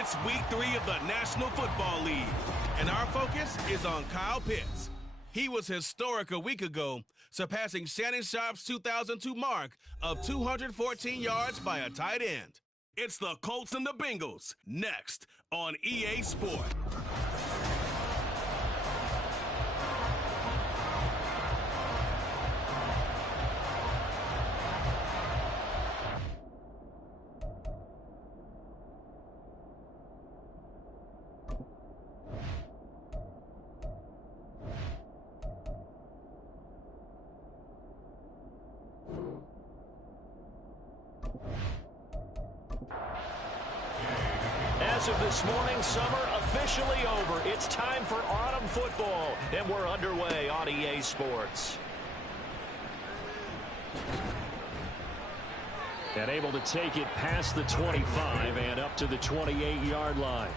It's week 3 of the National Football League, and our focus is on Kyle Pitts. He was historic a week ago, surpassing Shannon Sharpe's 2002 mark of 214 yards by a tight end. It's the Colts and the Bengals, next on EA Sport. As of this morning, summer officially over. It's time for autumn football, and we're underway on EA Sports. And able to take it past the 25 and up to the 28-yard line.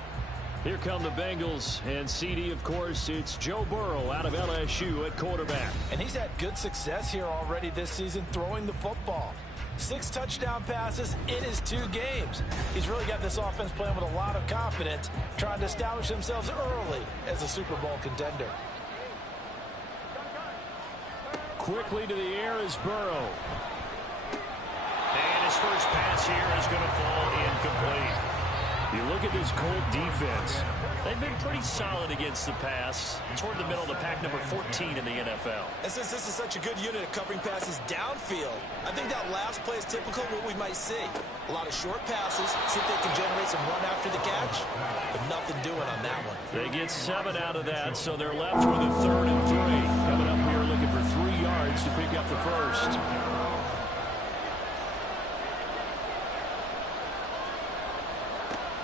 Here come the Bengals, and CD, of course, it's Joe Burrow out of LSU at quarterback. And he's had good success here already this season throwing the football. 6 touchdown passes in his 2 games. He's really got this offense playing with a lot of confidence, trying to establish themselves early as a Super Bowl contender. Quickly to the air is Burrow. And his first pass here is going to fall incomplete. You look at this Colt defense. They've been pretty solid against the pass. Toward the middle of the pack, number 14 in the NFL. And since this is such a good unit at covering passes downfield, I think that last play is typical of what we might see. A lot of short passes, see if they can generate some run after the catch, but nothing doing on that one. They get 7 out of that, so they're left with a 3rd and 3. Coming up here looking for 3 yards to pick up the first.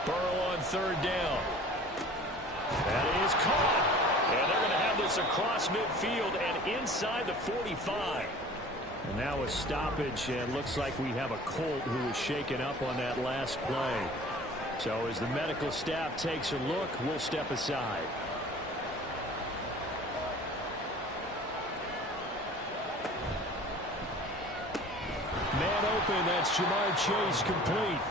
Burrow on 3rd down. That is caught. And they're going to have this across midfield and inside the 45. And now a stoppage, and looks like we have a Colt who was shaken up on that last play. So as the medical staff takes a look, we'll step aside. Man open, that's Jamar Chase complete.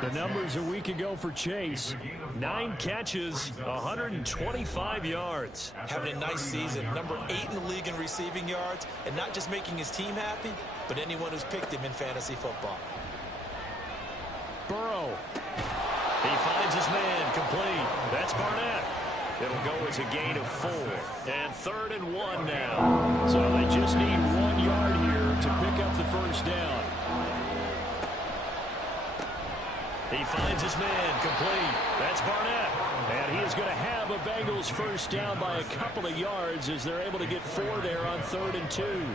The numbers a week ago for Chase. 9 catches, 125 yards. Having a nice season. Number 8 in the league in receiving yards. And not just making his team happy, but anyone who's picked him in fantasy football. Burrow. He finds his man complete. That's Barnett. It'll go as a gain of 4. And 3rd and 1 now. So they just need 1 yard here to pick up the first down. He finds his man complete. That's Barnett. And he is going to have a Bengals first down by a couple of yards as they're able to get 4 there on 3rd and 2.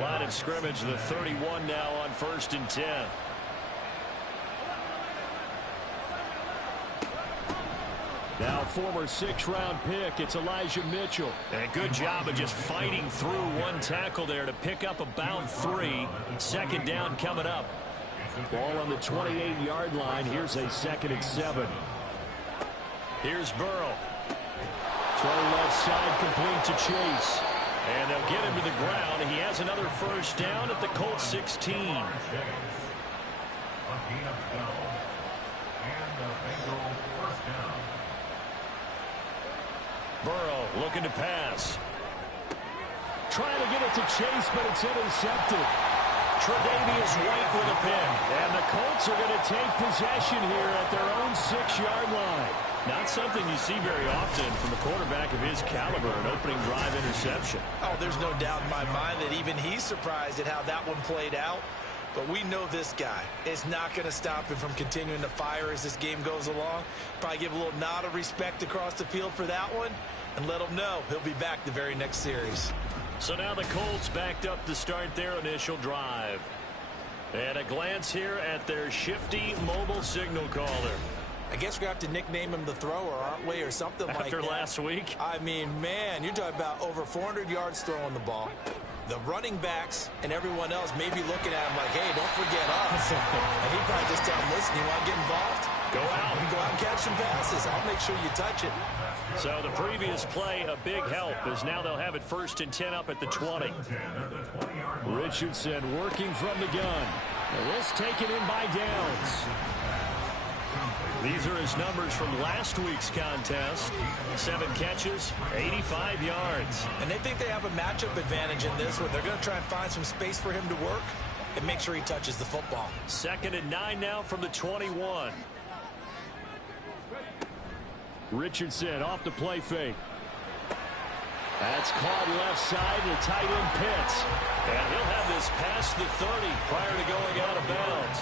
Line of scrimmage, the 31 now on 1st and 10. Now former 6th-round pick, it's Elijah Mitchell. And a good job of just fighting through one tackle there to pick up about 3. 2nd down coming up. Ball on the 28-yard line. Here's a 2nd and 7. Here's Burrow. Throw left side complete to Chase. And they'll get him to the ground. He has another first down at the Colts 16. Burrow looking to pass. Trying to get it to Chase, but it's intercepted. Tre'Davious White with a pick. And the Colts are going to take possession here at their own 6-yard line. Not something you see very often from a quarterback of his caliber, an opening drive interception. Oh, there's no doubt in my mind that even he's surprised at how that one played out. But we know this guy is not going to stop him from continuing to fire as this game goes along. Probably give a little nod of respect across the field for that one and let him know he'll be back the very next series. So now the Colts backed up to start their initial drive. And a glance here at their shifty mobile signal caller. I guess we have to nickname him the thrower, aren't we, or something like that. After last week? I mean, man, you're talking about over 400 yards throwing the ball. The running backs and everyone else may be looking at him like, hey, don't forget us. And he probably just tell him, listen, you want to get involved? Go out. Go out and catch some passes. I'll make sure you touch it. So the previous play, a big help, as now they'll have it 1st and 10 up at the 20. Richardson working from the gun. And this taken in by Downs. These are his numbers from last week's contest. 7 catches, 85 yards. And they think they have a matchup advantage in this one. They're going to try and find some space for him to work and make sure he touches the football. 2nd and 9 now from the 21. Richardson off the play fake. That's caught left side to tight end Pitts. And he'll have this past the 30 prior to going out of bounds.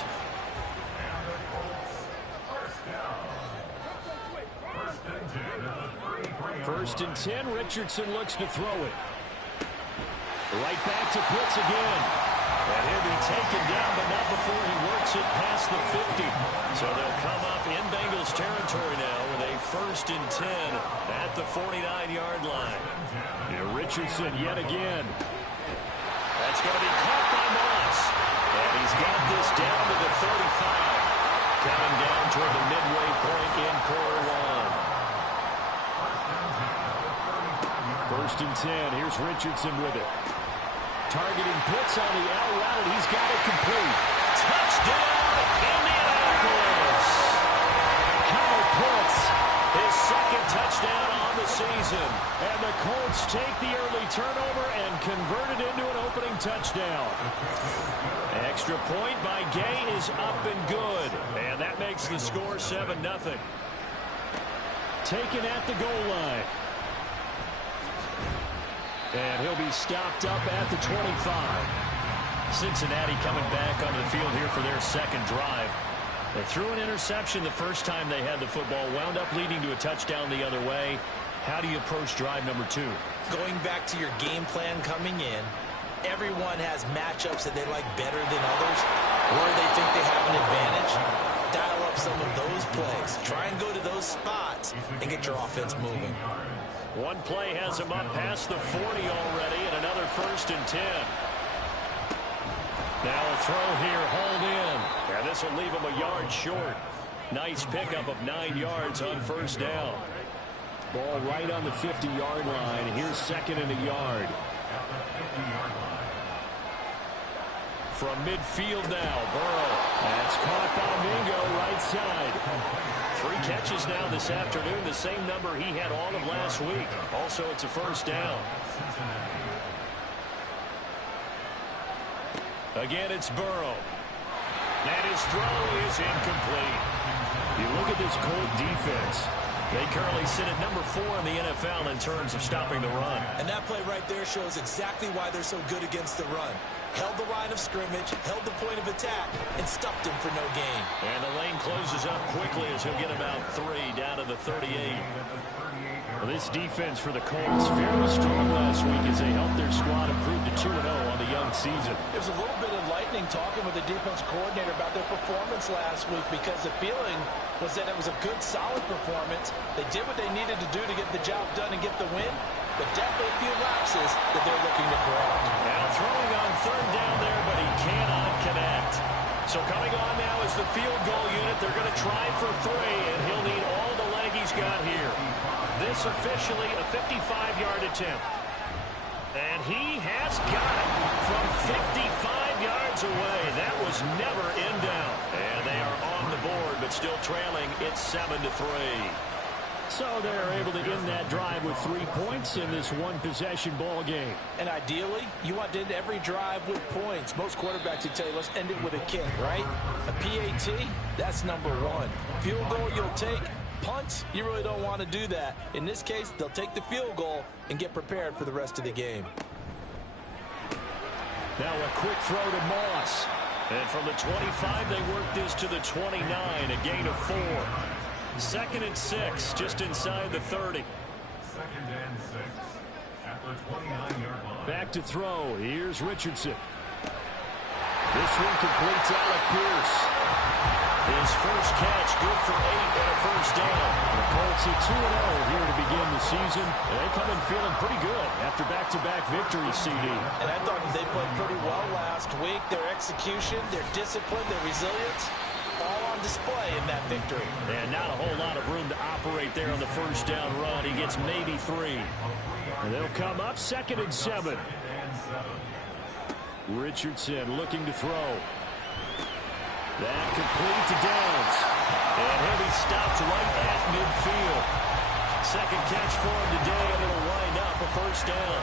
First and 10, Richardson looks to throw it. Right back to Pitts again. And he'll be taken down, but not before he works it past the 50. So they'll come up in Bengals territory now with a 1st and 10 at the 49-yard line. And Richardson yet again. That's going to be caught by Moss. And he's got this down to the 35. Coming down toward the midway point in quarter 1. 1st and 10. Here's Richardson with it. Targeting Pitts on the out route, and he's got it complete. Touchdown, Indianapolis! Kyle Pitts. His 2nd touchdown on the season. And the Colts take the early turnover and convert it into an opening touchdown. Extra point by Gay is up and good. And that makes the score 7-0. Taken at the goal line. And he'll be stopped up at the 25. Cincinnati coming back onto the field here for their 2nd drive. They threw an interception the first time they had the football, wound up leading to a touchdown the other way. How do you approach drive number 2? Going back to your game plan coming in, everyone has matchups that they like better than others, where they think they have an advantage. Dial up some of those plays. Try and go to those spots and get your offense moving. One play has him up past the 40 already, and another 1st and 10. Now a throw here, hauled in. And this will leave him a yard short. Nice pickup of 9 yards on 1st down. Ball right on the 50-yard line. Here's 2nd and a yard. From midfield now, Burrow. That's caught by Mingo, right side. 3 catches now this afternoon, the same number he had all of last week. Also, it's a 1st down. Again, it's Burrow. And his throw is incomplete. You look at this Colt defense. They currently sit at number 4 in the NFL in terms of stopping the run. And that play right there shows exactly why they're so good against the run. Held the line of scrimmage, held the point of attack, and stuffed him for no gain. And the lane closes up quickly as he'll get about 3 down to the 38. Well, this defense for the Colts fairly strong last week as they helped their squad improve to 2-0 on the young season. It was a little bit enlightening talking with the defense coordinator about their performance last week, because the feeling was that it was a good, solid performance. They did what they needed to do to get the job done and get the win, but definitely a few lapses that they're looking to correct. Now throwing on 3rd down there, but he cannot connect. So coming on now is the field goal unit. They're going to try for 3, and he'll need all the leg he's got here. This officially a 55-yard attempt. And he has got it from 55 yards away. That was never in down. And they are on the board, but still trailing. It's 7-3. So they're able to end that drive with 3 points in this one-possession ball game. And ideally, you want to end every drive with points. Most quarterbacks would tell you, let's end it with a kick, right? A PAT, that's number 1. Field goal you'll take. Punts, you really don't want to do that. In this case, they'll take the field goal and get prepared for the rest of the game. Now a quick throw to Moss. And from the 25, they work this to the 29, a gain of 4. 2nd and 6, just inside the 30. 2nd and 6 at the 29-yard line. Back to throw. Here's Richardson. This one completes Alec Pierce. His first catch, good for 8 and a 1st down. The Colts at 2-0 here to begin the season. And they come in feeling pretty good after back-to-back victories, CD. And I thought they played pretty well last week. Their execution, their discipline, their resilience, all on display in that victory. And not a whole lot of room to operate there on the 1st down run. He gets maybe 3. And they'll come up 2nd and 7. Richardson looking to throw. That complete to Downs. And he'll be stopped right at midfield. Second catch for him today, and it'll wind up a first down.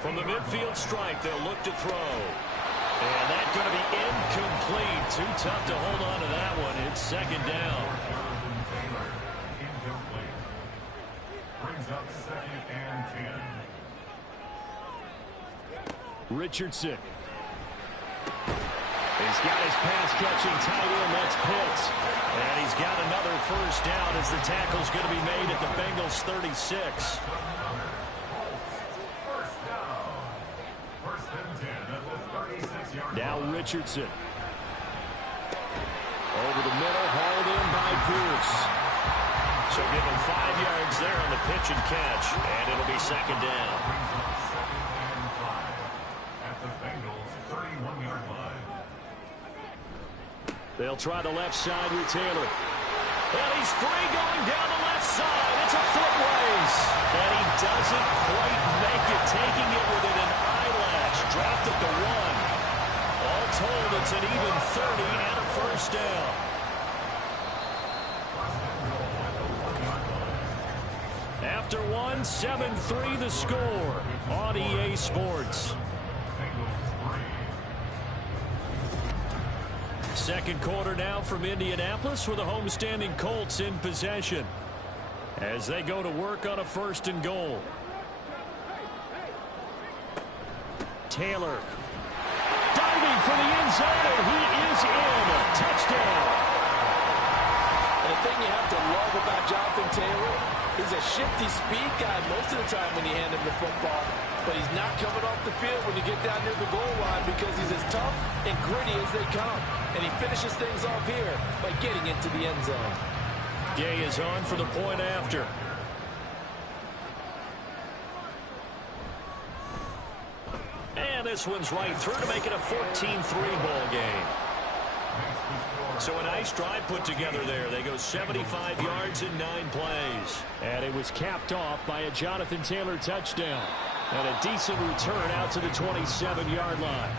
From the midfield strike, they'll look to throw. And that's going to be incomplete. Too tough to hold on to that one. It's second down. Brings up 2nd and 10. Richardson. He's got his pass-catching tight end. That's Pitts. And he's got another first down as the tackle's going to be made at the Bengals 36. Now Richardson. Over the middle, hauled in by Pierce. So give him 5 yards there on the pitch and catch, and it'll be second down. At the Bengals 31-yard line. They'll try the left side with Taylor. And he's free going down the left side. It's a foot race. And he doesn't quite make it, taking it within an eyelash. Dropped at the 1. All told, it's an even 30 and a first down. After 1, 7-3 the score on EA Sports. Second quarter now from Indianapolis with the homestanding Colts in possession as they go to work on a 1st and goal. Taylor diving for the end zone, and he is in. Touchdown. And the thing you have to love about Jonathan Taylor, he's a shifty speed guy most of the time when you hand him the football. But he's not coming off the field when you get down near the goal line because he's as tough and gritty as they come. And he finishes things off here by getting into the end zone. Gay is on for the point after. And this one's right through to make it a 14-3 ball game. So a nice drive put together there. They go 75 yards in 9 plays. And it was capped off by a Jonathan Taylor touchdown. And a decent return out to the 27-yard line.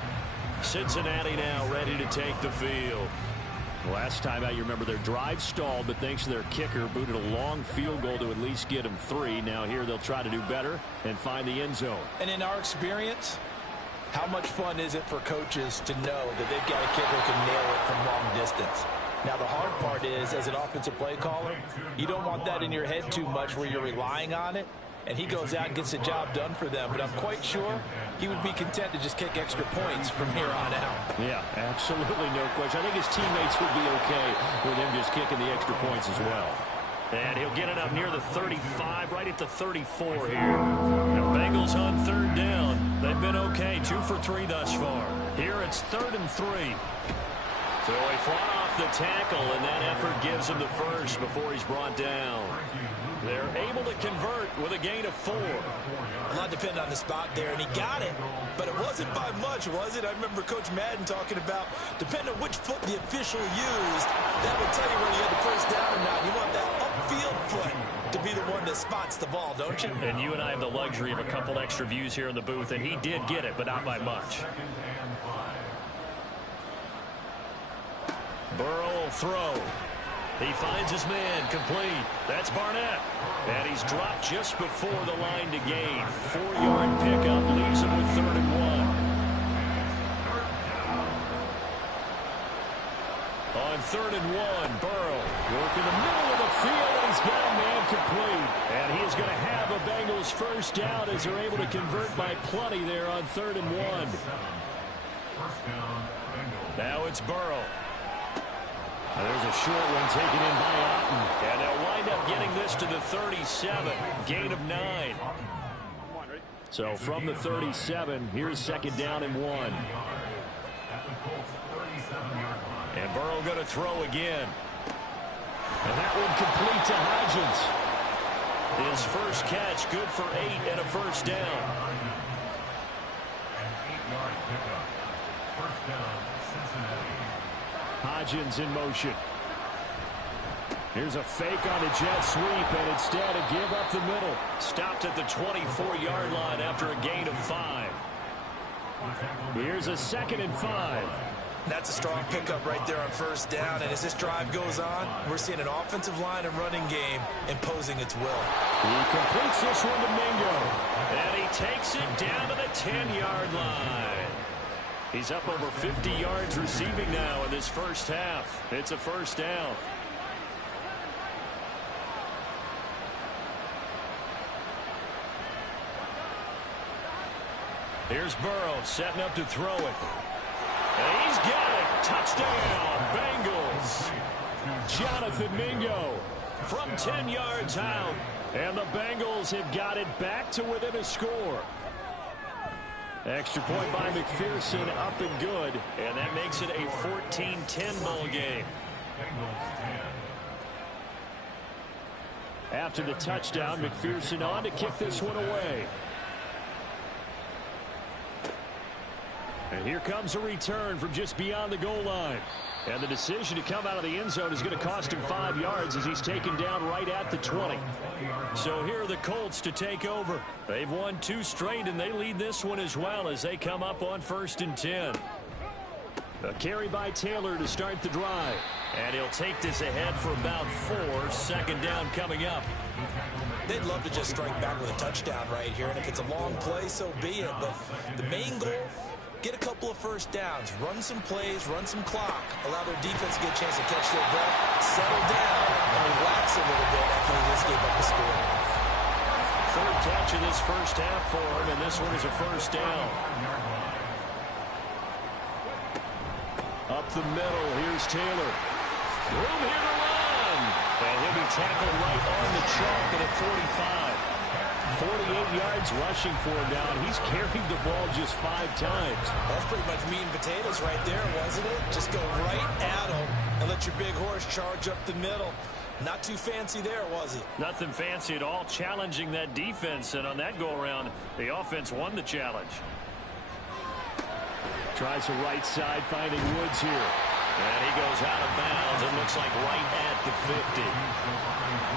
Cincinnati now ready to take the field. Last time out, you remember their drive stalled, but thanks to their kicker, booted a long field goal to at least get them 3. Now here they'll try to do better and find the end zone. And in our experience, how much fun is it for coaches to know that they've got a kicker who can nail it from long distance? Now, the hard part is, as an offensive play caller, you don't want that in your head too much where you're relying on it. And he goes out and gets the job done for them. But I'm quite sure he would be content to just kick extra points from here on out. Yeah, absolutely no question. I think his teammates would be okay with him just kicking the extra points as well. And he'll get it up near the 35, right at the 34 here. Now, Bengals on 3rd down. They've been okay, 2 for 3 thus far. Here it's 3rd and 3. So he fought off the tackle, and that effort gives him the first before he's brought down. They're able to convert with a gain of 4. A lot depended on the spot there, and he got it, but it wasn't by much, was it? I remember Coach Madden talking about, depending on which foot the official used, that would tell you whether you had the first down or not. You want that upfield foot to be the one that spots the ball, don't you? And you and I have the luxury of a couple extra views here in the booth, and he did get it, but not by much. Burrow will throw. He finds his man, complete. That's Barnett. And he's dropped just before the line to gain. 4-yard pickup leaves him with 3rd and 1. On 3rd and 1, Burrow working the middle of the field, and he's got a man complete. And he is going to have a Bengals first down as they're able to convert by plenty there on 3rd and 1. Now it's Burrow. There's a short one taken in by Otten. And they'll wind up getting this to the 37. Gain of 9. So from the 37, here's 2nd down and 1. And Burrow going to throw again. And that one complete to Hodgins. His first catch, good for 8 and a first down. An 8-yard pickup. First down, Cincinnati. Hodgins in motion. Here's a fake on a jet sweep, and instead a give up the middle. Stopped at the 24-yard line after a gain of 5. Here's a 2nd and 5. That's a strong pickup right there on first down. And as this drive goes on, we're seeing an offensive line and running game imposing its will. He completes this one to Mingo. And he takes it down to the 10-yard line. He's up over 50 yards receiving now in this first half. It's a first down. Here's Burrow setting up to throw it. And he's got it. Touchdown, Bengals. Jonathan Mingo from 10 yards out. And the Bengals have got it back to within a score. Extra point by McPherson, up and good. And that makes it a 14-10 ball game. After the touchdown, McPherson on to kick this one away. And here comes a return from just beyond the goal line. And the decision to come out of the end zone is going to cost him 5 yards as he's taken down right at the 20. So here are the Colts to take over. They've won 2 straight, and they lead this one as well as they come up on 1st and 10. A carry by Taylor to start the drive. And he'll take this ahead for about 4. 2nd down coming up. They'd love to just strike back with a touchdown right here. And if it's a long play, so be it. But the main goal, get a couple of first downs, run some plays, run some clock, allow their defense to get a chance to catch their breath, settle down, and relax a little bit after they just gave up the score. 3rd catch of this first half for him, and this one is a first down. Up the middle, here's Taylor. Room here to run. And he'll be tackled right on the chalk at 45. 48 yards rushing for him now, and he's carried the ball just 5 times. That's pretty much meat and potatoes right there, wasn't it? Just go right at him and let your big horse charge up the middle. Not too fancy there, was he? Nothing fancy at all, challenging that defense, and on that go-around, the offense won the challenge. Tries the right side, finding Woods here. And he goes out of bounds. It looks like right at the 50.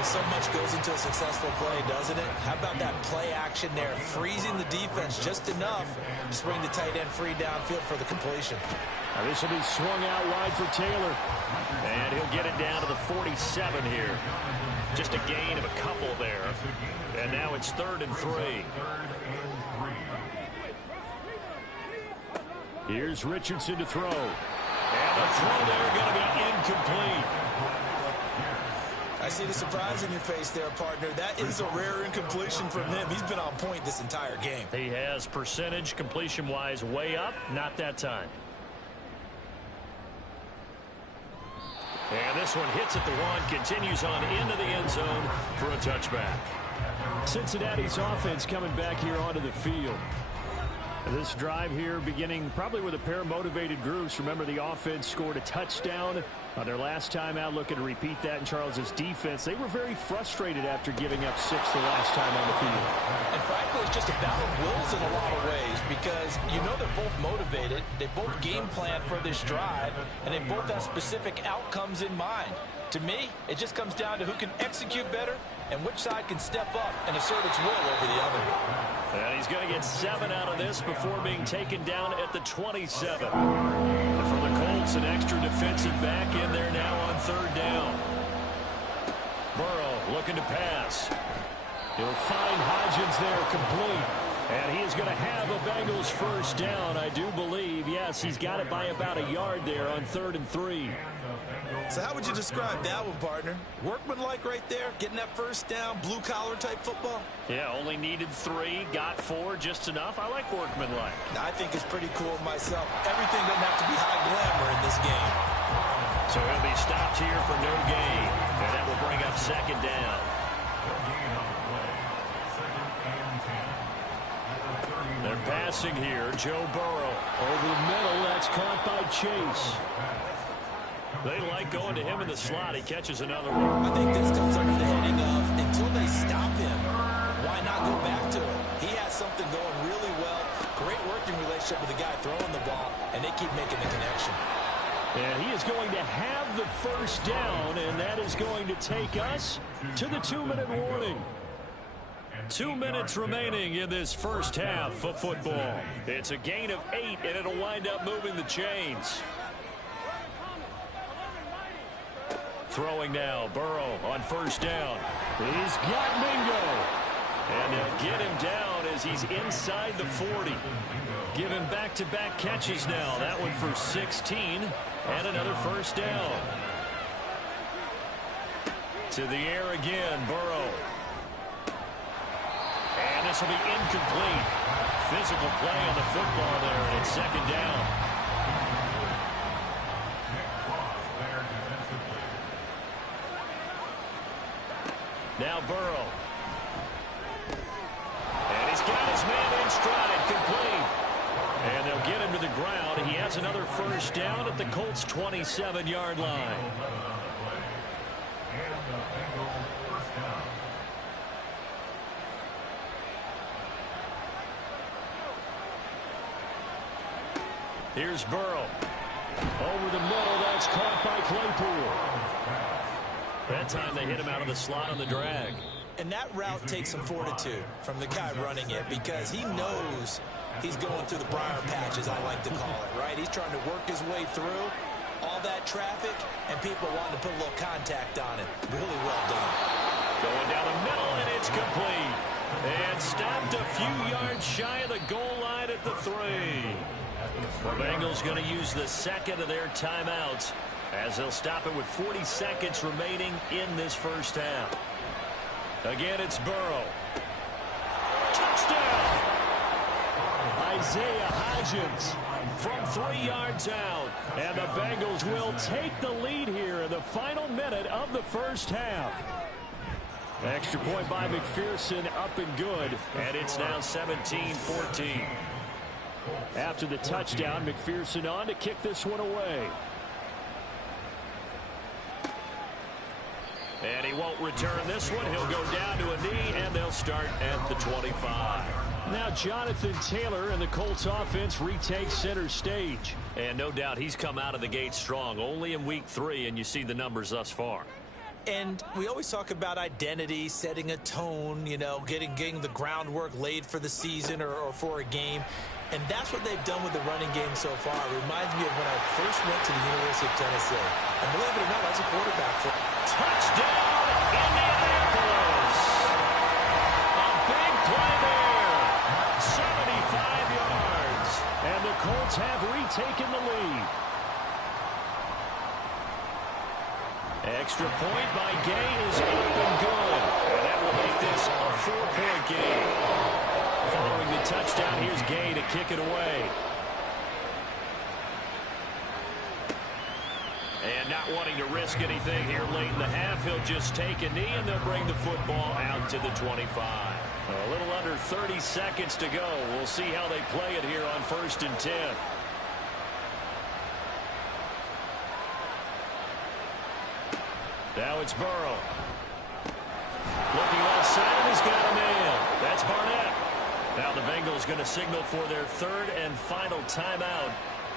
So much goes into a successful play, doesn't it? How about that play action there? Freezing the defense just enough to bring the tight end free downfield for the completion. Now this will be swung out wide for Taylor. And he'll get it down to the 47 here. Just a gain of a couple there. And now it's 3rd and 3. Here's Richardson to throw. And the throw there going to be incomplete. I see the surprise in your face there, partner. That is a rare incompletion from him. He's been on point this entire game. He has percentage completion-wise way up. Not that time. And this one hits at the 1, continues on into the end zone for a touchback. Cincinnati's offense coming back here onto the field. This drive here beginning probably with a pair of motivated groups. Remember, the offense scored a touchdown on their last time out. Looking to repeat that in Charles's defense. They were very frustrated after giving up 6 the last time on the field. And frankly, it's just a battle of wills in a lot of ways because you know they're both motivated. They both game plan for this drive, and they both have specific outcomes in mind. To me, it just comes down to who can execute better and which side can step up and assert its will over the other. And he's going to get 7 out of this before being taken down at the 27. And for the Colts, an extra defensive back in there now on 3rd down. Burrow looking to pass. He'll find Hodgins there complete. And he is going to have a Bengals first down, I do believe. Yes, he's got it by about a yard there on 3rd and 3. So how would you describe that one, partner? Workmanlike right there, getting that first down, blue-collar type football? Yeah, only needed 3, got 4, just enough. I like workmanlike. I think it's pretty cool myself. Everything doesn't have to be high glamour in this game. So he'll be stopped here for no gain. And that will bring up 2nd down. They're passing here. Joe Burrow over the middle. That's caught by Chase. They like going to him in the slot. He catches another one. I think this comes under the heading of until they stop him, why not go back to him? He has something going really well. Great working relationship with the guy throwing the ball, and they keep making the connection. And he is going to have the first down, and that is going to take us to the 2-minute warning. 2 minutes remaining in this first half of football. It's a gain of 8, and it'll wind up moving the chains. Throwing now, Burrow on first down. He's got Mingo. And they'll get him down as he's inside the 40. Give him back-to-back catches now. That one for 16 and another first down. To the air again, Burrow. And this will be incomplete. Physical play on the football there, and it's second down. Now Burrow. And he's got his man in stride, complete. And they'll get him to the ground. He has another first down at the Colts' 27-yard line. Here's Burrow. Over the middle, that's caught by Claypool. That time they hit him out of the slot on the drag. And that route takes some fortitude from the guy running it because he knows he's going through the briar patch, as I like to call it, right? He's trying to work his way through all that traffic, and people wanting to put a little contact on it. Really well done. Going down the middle, and it's complete. And stopped a few yards shy of the goal line at the 3. The Bengals going to use the second of their timeouts as they'll stop it with 40 seconds remaining in this first half. Again, it's Burrow. Touchdown! Isaiah Hodgins from 3 yards out. And the Bengals will take the lead here in the final minute of the first half. Extra point by McPherson, up and good. And it's now 17-14. After the touchdown, McPherson on to kick this one away. And he won't return this one. He'll go down to a knee, and they'll start at the 25. Now Jonathan Taylor and the Colts offense retake center stage. And no doubt he's come out of the gate strong, only in week 3, and you see the numbers thus far. And we always talk about identity, setting a tone, you know, getting the groundwork laid for the season or for a game. And that's what they've done with the running game so far. It reminds me of when I first went to the University of Tennessee. And believe it or not, I was a quarterback for touchdown, Indianapolis. A big play there. 75 yards. And the Colts have retaken the lead. Extra point by Gay is up and good. And that will make this a 4-point game. Following the touchdown, here's Gay to kick it away. And not wanting to risk anything here late in the half, he'll just take a knee, and they'll bring the football out to the 25. A little under 30 seconds to go. We'll see how they play it here on 1st and 10. Now it's Burrow. Looking left side, and he's got a man. That's Barnett. Now the Bengals going to signal for their 3rd and final timeout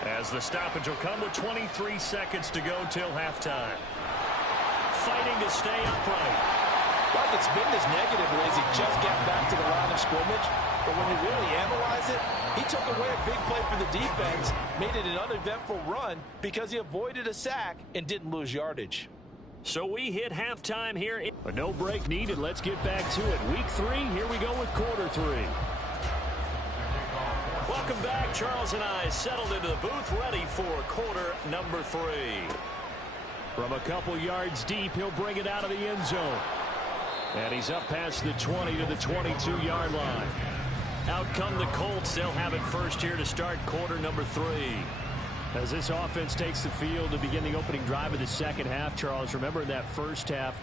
as the stoppage will come with 23 seconds to go till halftime. Fighting to stay upright. Like it's been this negative ways he just got back to the line of scrimmage, but when you really analyze it, he took away a big play for the defense, made it an uneventful run because he avoided a sack and didn't lose yardage. So we hit halftime here. But no break needed. Let's get back to it. Week 3, here we go with quarter 3. Welcome back. Charles and I settled into the booth ready for quarter number 3. From a couple yards deep, he'll bring it out of the end zone. And he's up past the 20 to the 22-yard line. Out come the Colts. They'll have it first here to start quarter number 3. As this offense takes the field to begin the opening drive of the second half, Charles, remember in that first half,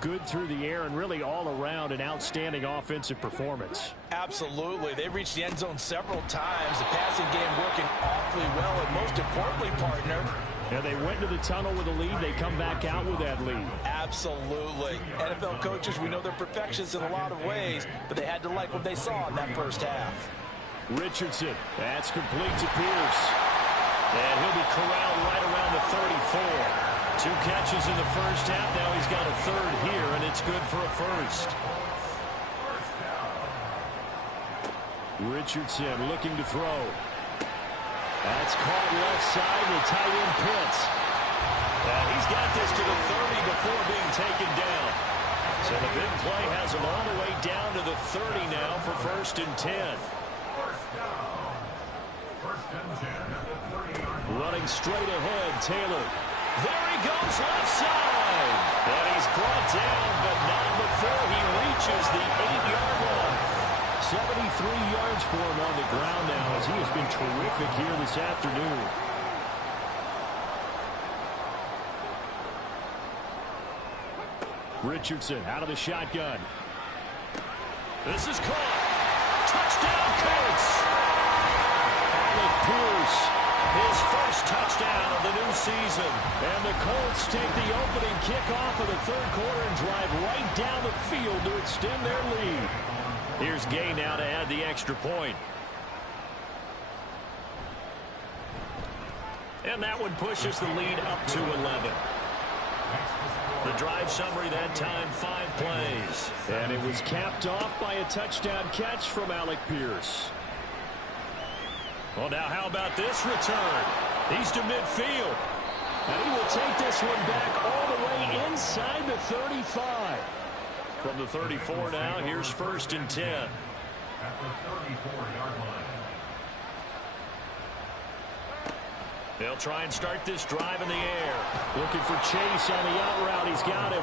good through the air and really all around an outstanding offensive performance. Absolutely. They reached the end zone several times. The passing game working awfully well, and most importantly, partner, and they went to the tunnel with a lead. They come back out with that lead. Absolutely. NFL coaches, we know they're perfectionists in a lot of ways, but they had to like what they saw in that first half. Richardson, that's complete to Pierce. And he'll be corralled right around the 34. 2 catches in the first half. Now he's got a 3rd here, and it's good for a 1st. Richardson looking to throw. That's caught left side, the tight end Pitts. And he's got this to the 30 before being taken down. So the big play has him all the way down to the 30 now for 1st and 10. First down. 1st and 10 at the 30-yard line. Running straight ahead, Taylor. There he goes left side. And he's brought down, but not before he reaches the 8-yard line. 73 yards for him on the ground now as he has been terrific here this afternoon. Richardson out of the shotgun. This is caught. Touchdown, Colts. Alec Pierce. His first touchdown of the new season. And the Colts take the opening kickoff of the 3rd quarter and drive right down the field to extend their lead. Here's Gay now to add the extra point. And that one pushes the lead up to 11. The drive summary that time, 5 plays. And it was capped off by a touchdown catch from Alec Pierce. Well, now how about this return? He's to midfield. And he will take this one back all the way inside the 35. From the 34 now, here's 1st and 10. At the 34-yard line. They'll try and start this drive in the air. Looking for Chase on the out route. He's got him.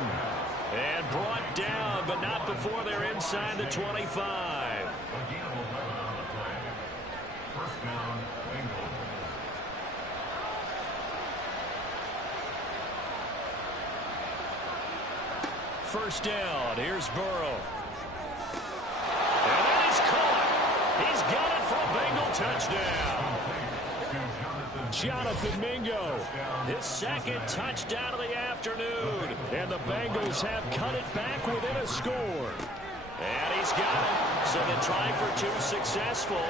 And brought down, but not before they're inside the 25. Again, 11 on the play. First down, Bengals. First down, here's Burrow. And that is caught. He's got it for a Bengal touchdown. Jonathan Mingo. His 2nd touchdown of the afternoon. And the Bengals have cut it back within a score. And he's got it. So the try for 2 successful.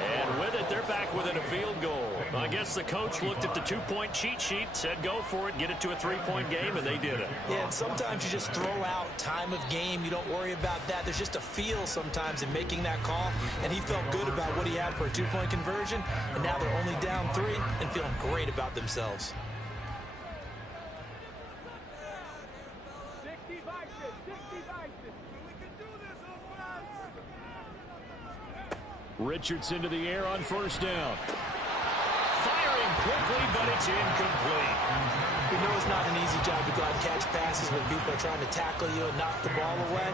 And with it, they're back within a field goal. I guess the coach looked at the 2-point cheat sheet, said go for it, get it to a 3-point game, and they did it. Yeah, and sometimes you just throw out time of game. You don't worry about that. There's just a feel sometimes in making that call, and he felt good about what he had for a 2-point conversion, and now they're only down 3 and feeling great about themselves. Richardson to the air on 1st down. Firing quickly, but it's incomplete. You know it's not an easy job to go out and catch passes when people are trying to tackle you and knock the ball away.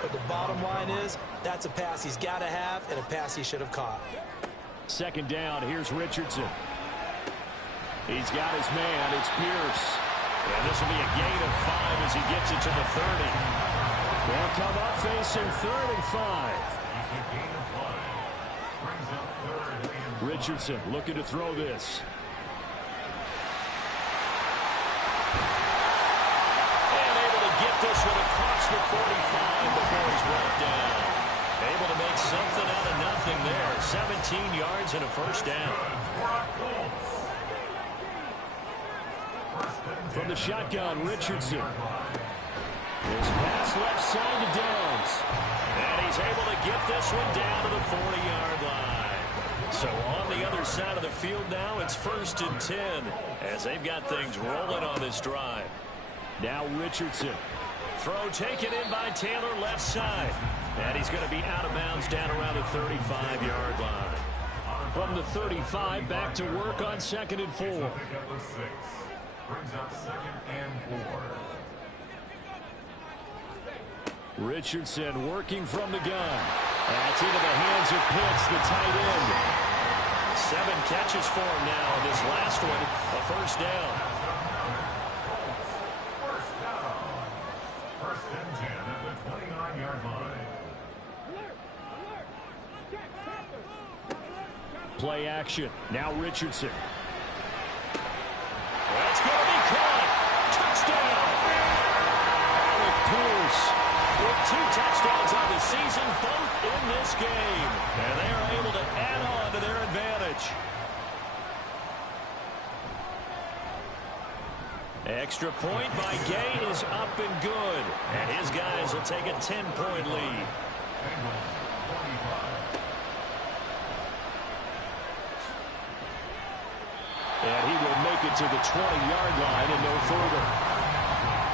But the bottom line is, that's a pass he's got to have and a pass he should have caught. 2nd down, here's Richardson. He's got his man, it's Pierce. And this will be a gain of 5 as he gets it to the 30. They'll come up facing 3rd and 5. Richardson looking to throw this. And able to get this one across the 45 before he's brought down. Able to make something out of nothing there. 17 yards and a 1st down. From the shotgun, Richardson. His pass left side to Downs. And he's able to get this one down to the 40-yard line. So on the other side of the field now, it's 1st and 10 as they've got things rolling on this drive. Now Richardson. Throw taken in by Taylor left side. And he's going to be out of bounds down around the 35-yard line. From the 35, back to work on 2nd and 4. Brings up 2nd and 4. Richardson working from the gun. That's into the hands of Pitts, the tight end. 7 catches for him now. This last one, a 1st down. First down. 1st and 10 at the 29-yard line. Play action. Now Richardson. That's going to be caught. Touchdown. Alec Pierce. With 2 touchdowns on the season, both in this game. And they are able to add on to their advantage. Extra point by Gay is up and good. And his guys will take a 10-point lead. And he will make it to the 20-yard line and no further.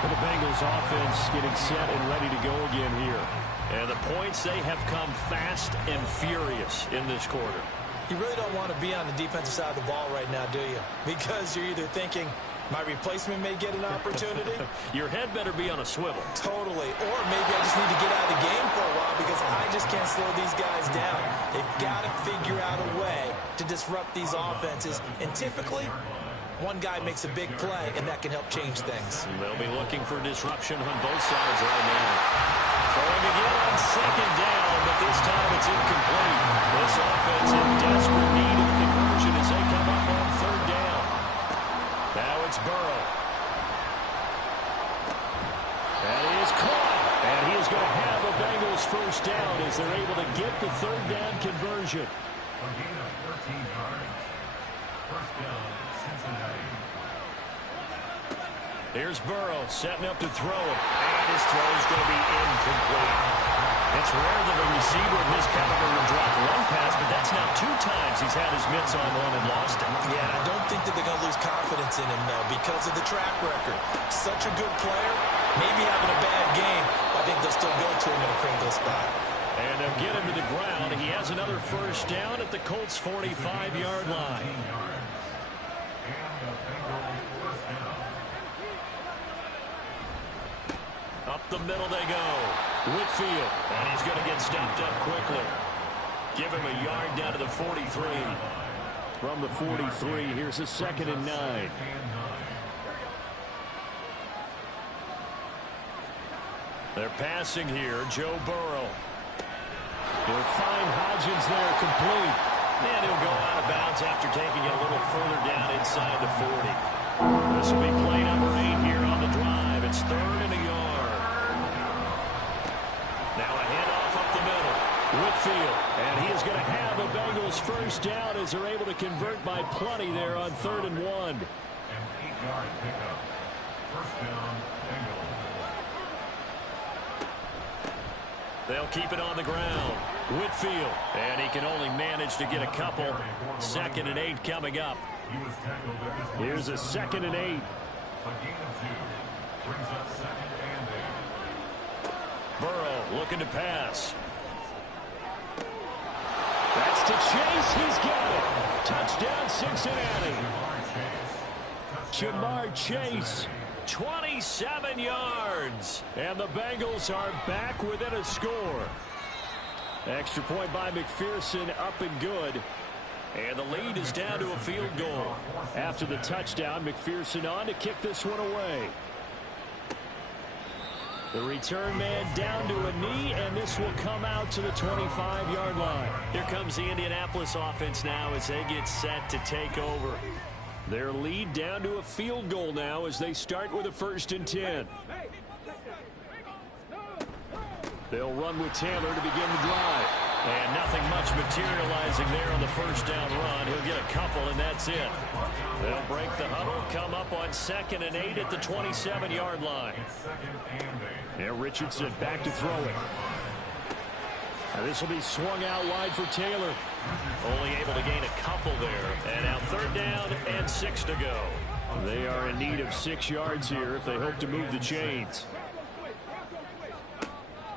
For the Bengals offense getting set and ready to go again here. And the points, they have come fast and furious in this quarter. You really don't want to be on the defensive side of the ball right now, do you? Because you're either thinking, my replacement may get an opportunity. Your head better be on a swivel. Totally. Or maybe I just need to get out of the game for a while because I just can't slow these guys down. They've got to figure out a way to disrupt these offenses. And typically, one guy makes a big play, and that can help change things. They'll be looking for disruption on both sides right now. Throwing again on second down, but this time it's incomplete. This offense in desperate need of conversion as they come up on third down. Now it's Burrow. And he is caught. And he is going to have a Bengals first down as they're able to get the third down conversion. A gain of 13 yards. First down, Cincinnati. Here's Burrow setting up to throw it. And his throw is going to be incomplete. It's rare that a receiver of his caliber will drop one pass, but that's now 2 times he's had his mitts on one and lost it. Yeah, and I don't think that they're going to lose confidence in him, though, because of the track record. Such a good player, maybe having a bad game, I think they'll still go to him in a critical spot. And they'll get him to the ground. He has another first down at the Colts' 45-yard line. Up the middle they go. Whitfield. And he's going to get stopped up quickly. Give him a yard down to the 43. From the 43, here's a 2nd and 9. They're passing here. Joe Burrow. He'll find Hodgins there complete. And he'll go out of bounds after taking it a little further down inside the 40. This will be play number 8 here on the drive. It's 3rd and a yard. Now a handoff up the middle. Whitfield. And he is going to have a Bengals first down as they're able to convert by plenty there on 3rd and 1. An 8-yard pickup. First down, Bengals. They'll keep it on the ground. Whitfield. And he can only manage to get a couple. 2nd and 8 coming up. He was tackled at his Here's a 2nd and 8. A gain of 2. Brings up 2nd and 8. Burrow looking to pass. That's to Chase. He's got it. Touchdown, Cincinnati. Ja'Marr Chase. 27 yards. And the Bengals are back within a score. Extra point by McPherson, up and good. And the lead is down to a field goal. After the touchdown, McPherson on to kick this one away. The return man down to a knee, and this will come out to the 25-yard line. Here comes the Indianapolis offense now as they get set to take over. Their lead down to a field goal now as they start with a 1st and 10. They'll run with Taylor to begin the drive. And nothing much materializing there on the first down run. He'll get a couple, and that's it. They'll break the huddle, come up on 2nd and 8 at the 27-yard line. Now Richardson back to throw it. And this will be swung out wide for Taylor. Only able to gain a couple there. And now 3rd down and 6 to go. They are in need of 6 yards here if they hope to move the chains.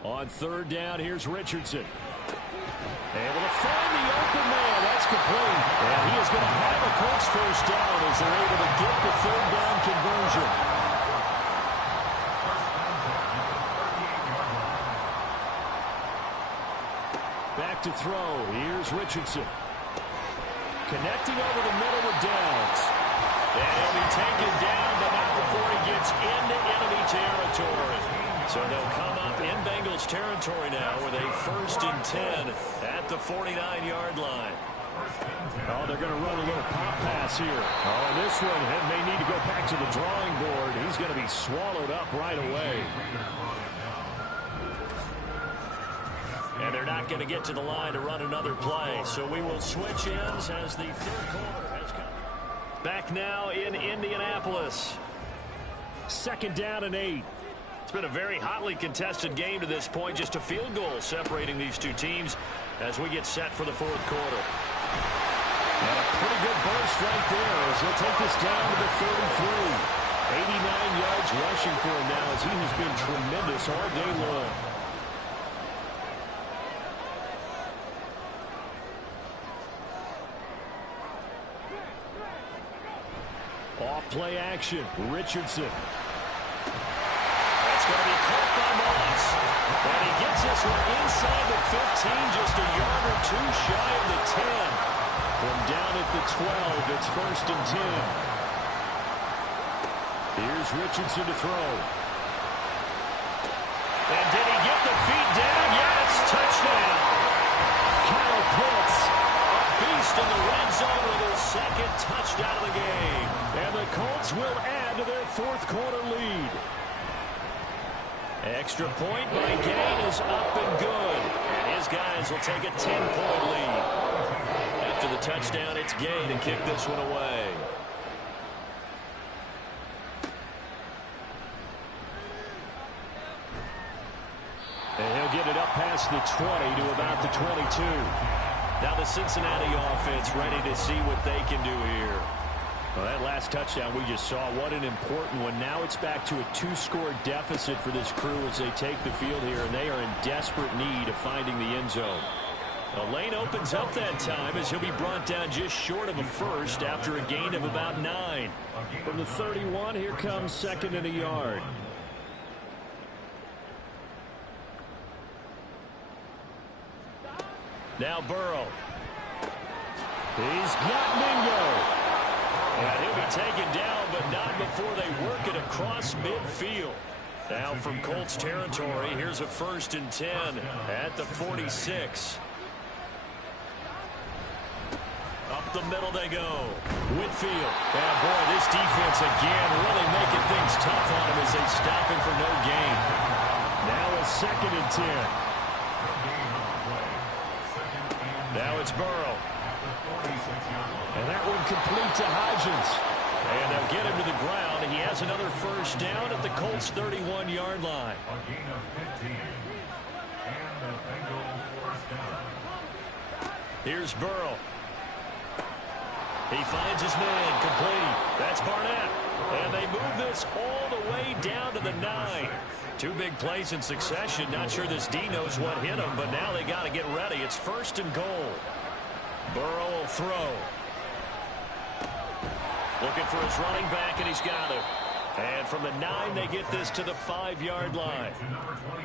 On 3rd down, here's Richardson. Able to find the open man. That's complete. And he is going to have a Colts first down as they're able to get the 3rd down conversion. Back to throw. Here's Richardson. Connecting over the middle with Downs. And he'll be taken down, but not before he gets into enemy territory. So they'll come up in Bengals territory now with a 1st and 10 at the 49-yard line. Oh, they're going to run a little pop pass here. Oh, this one may need to go back to the drawing board. He's going to be swallowed up right away. And they're not going to get to the line to run another play. So we will switch ends as the 3rd quarter has come. Back now in Indianapolis. 2nd down and 8. It's been a very hotly contested game to this point. Just a field goal separating these two teams as we get set for the 4th quarter. And a pretty good burst right there as he'll take this down to the 33. 89 yards rushing for him now as he has been tremendous all day long. Off play action. Richardson. That's going to be caught by Moss. And he gets this one inside the 15, just a yard or two shy of the 10. From down at the 12, it's 1st and 10. Here's Richardson to throw. And did he get the feet down? Yes, touchdown. Kyle Pitts, a beast in the red zone with his second touchdown of the game. And the Colts will add to their fourth quarter lead. Extra point by Gain is up and good. And his guys will take a 10-point lead. After the touchdown, it's Gain to kick this one away. And he'll get it up past the 20 to about the 22. Now the Cincinnati offense ready to see what they can do here. Well, that last touchdown we just saw, what an important one. Now it's back to a 2-score deficit for this crew as they take the field here, and they are in desperate need of finding the end zone. The lane opens up that time as he'll be brought down just short of a first after a gain of about 9. From the 31, here comes 2nd and a yard. Now Burrow. He's got Mingo. And he'll be taken down, but not before they work it across midfield. Now from Colts territory, here's a 1st and 10 at the 46. Up the middle they go. Whitfield. And boy, this defense again really making things tough on him as they stop him for no gain. Now a 2nd and 10. Now it's Burrow. And that one complete to Hodgins. And they'll get him to the ground. He has another 1st down at the Colts' 31-yard line. A gain of 15. And the Bengals 1st down. Here's Burrow. He finds his man complete. That's Barnett. And they move this all the way down to the 9. 2 big plays in succession. Not sure this D knows what hit him, but now they got to get ready. It's 1st and goal. Burrow will throw. Looking for his running back, and he's got it. And from the 9, they get this to the 5-yard line.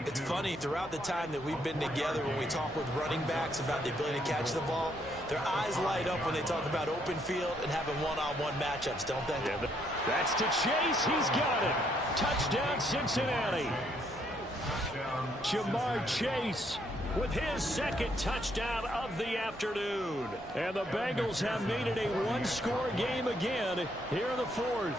It's funny, throughout the time that we've been together, when we talk with running backs about the ability to catch the ball, their eyes light up when they talk about open field and having one-on-one matchups, don't they? Yeah, that's to Chase. He's got it. Touchdown, Cincinnati. Jamar Chase with his 2nd touchdown of the afternoon. And the Bengals have made it a 1-score game again here in the 4th.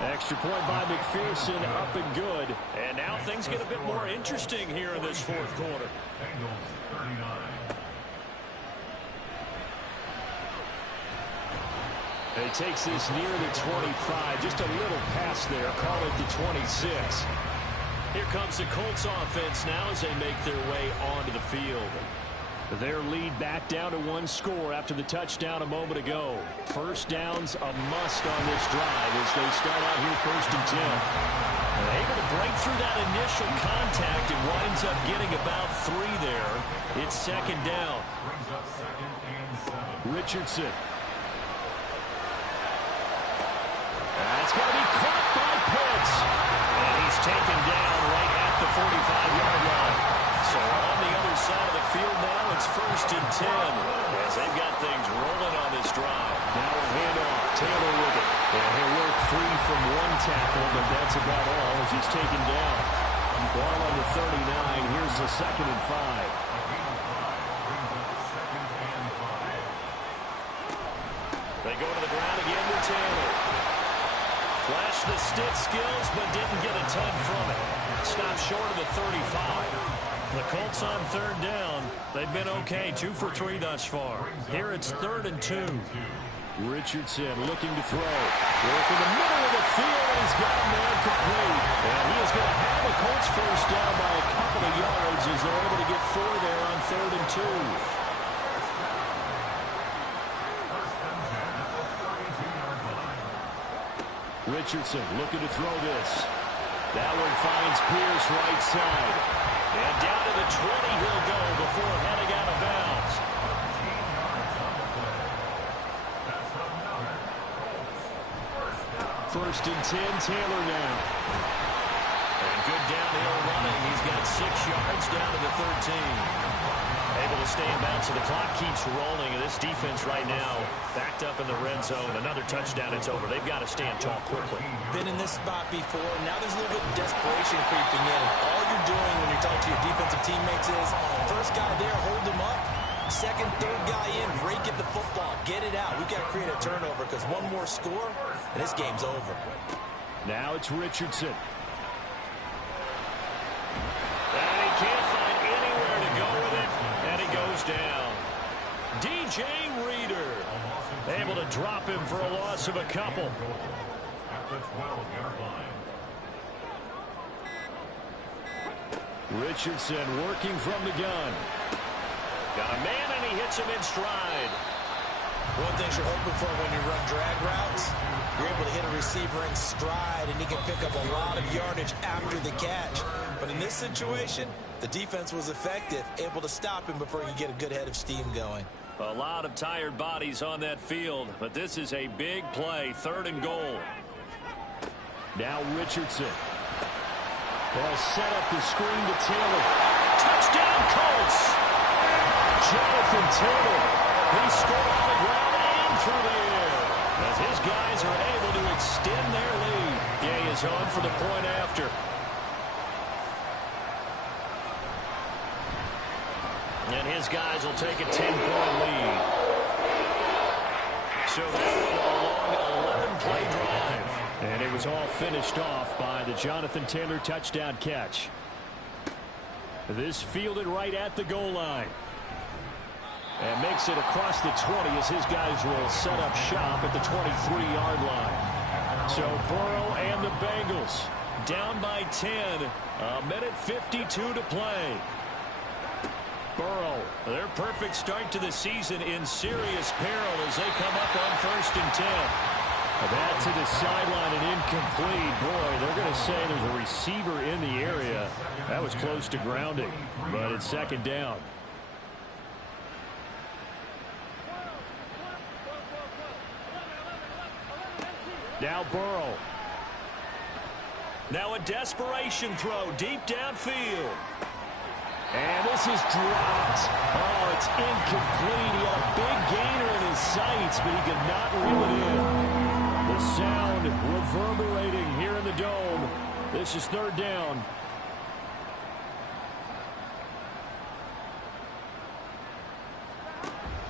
Extra point by McPherson, up and good. And now things get a bit more interesting here in this 4th quarter. Bengals 39. He takes this near the 25. Just a little pass there. Call it the 26. Here comes the Colts offense now as they make their way onto the field. Their lead back down to 1 score after the touchdown a moment ago. 1st down's a must on this drive as they start out here 1st and 10. And able to break through that initial contact and winds up getting about 3 there. It's 2nd down. Brings up 2nd and 7. Richardson. That's going to be caught by Pitts. And he's taken down right at the 45-yard line. So on the other side of the field now, it's 1st and 10 as they've got things rolling on this drive. Now a handoff. Taylor with it. And he'll work free from 1 tackle, but that's about all as he's taken down. Ball on the 39. Here's the 2nd and 5. They go to the ground again with Taylor. Flashed the stick skills, but didn't get a ton from it. Stopped short of the 35. The Colts on 3rd down. They've been okay, 2 for 3 thus far. Here it's 3rd and 2. Richardson looking to throw. Work in the middle of the field, and he's got a man complete. And he is going to have a Colts 1st down by a couple of yards as they're able to get 4 there on 3rd and 2. Richardson looking to throw this. That one finds Pierce right side. And down to the 20 he'll go before heading out of bounds. First and 10, Taylor now. And good downhill running. He's got 6 yards down to the 13. Able to stay in bounds, so the clock keeps rolling. And this defense right now backed up in the red zone. Another touchdown, it's over. They've got to stand tall quickly. Been in this spot before. Now there's a little bit of desperation creeping in. And all you're doing when you're talking to your defensive teammates is, first guy there, hold him up. Second, third guy in, rake at the football. Get it out. We've got to create a turnover because one more score, and this game's over. Now it's Richardson. And he can't find anywhere to go with it. And he goes down. DJ Reader able to drop him for a loss of a couple. At the 12-yard line. Richardson working from the gun. Got a man, and he hits him in stride. One thing you're hoping for when you run drag routes, you're able to hit a receiver in stride, and he can pick up a lot of yardage after the catch. But in this situation, the defense was effective, able to stop him before he could get a good head of steam going. A lot of tired bodies on that field, but this is a big play, 3rd and goal. Now Richardson. They'll set up the screen to Taylor. Touchdown, Colts! Jonathan Taylor. He scored on the ground and through the air as his guys are able to extend their lead. Gay is on for the point after. And his guys will take a 10-point lead. So that was a long 11-play drive. And it was all finished off by the Jonathan Taylor touchdown catch. This fielded right at the goal line. And makes it across the 20 as his guys will set up shop at the 23-yard line. So Burrow and the Bengals down by 10. A minute 52 to play. Burrow, their perfect start to the season in serious peril as they come up on 1st and 10. That to the sideline and incomplete. Boy, they're going to say there's a receiver in the area. That was close to grounding, but it's 2nd down. Now Burrow. Now a desperation throw deep downfield. And this is dropped. Oh, it's incomplete. He had a big gainer in his sights, but he could not reel it in. The sound reverberating here in the dome. This is 3rd down.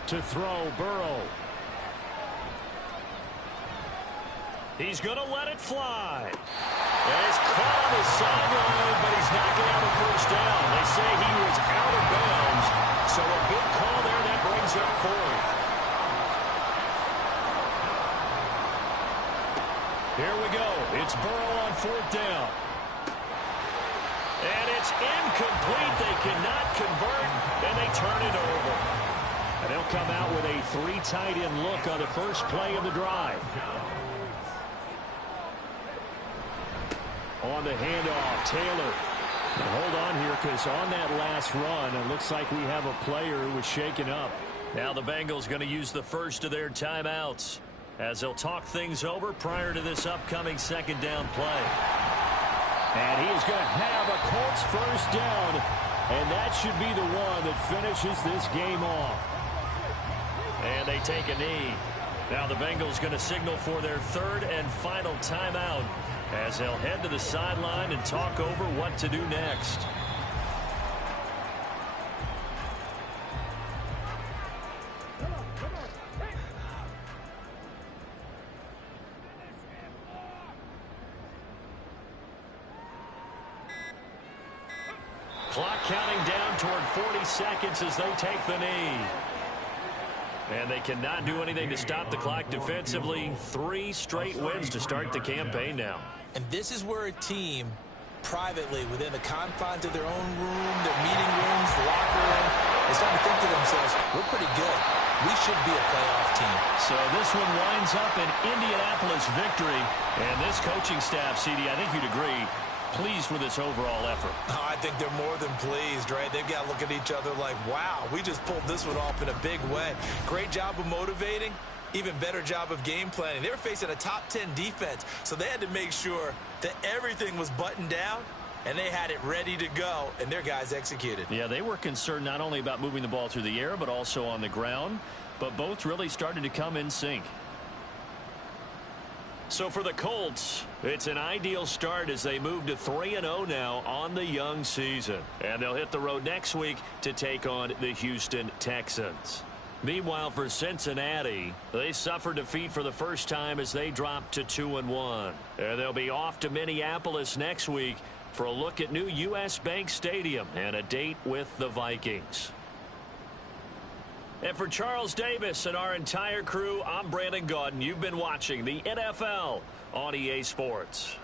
To throw, Burrow. He's going to let it fly. And it's caught on the sideline, but he's not going to have a 1st down. They say he was out of bounds. So a good call there. That brings up 4th. Here we go. It's Burrow on 4th down. And it's incomplete. They cannot convert, and they turn it over. And they'll come out with a 3 tight end look on the first play of the drive. On the handoff, Taylor. And hold on here because on that last run, it looks like we have a player who was shaken up. Now the Bengals going to use the first of their timeouts as they'll talk things over prior to this upcoming 2nd down play. And he is going to have a Colts 1st down, and that should be the one that finishes this game off. And they take a knee. Now the Bengals going to signal for their 3rd and final timeout as they'll head to the sideline and talk over what to do next. Clock counting down toward 40 seconds as they take the knee. And they cannot do anything to stop the clock defensively. 3 straight wins to start the campaign now. And this is where a team, privately, within the confines of their own room, their meeting rooms, the locker room, they start to think to themselves, we're pretty good. We should be a playoff team. So this one winds up an Indianapolis victory. And this coaching staff, CD, I think you'd agree, pleased with this overall effort. Oh, I think they're more than pleased, right? They've got to look at each other like, wow, we just pulled this one off in a big way. Great job of motivating. Even better job of game planning. They were facing a top 10 defense, so they had to make sure that everything was buttoned down, and they had it ready to go, and their guys executed. Yeah, they were concerned not only about moving the ball through the air, but also on the ground. But both really started to come in sync. So for the Colts, it's an ideal start as they move to 3-0 now on the young season. And they'll hit the road next week to take on the Houston Texans. Meanwhile, for Cincinnati, they suffered defeat for the first time as they dropped to 2-1. And they'll be off to Minneapolis next week for a look at new U.S. Bank Stadium and a date with the Vikings. And for Charles Davis and our entire crew, I'm Brandon Gaudin. You've been watching the NFL on EA Sports.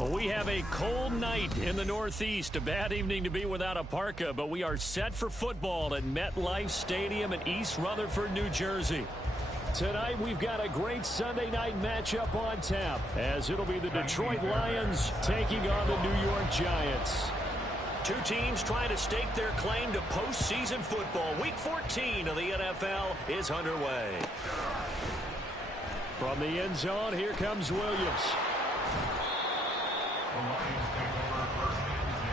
Well, we have a cold night in the Northeast. A bad evening to be without a parka, but we are set for football at MetLife Stadium in East Rutherford, New Jersey. Tonight, we've got a great Sunday night matchup on tap, as it'll be the Detroit Lions taking on the New York Giants. Two teams trying to stake their claim to postseason football. Week 14 of the NFL is underway. From the end zone, here comes Williams. The Lions take over first and 10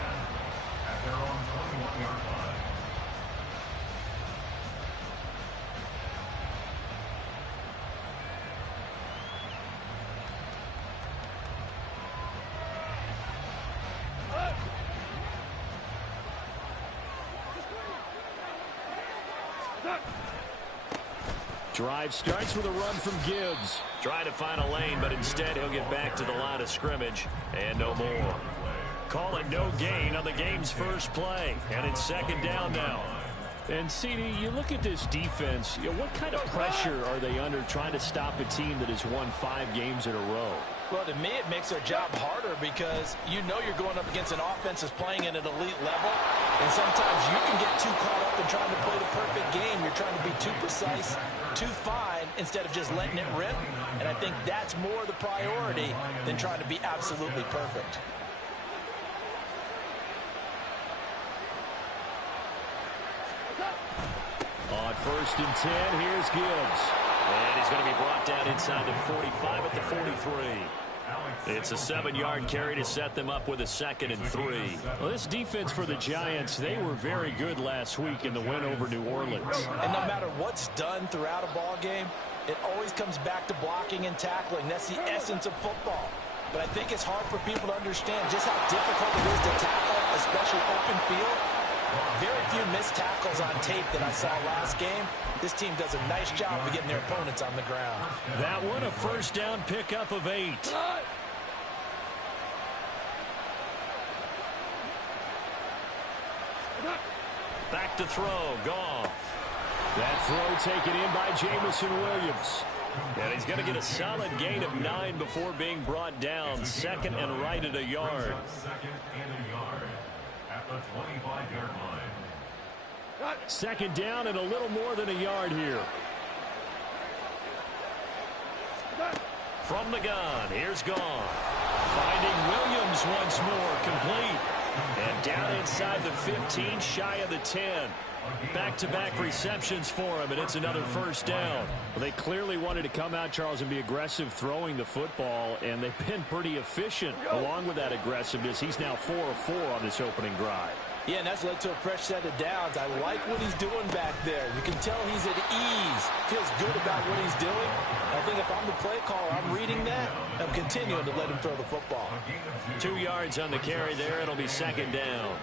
at their own 21-yard line. Drive starts with a run from Gibbs. Trying to find a lane, but instead he'll get back to the line of scrimmage and no more. Call it no gain on the game's first play, and it's second down now. And, CD, you look at this defense, what kind of pressure are they under trying to stop a team that has won 5 games in a row? Well, to me, it makes their job harder because you know you're going up against an offense that's playing at an elite level, and sometimes you can get too caught up in trying to play the perfect game. You're trying to be too precise, too fine, instead of just letting it rip, and I think that's more the priority than trying to be absolutely perfect. On first and 10, here's Gibbs. And he's going to be brought down inside the 45 at the 43. It's a 7-yard carry to set them up with a 2nd and 3. Well, this defense for the Giants, they were very good last week in the win over New Orleans. And no matter what's done throughout a ball game, it always comes back to blocking and tackling. That's the essence of football. But I think it's hard for people to understand just how difficult it is to tackle, especially open field. Very few missed tackles on tape that I saw last game. This team does a nice job of getting their opponents on the ground. That one a first down pickup of 8. Back to throw, Goff. That throw taken in by Jameson Williams. And he's going to get a solid gain of 9 before being brought down. 2nd and right at a yard. 2nd and a yard at the 25-yard line. 2nd down and a little more than a yard here. From the gun, here's Goff. Finding Williams once more, complete. And down inside the 15, shy of the 10. Back-to-back receptions for him, and it's another first down. Well, they clearly wanted to come out, Charles, and be aggressive throwing the football, and they've been pretty efficient along with that aggressiveness. He's now 4 of 4 on this opening drive. Yeah, and that's led to a fresh set of downs. I like what he's doing back there. You can tell he's at ease. Feels good about what he's doing. I think if I'm the play caller, I'm reading that. I'm continuing to let him throw the football. 2 yards on the carry there. It'll be 2nd down.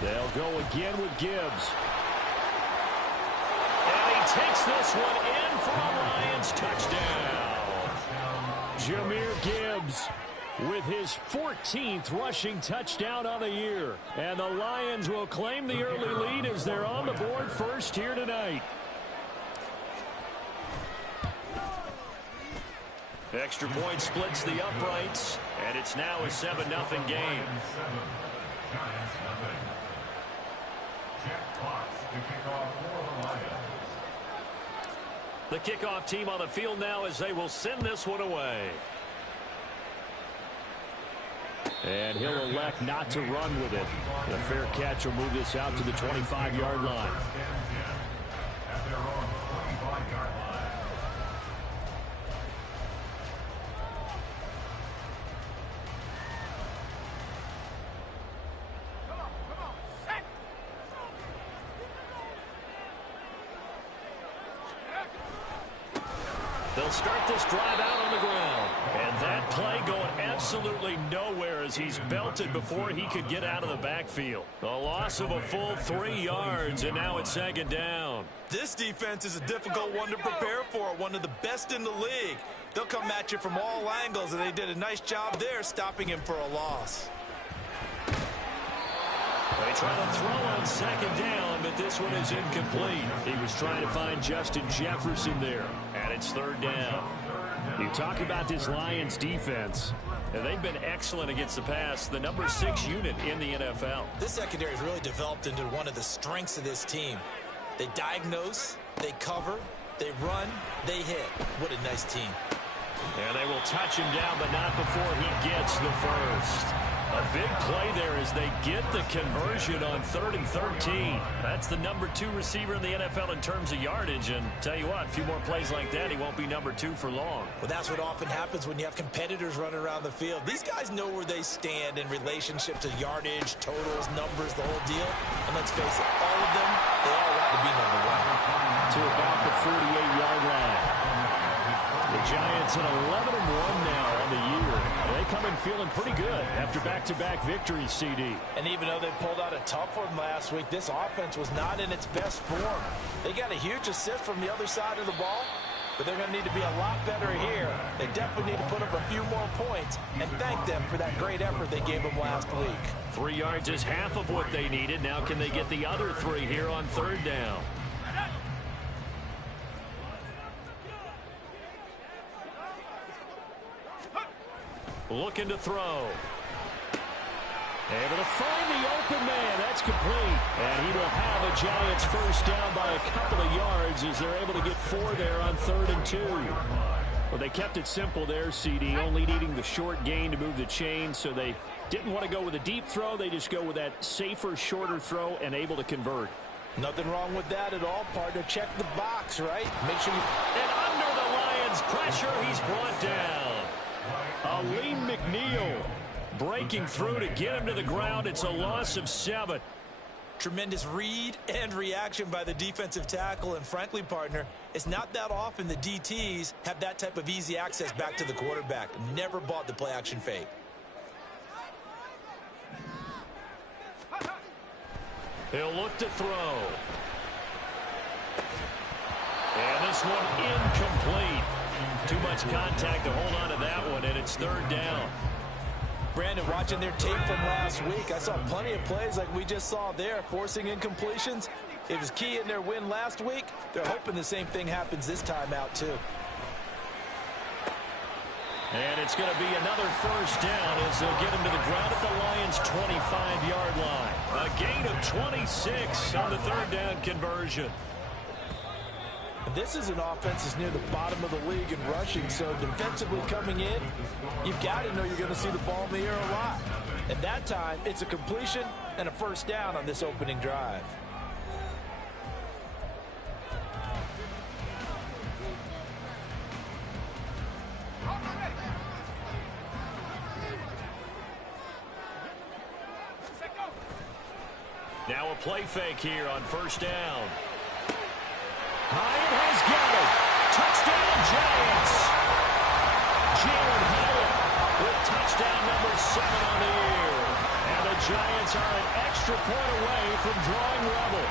They'll go again with Gibbs. And he takes this one in for a Lions touchdown. Jahmyr Gibbs with his 14th rushing touchdown on the year. And the Lions will claim the early lead as they're on the board first here tonight. Extra point splits the uprights, and it's now a 7-0 game. Giants nothing. Jack Fox to kick off for the Lions. The kickoff team on the field now as they will send this one away. And he'll elect not to run with it. A fair catch will move this out to the 25-yard line. At their own 25-yard line. They'll start this drive out on the ground. And that play going absolutely nowhere as he's belted before he could get out of the backfield. A loss of a full 3 yards, and now it's 2nd down. This defense is a difficult one to prepare for, one of the best in the league. They'll come at you from all angles, and they did a nice job there stopping him for a loss. They try to throw on second down, but this one is incomplete. He was trying to find Justin Jefferson there, and it's third down. You talk about this Lions defense. And they've been excellent against the pass, the number 6 unit in the NFL. This secondary has really developed into one of the strengths of this team. They diagnose, they cover, they run, they hit. What a nice team. And they will touch him down, but not before he gets the first. A big play there as they get the conversion on 3rd and 13. That's the number 2 receiver in the NFL in terms of yardage. And tell you what, a few more plays like that, he won't be number 2 for long. Well, that's what often happens when you have competitors running around the field. These guys know where they stand in relationship to yardage, totals, numbers, the whole deal. And let's face it, all of them, they all want to be number 1. To about the 48-yard line. The Giants at 11-1 now on the year. They come in feeling pretty good after back-to-back victories, CD. And even though they pulled out a tough one last week, this offense was not in its best form. They got a huge assist from the other side of the ball, but they're going to need to be a lot better here. They definitely need to put up a few more points and thank them for that great effort they gave them last week. 3 yards is half of what they needed. Now can they get the other 3 here on 3rd down? Looking to throw. Able to find the open man. That's complete. And he will have a Giants first down by a couple of yards as they're able to get 4 there on 3rd and 2. Well, they kept it simple there, CD, only needing the short gain to move the chain, so they didn't want to go with a deep throw. They just go with that safer, shorter throw and able to convert. Nothing wrong with that at all, partner. Check the box, right? Make sure you... And under the Lions' pressure, he's brought down. Alim McNeil breaking through to get him to the ground. It's a loss of 7. Tremendous read and reaction by the defensive tackle. And frankly, partner, it's not that often the DTs have that type of easy access back to the quarterback. Never bought the play action fake. He'll look to throw. And this one incomplete. Too much contact to hold on to that one, and it's 3rd down. Brandon, watching their tape from last week, I saw plenty of plays like we just saw there, forcing incompletions. It was key in their win last week. They're hoping the same thing happens this time out, too. And it's going to be another first down as they'll get him to the ground at the Lions' 25-yard line. A gain of 26 on the 3rd down conversion. This is an offense that's near the bottom of the league in rushing, so defensively coming in, you've got to know you're going to see the ball in the air a lot. At that time, it's a completion and a first down on this opening drive. Now a play fake here on first down. Hyatt has got it. Touchdown, Giants. Jalen Hyatt with touchdown number 7 on the year. And the Giants are an extra point away from drawing level.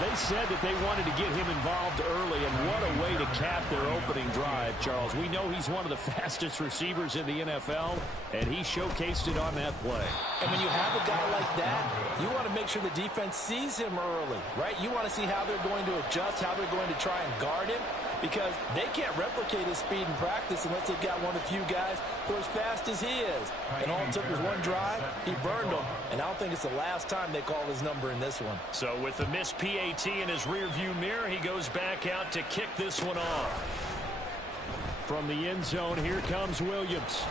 They said that they wanted to get him involved early, and what a way to cap their opening drive, Charles. We know he's one of the fastest receivers in the NFL, and he showcased it on that play. And when you have a guy like that, you want to make sure the defense sees him early, right? You want to see how they're going to adjust, how they're going to try and guard him, because they can't replicate his speed in practice unless they've got one of the few guys who are as fast as he is. And all it took was one drive, he burned them, and I don't think it's the last time they call his number in this one. So with the missed PAT in his rearview mirror, he goes back out to kick this one off. From the end zone, here comes Williams.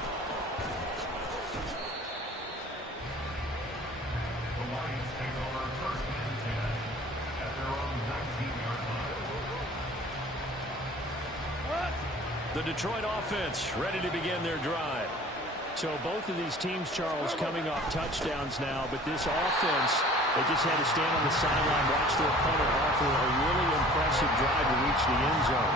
The Lions take over 1st and 10 at their own 19-yard line. The Detroit offense ready to begin their drive. So both of these teams, Charles, coming off touchdowns now, but this offense, they just had to stand on the sideline, watch their opponent offer a really impressive drive to reach the end zone.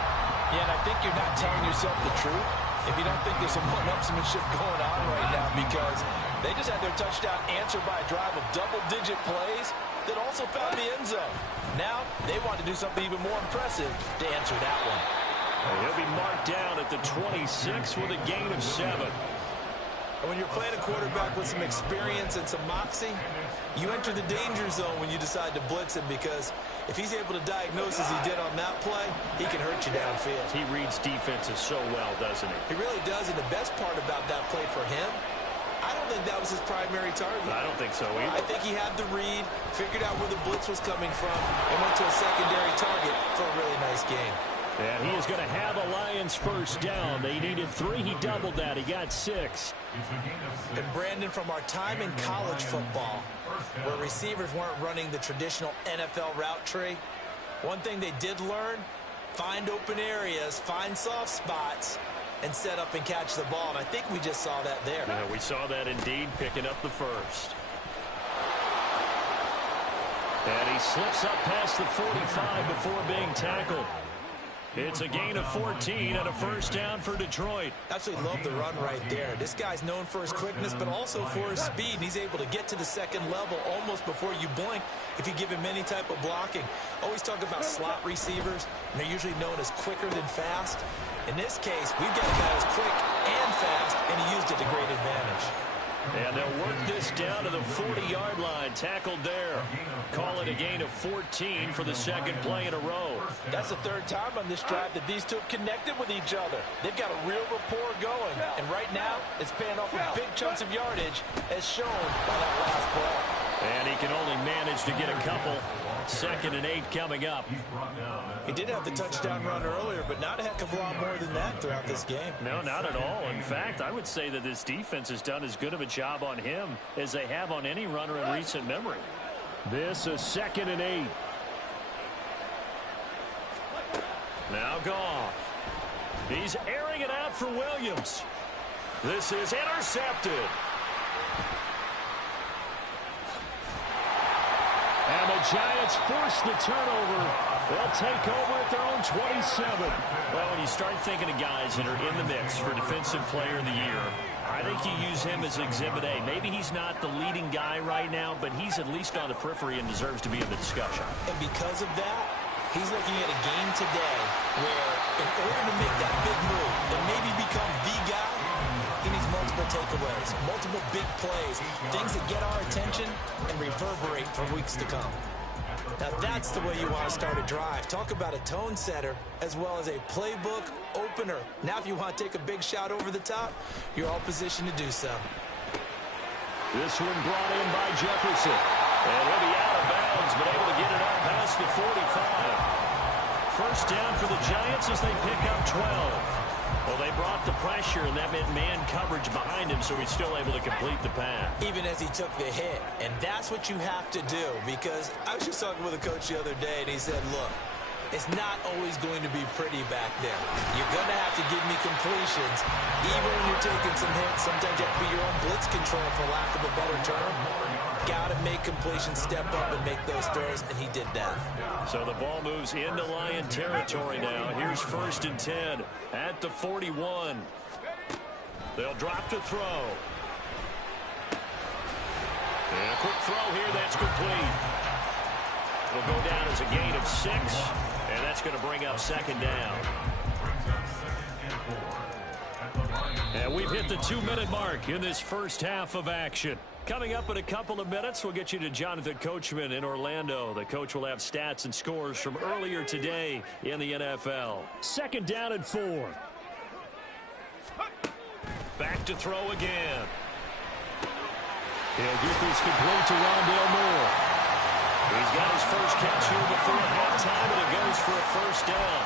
Yeah, and I think you're not telling yourself the truth if you don't think there's some one-upsmanship going on right now, because they just had their touchdown answered by a drive of double-digit plays that also found the end zone. Now they want to do something even more impressive to answer that one. He'll be marked down at the 26 with a gain of 7. And when you're playing a quarterback with some experience and some moxie, you enter the danger zone when you decide to blitz him, because if he's able to diagnose as he did on that play, he can hurt you downfield. He reads defenses so well, doesn't he? He really does, and the best part about that play for him, I don't think that was his primary target. I don't think so either. I think he had the read, figured out where the blitz was coming from, and went to a secondary target for a really nice game. And he is going to have a Lions first down. They needed 3. He doubled that. He got 6. And Brandon, from our time in college football, where receivers weren't running the traditional NFL route tree, one thing they did learn, find open areas, find soft spots, and set up and catch the ball. And I think we just saw that there. Yeah, we saw that indeed, picking up the first. And he slips up past the 45 before being tackled. It's a gain of 14 and a first down for Detroit. Absolutely love the run right there. This guy's known for his quickness, but also for his speed. And he's able to get to the second level almost before you blink if you give him any type of blocking. Always talk about slot receivers, and they're usually known as quicker than fast. In this case, we've got a guy who's quick and fast, and he used it to great advantage. And they'll work this down to the 40-yard line. Tackled there. Call it a gain of 14 for the second play in a row. That's the third time on this drive that these two have connected with each other. They've got a real rapport going. And right now, it's paying off with big chunks of yardage, as shown by that last play. And he can only manage to get a couple. 2nd and 8 coming up. He did have the touchdown run earlier, but not a heck of a lot more than that throughout this game. No, not at all. In fact, I would say that this defense has done as good of a job on him as they have on any runner in recent memory. This is 2nd and 8. Now Goff. He's airing it out for Williams. This is intercepted. And the Giants force the turnover. They'll take over at their own 27. Well, when you start thinking of guys that are in the mix for Defensive Player of the Year, I think you use him as Exhibit A. Maybe he's not the leading guy right now, but he's at least on the periphery and deserves to be in the discussion. And because of that, he's looking at a game today where, in order to make that big move and maybe become the guy, he needs multiple takeaways, multiple big plays, things that get our attention and reverberate for weeks to come. Now that's the way you want to start a drive. Talk about a tone setter as well as a playbook opener. Now if you want to take a big shot over the top, you're all positioned to do so. This one brought in by Jefferson. And he'll be out of bounds, but able to get it up past the 45. First down for the Giants as they pick up 12. Well, they brought the pressure, and that meant man coverage behind him, so he's still able to complete the pass. Even as he took the hit. And that's what you have to do, because I was just talking with a coach the other day, and he said, look, it's not always going to be pretty back there. You're going to have to give me completions. Even when you're taking some hits, sometimes you have to be your own blitz control, for lack of a better term. Got to make completions, step up and make those throws, and he did that. So the ball moves into Lion territory now. Here's 1st and 10 at the 41. They'll drop to throw. And a quick throw here, that's complete. It'll go down as a gain of 6, and that's going to bring up 2nd down. And we've hit the 2-minute mark in this first half of action. Coming up in a couple of minutes, we'll get you to Jonathan Coachman in Orlando. The coach will have stats and scores from earlier today in the NFL. 2nd down and 4. Back to throw again. He'll get this complete to Rondale Moore. He's got his first catch here before halftime, and it goes for a first down.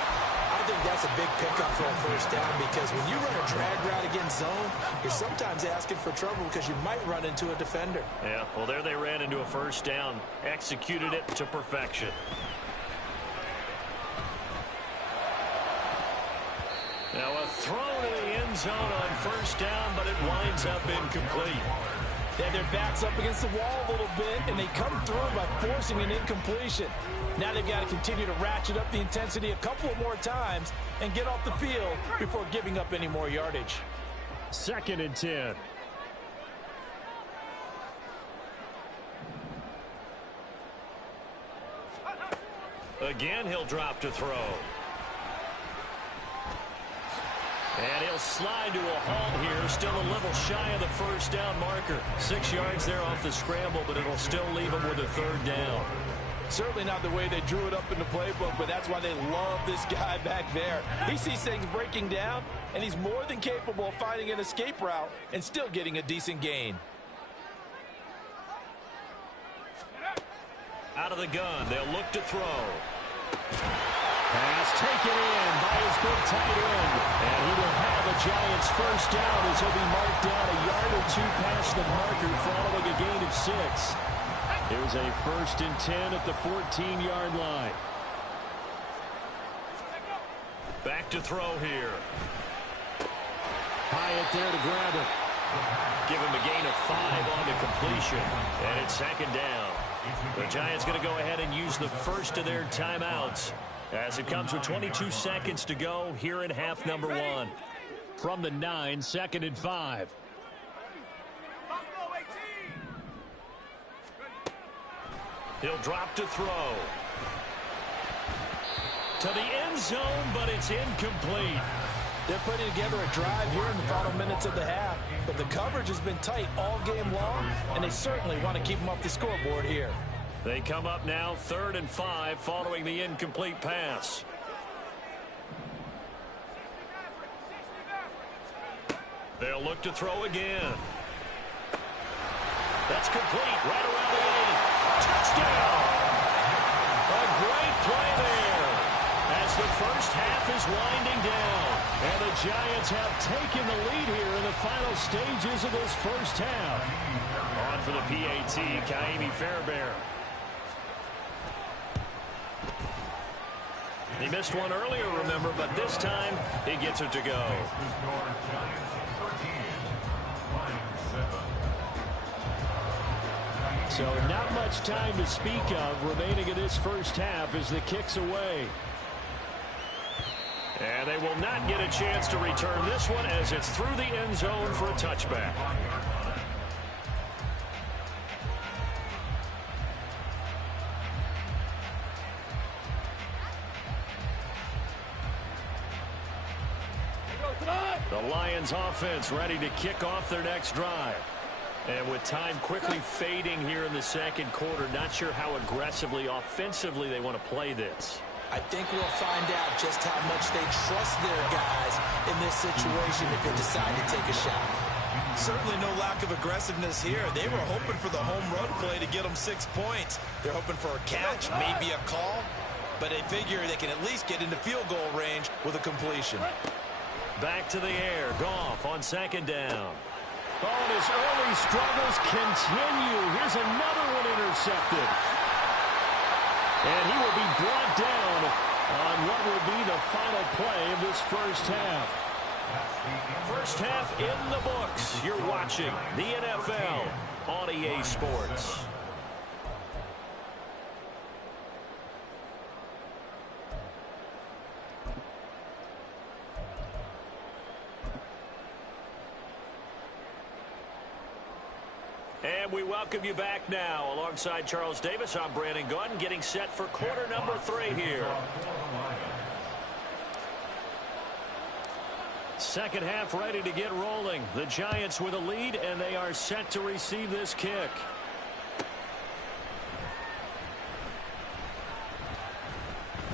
I think that's a big pickup for a first down, because when you run a drag route against zone, you're sometimes asking for trouble because you might run into a defender. Yeah, well, there they ran into a first down, executed it to perfection. Now a throw to the end zone on first down, but it winds up incomplete. They had their backs up against the wall a little bit, and they come through by forcing an incompletion. Now they've got to continue to ratchet up the intensity a couple of more times and get off the field before giving up any more yardage. 2nd and 10. Again, he'll drop to throw. And he'll slide to a halt here, still a little shy of the first down marker. 6 yards there off the scramble, but it'll still leave him with a third down. Certainly not the way they drew it up in the playbook, but that's why they love this guy back there. He sees things breaking down, and he's more than capable of finding an escape route and still getting a decent gain. Out of the gun, they'll look to throw. Pass taken in by his big tight end. And he will have a Giants first down as he'll be marked down a yard or two past the marker following a gain of 6. Here's a 1st and 10 at the 14-yard line. Back to throw here. Hyatt there to grab it. Give him a gain of 5 on the completion. And it's 2nd down. The Giants going to go ahead and use the first of their timeouts as it comes with 22 seconds to go here in half number 1. From the 9, 2nd and 5. He'll drop to throw. To the end zone, but it's incomplete. They're putting together a drive here in the final minutes of the half, but the coverage has been tight all game long, and they certainly want to keep them off the scoreboard here. They come up now 3rd and 5 following the incomplete pass. They'll look to throw again. That's complete right around the 8. Touchdown! A great play there as the first half is winding down. And the Giants have taken the lead here in the final stages of this first half. On for the PAT, Ka'imi Fairbairn. He missed one earlier, remember, but this time he gets it to go. So not much time to speak of remaining in this first half as the kick's away. And they will not get a chance to return this one as it's through the end zone for a touchback. The Lions offense ready to kick off their next drive. And with time quickly fading here in the second quarter, not sure how aggressively, offensively they want to play this. I think we'll find out just how much they trust their guys in this situation if they decide to take a shot. Certainly no lack of aggressiveness here. They were hoping for the home run play to get them 6 points. They're hoping for a catch, maybe a call, but they figure they can at least get into field goal range with a completion. Back to the air. Goff on 2nd down. Oh, and his early struggles continue. Here's another one intercepted. And he will be brought down on what will be the final play of this first half. First half in the books. You're watching the NFL on EA Sports. And we welcome you back now. Alongside Charles Davis, I'm Brandon Gaudin, getting set for quarter number 3 here. Second half ready to get rolling. The Giants with a lead, and they are set to receive this kick.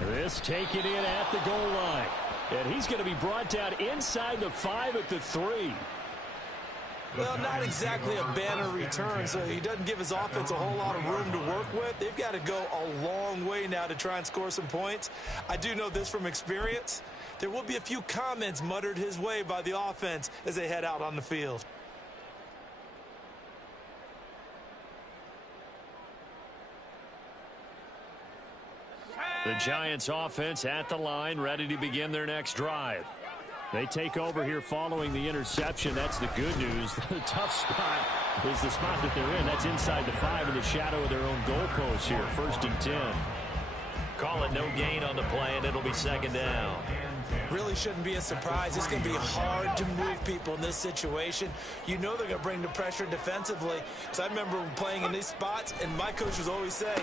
This taken in at the goal line. And he's going to be brought down inside the 5 at the 3. Well, not exactly a banner return, so he doesn't give his offense a whole lot of room to work with. They've got to go a long way now to try and score some points. I do know this from experience. There will be a few comments muttered his way by the offense as they head out on the field. The Giants offense at the line, ready to begin their next drive. They take over here following the interception. That's the good news. The tough spot is the spot that they're in. That's inside the 5 in the shadow of their own goalpost here. 1st and 10. Call it no gain on the play, and it'll be 2nd down. Really shouldn't be a surprise. It's going to be hard to move people in this situation. You know they're going to bring the pressure defensively. Because I remember playing in these spots, and my coach was always saying,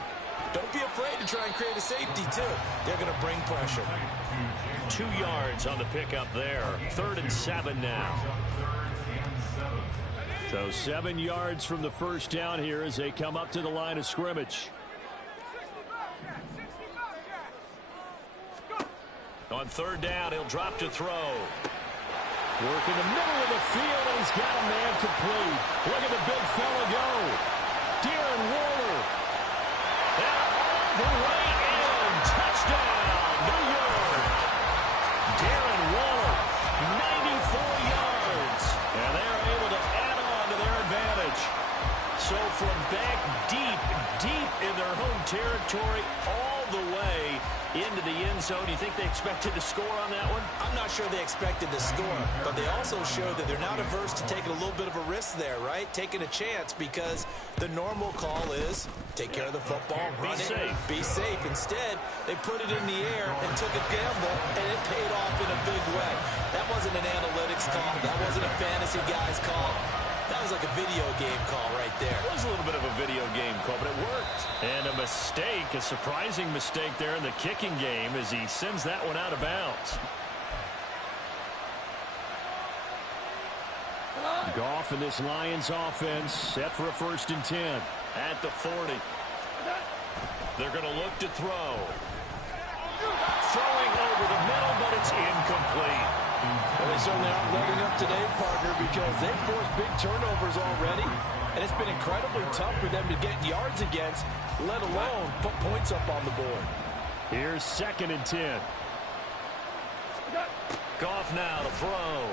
don't be afraid to try and create a safety, too. They're going to bring pressure. 2 yards on the pickup there. 3rd and 7 now. So 7 yards from the first down here as they come up to the line of scrimmage. On 3rd down, he'll drop to throw. Work in the middle of the field, and he's got a man complete. Look at the big fella go. Darren Waller. And all the way in. Touchdown, New York. Darren Waller, 94 yards. And they're able to add on to their advantage. So from back deep in their home territory, all the way into the end zone. You think they expected to score on that one? I'm not sure they expected to score, but they also showed that they're not averse to taking a little bit of a risk there, right? Taking a chance, because the normal call is take care of the football, run it, be safe. Instead, they put it in the air and took a gamble, and it paid off in a big way. That wasn't an analytics call. That wasn't a fantasy guy's call. That was like a video game call right there. It was a little bit of a video game call, but it worked. And a mistake, a surprising mistake there in the kicking game as he sends that one out of bounds. Goff and this Lions offense set for a 1st and 10. At the 40. They're going to look to throw. Throwing over the middle, but it's incomplete. Well, they certainly aren't letting up today, partner, because they've forced big turnovers already, and it's been incredibly tough for them to get yards against, let alone put points up on the board. Here's 2nd and 10. Goff now to throw.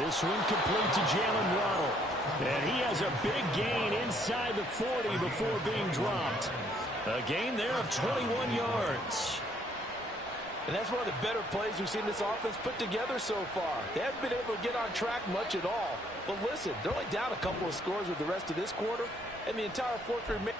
This one complete to Jalen Waddle. And he has a big gain inside the 40 before being dropped. A gain there of 21 yards. And that's one of the better plays we've seen this offense put together so far. They haven't been able to get on track much at all. But listen, they're only down a couple of scores with the rest of this quarter, and the entire fourth remaining.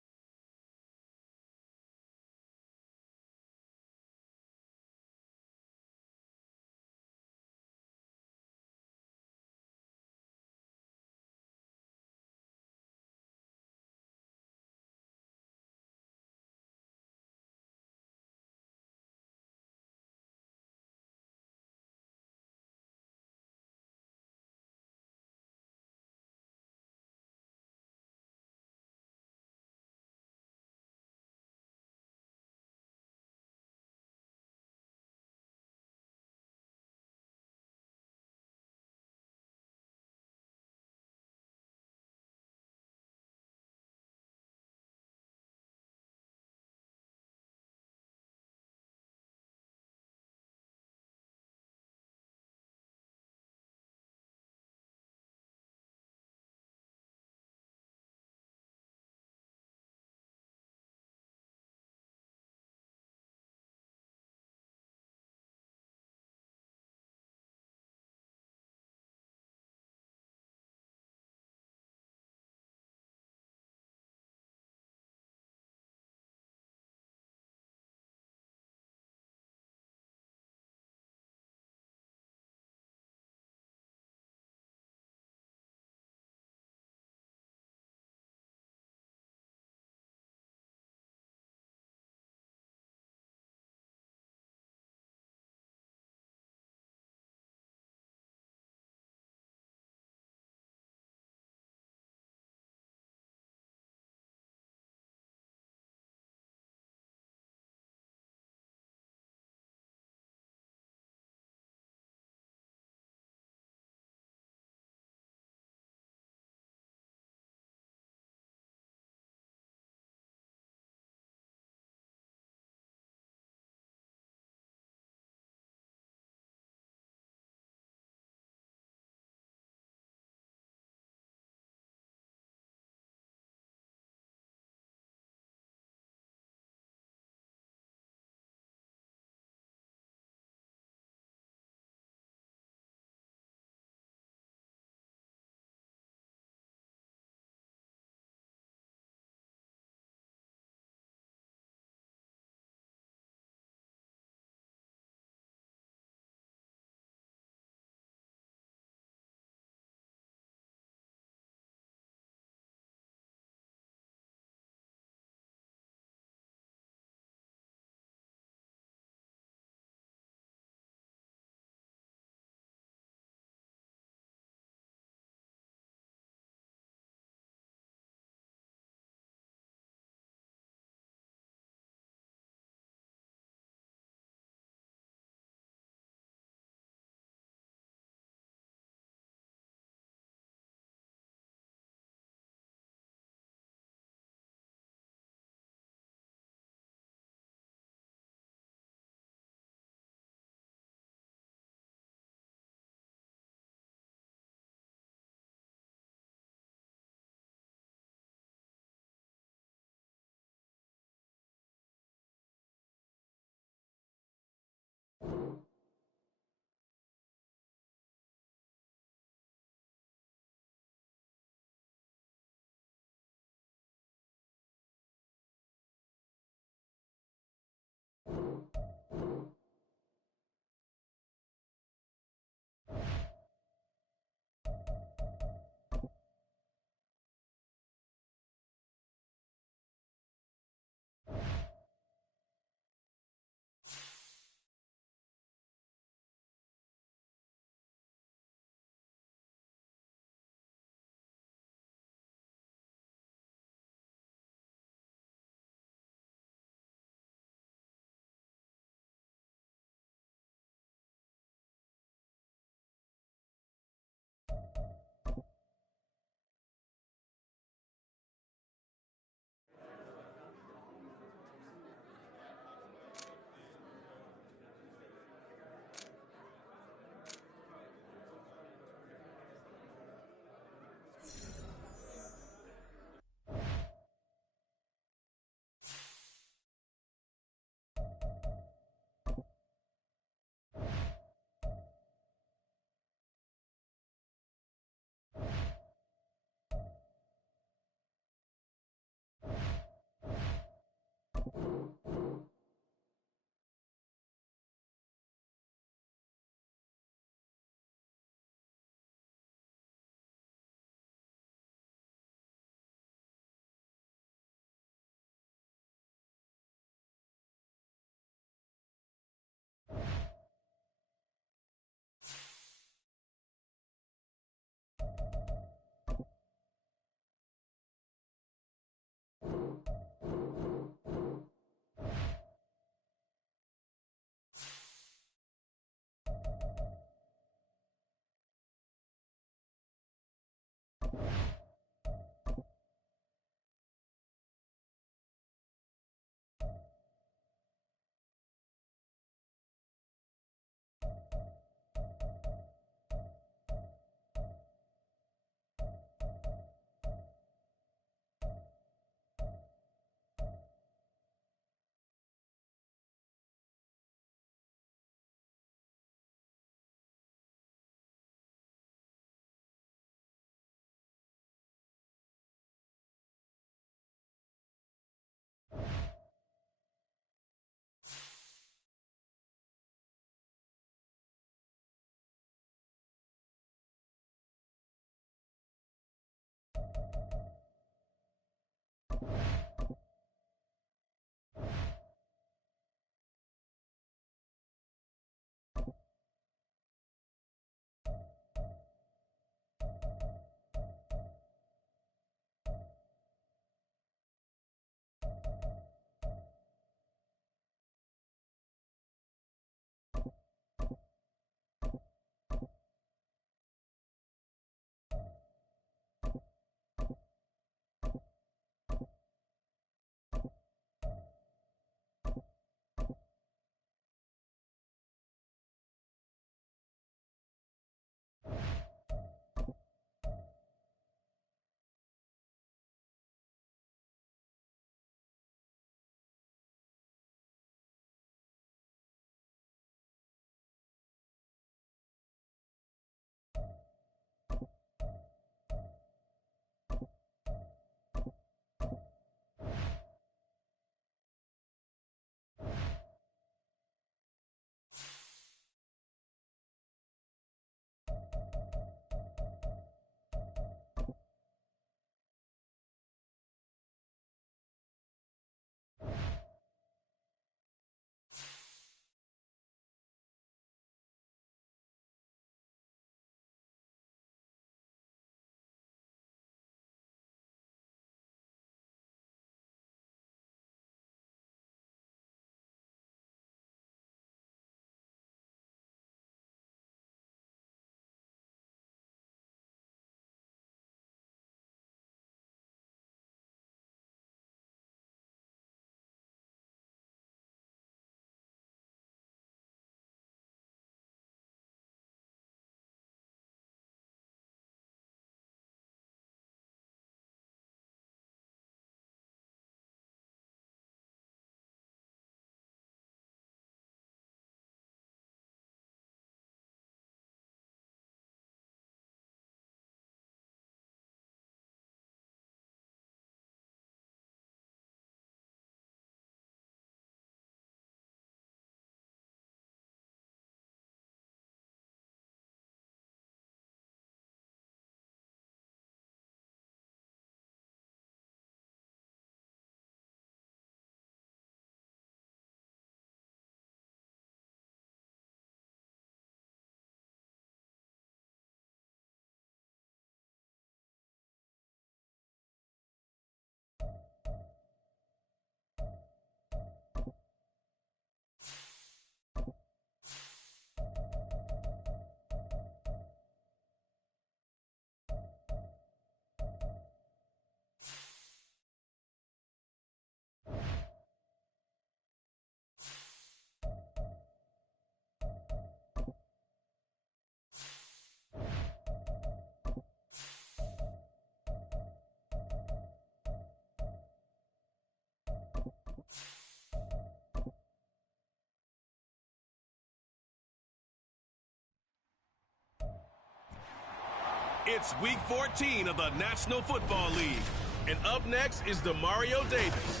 It's Week 14 of the National Football League. And up next is Demario Davis.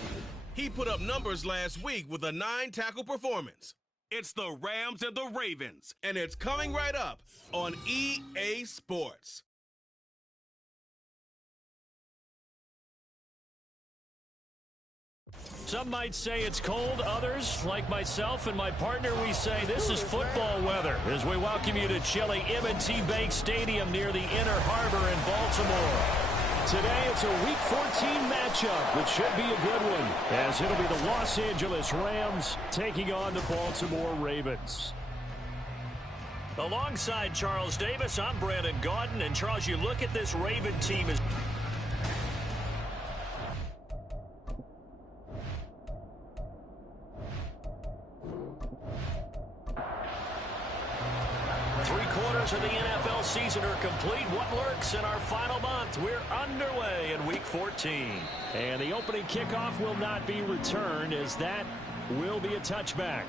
He put up numbers last week with a 9-tackle performance. It's the Rams and the Ravens, and it's coming right up on EA Sports. Some might say it's cold. Others, like myself and my partner, we say this is football weather as we welcome you to chilly M&T Bank Stadium near the Inner Harbor in Baltimore. Today, it's a Week 14 matchup, which should be a good one, as it'll be the Los Angeles Rams taking on the Baltimore Ravens. Alongside Charles Davis, I'm Brandon Gaudin. And, Charles, you look at this Raven team as... Three-quarters of the NFL season are complete. What lurks in our final month? We're underway in Week 14. And the opening kickoff will not be returned, as that will be a touchback.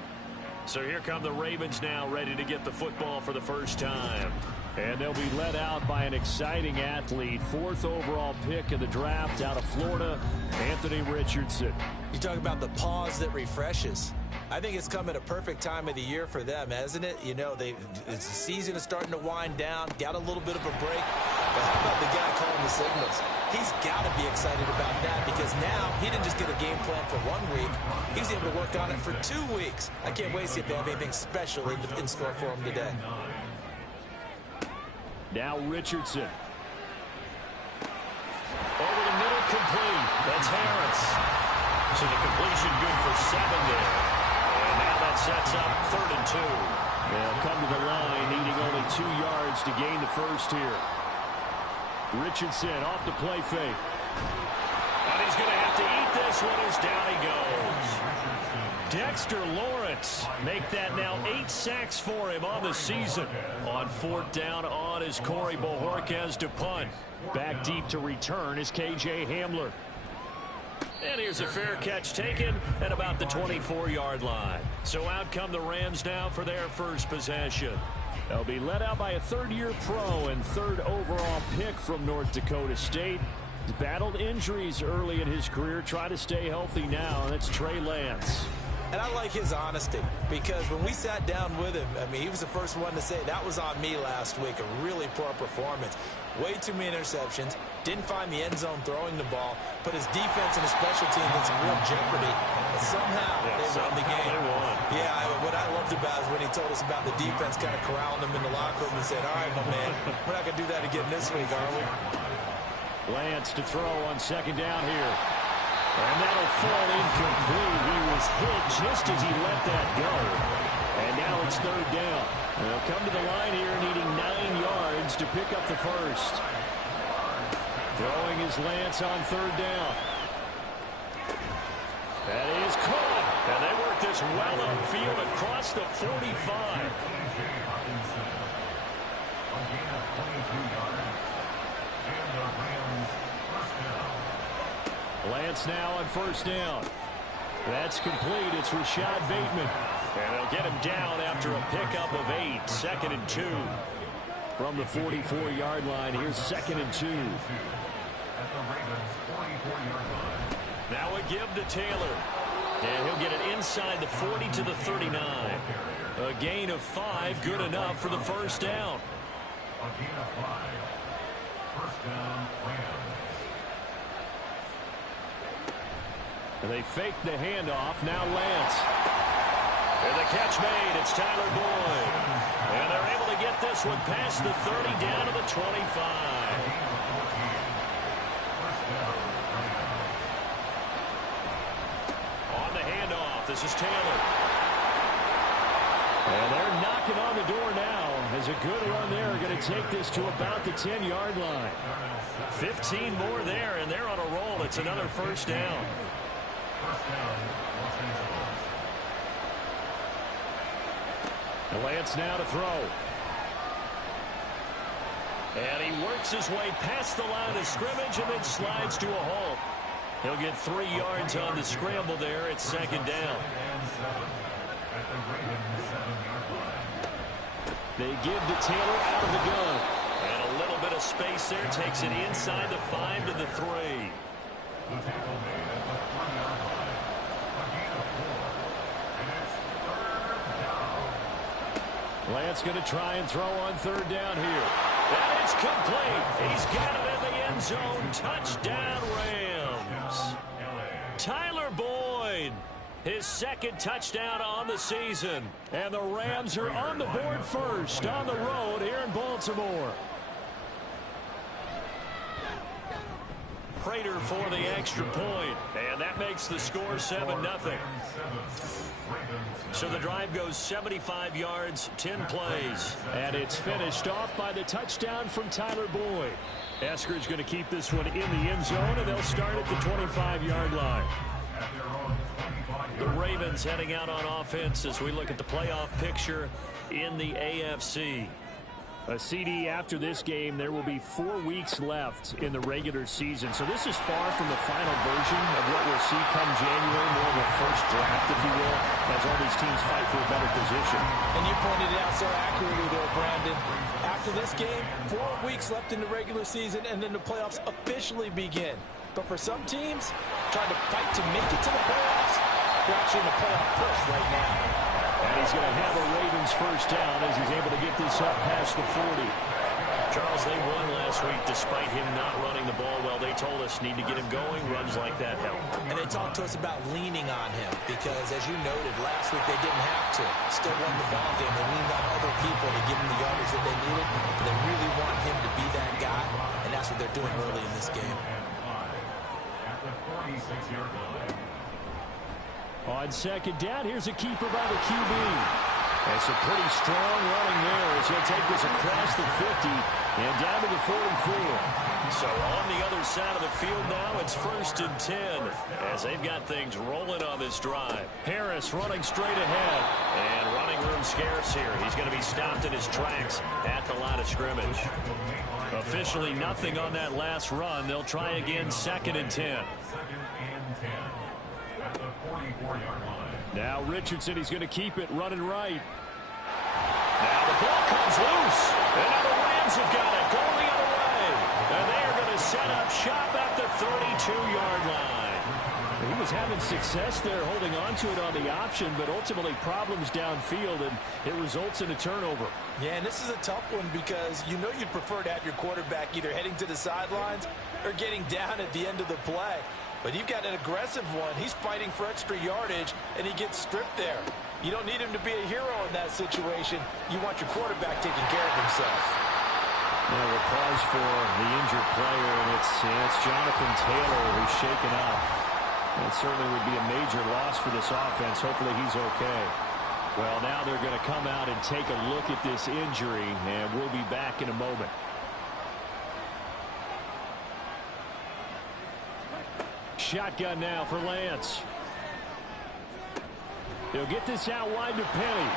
So here come the Ravens now, ready to get the football for the first time. And they'll be led out by an exciting athlete, 4th overall pick in the draft out of Florida, Anthony Richardson. You talk about the pause that refreshes. I think it's come at a perfect time of the year for them, hasn't it? You know, the season is starting to wind down, got a little bit of a break. But how about the guy calling the signals? He's got to be excited about that, because now he didn't just get a game plan for 1 week. He was able to work on it for 2 weeks. I can't wait to see if they have anything special in store for him today. Now Richardson. Over the middle, complete. That's Harris. So the completion good for 7 there. And now that sets up 3rd and 2. They'll come to the line, needing only 2 yards to gain the first here. Richardson off the play fake. And he's going to have to eat this one as down he goes. Dexter Lawrence make that now 8 sacks for him on the season. On 4th down on is Corey Bojorquez to punt. Back deep to return is KJ Hamler. And here's a fair catch taken at about the 24-yard line. So out come the Rams now for their first possession. They'll be led out by a 3rd-year pro and 3rd overall pick from North Dakota State. He's battled injuries early in his career, trying to stay healthy now, and that's Trey Lance. And I like his honesty, because when we sat down with him, I mean, he was the first one to say, that was on me last week, a really poor performance. Way too many interceptions, didn't find the end zone throwing the ball, put his defense and his special teams in some real jeopardy, but somehow they won the game. Yeah, what I loved about is when he told us about the defense kind of corralling them in the locker room and said, all right, my man, we're not going to do that again this week, are we? Lance to throw on 2nd down here. And that'll fall incomplete. He was hit just as he let that go. And now it's 3rd down. They'll come to the line here, needing 9 yards to pick up the first. Throwing is Lance on 3rd down. That is caught. And they work this well upfield across the 45. Lance now on 1st down. That's complete. It's Rashad Bateman. And they'll get him down after a pickup of 8. 2nd and 2. From the 44-yard line, here's 2nd and 2. Now a give to Taylor. And he'll get it inside the 40 to the 39. A gain of 5, good enough for the 1st down. A gain of 5. 1st down, Rams. And they fake the handoff. Now Lance. And the catch made. It's Tyler Boyd. And they're able to get this one past the 30 down to the 25. On the handoff, this is Taylor. And they're knocking on the door now. As a good run there, going to take this to about the 10-yard line. 15 more there, and they're on a roll. It's another 1st down. Lance now to throw. And he works his way past the line of scrimmage and then slides to a halt. He'll get 3 yards on the scramble there. It's 2nd down. They give to Taylor out of the gun. And a little bit of space there. Takes it inside the 5 to the 3. The tackle made at the 3-yard line. A gain of 4. And it's third down. Lance going to try and throw on third down here. And it's complete. He's got it in the end zone. Touchdown, Rams. Tyler Boyd, his second touchdown on the season. And the Rams are on the board first on the road here in Baltimore. Prater for the extra point. And that makes the score 7-0. So the drive goes 75 yards, 10 plays. And it's finished off by the touchdown from Tyler Boyd. Eskridge going to keep this one in the end zone, and they'll start at the 25-yard line. The Ravens heading out on offense as we look at the playoff picture in the AFC. A CD after this game. There will be 4 weeks left in the regular season. So this is far from the final version of what we'll see come January, more of a first draft, if you will, as all these teams fight for a better position. And you pointed it out so accurately there, Brandon. After this game, 4 weeks left in the regular season, and then the playoffs officially begin. But for some teams, trying to fight to make it to the playoffs, they're actually in the playoff push right now. And he's going to have a Ravens first down as he's able to get this up past the 40. Charles, they won last week despite him not running the ball well. They told us need to get him going. Runs like that help. And they talked to us about leaning on him because, as you noted, last week they didn't have to. Still won the ball game. They leaned on other people to give him the yardage that they needed. But they really want him to be that guy, and that's what they're doing early in this game. At the 46-yard line. On second down, here's a keeper by the QB. That's a pretty strong running there as he'll take this across the 50 and down to the 44. So on the other side of the field now, it's 1st and 10 as they've got things rolling on this drive. Harris running straight ahead. And running room scarce here. He's going to be stopped in his tracks at the line of scrimmage. Officially nothing on that last run. They'll try again, 2nd and 10. 2nd and 10. At the 44-yard line. Now Richardson, he's going to keep it running right. Now the ball comes loose. And now the Rams have got it going the other way. And they are going to set up shop at the 32-yard line. He was having success there holding on to it on the option, but ultimately problems downfield, and it results in a turnover. Yeah, and this is a tough one because you know you'd prefer to have your quarterback either heading to the sidelines or getting down at the end of the play. But you've got an aggressive one. He's fighting for extra yardage, and he gets stripped there. You don't need him to be a hero in that situation. You want your quarterback taking care of himself. Now we'll pause for the injured player, and it's Jonathan Taylor who's shaken up. That certainly would be a major loss for this offense. Hopefully he's okay. Well, now they're going to come out and take a look at this injury, and we'll be back in a moment. Shotgun now for Lance. He'll get this out wide to Penny.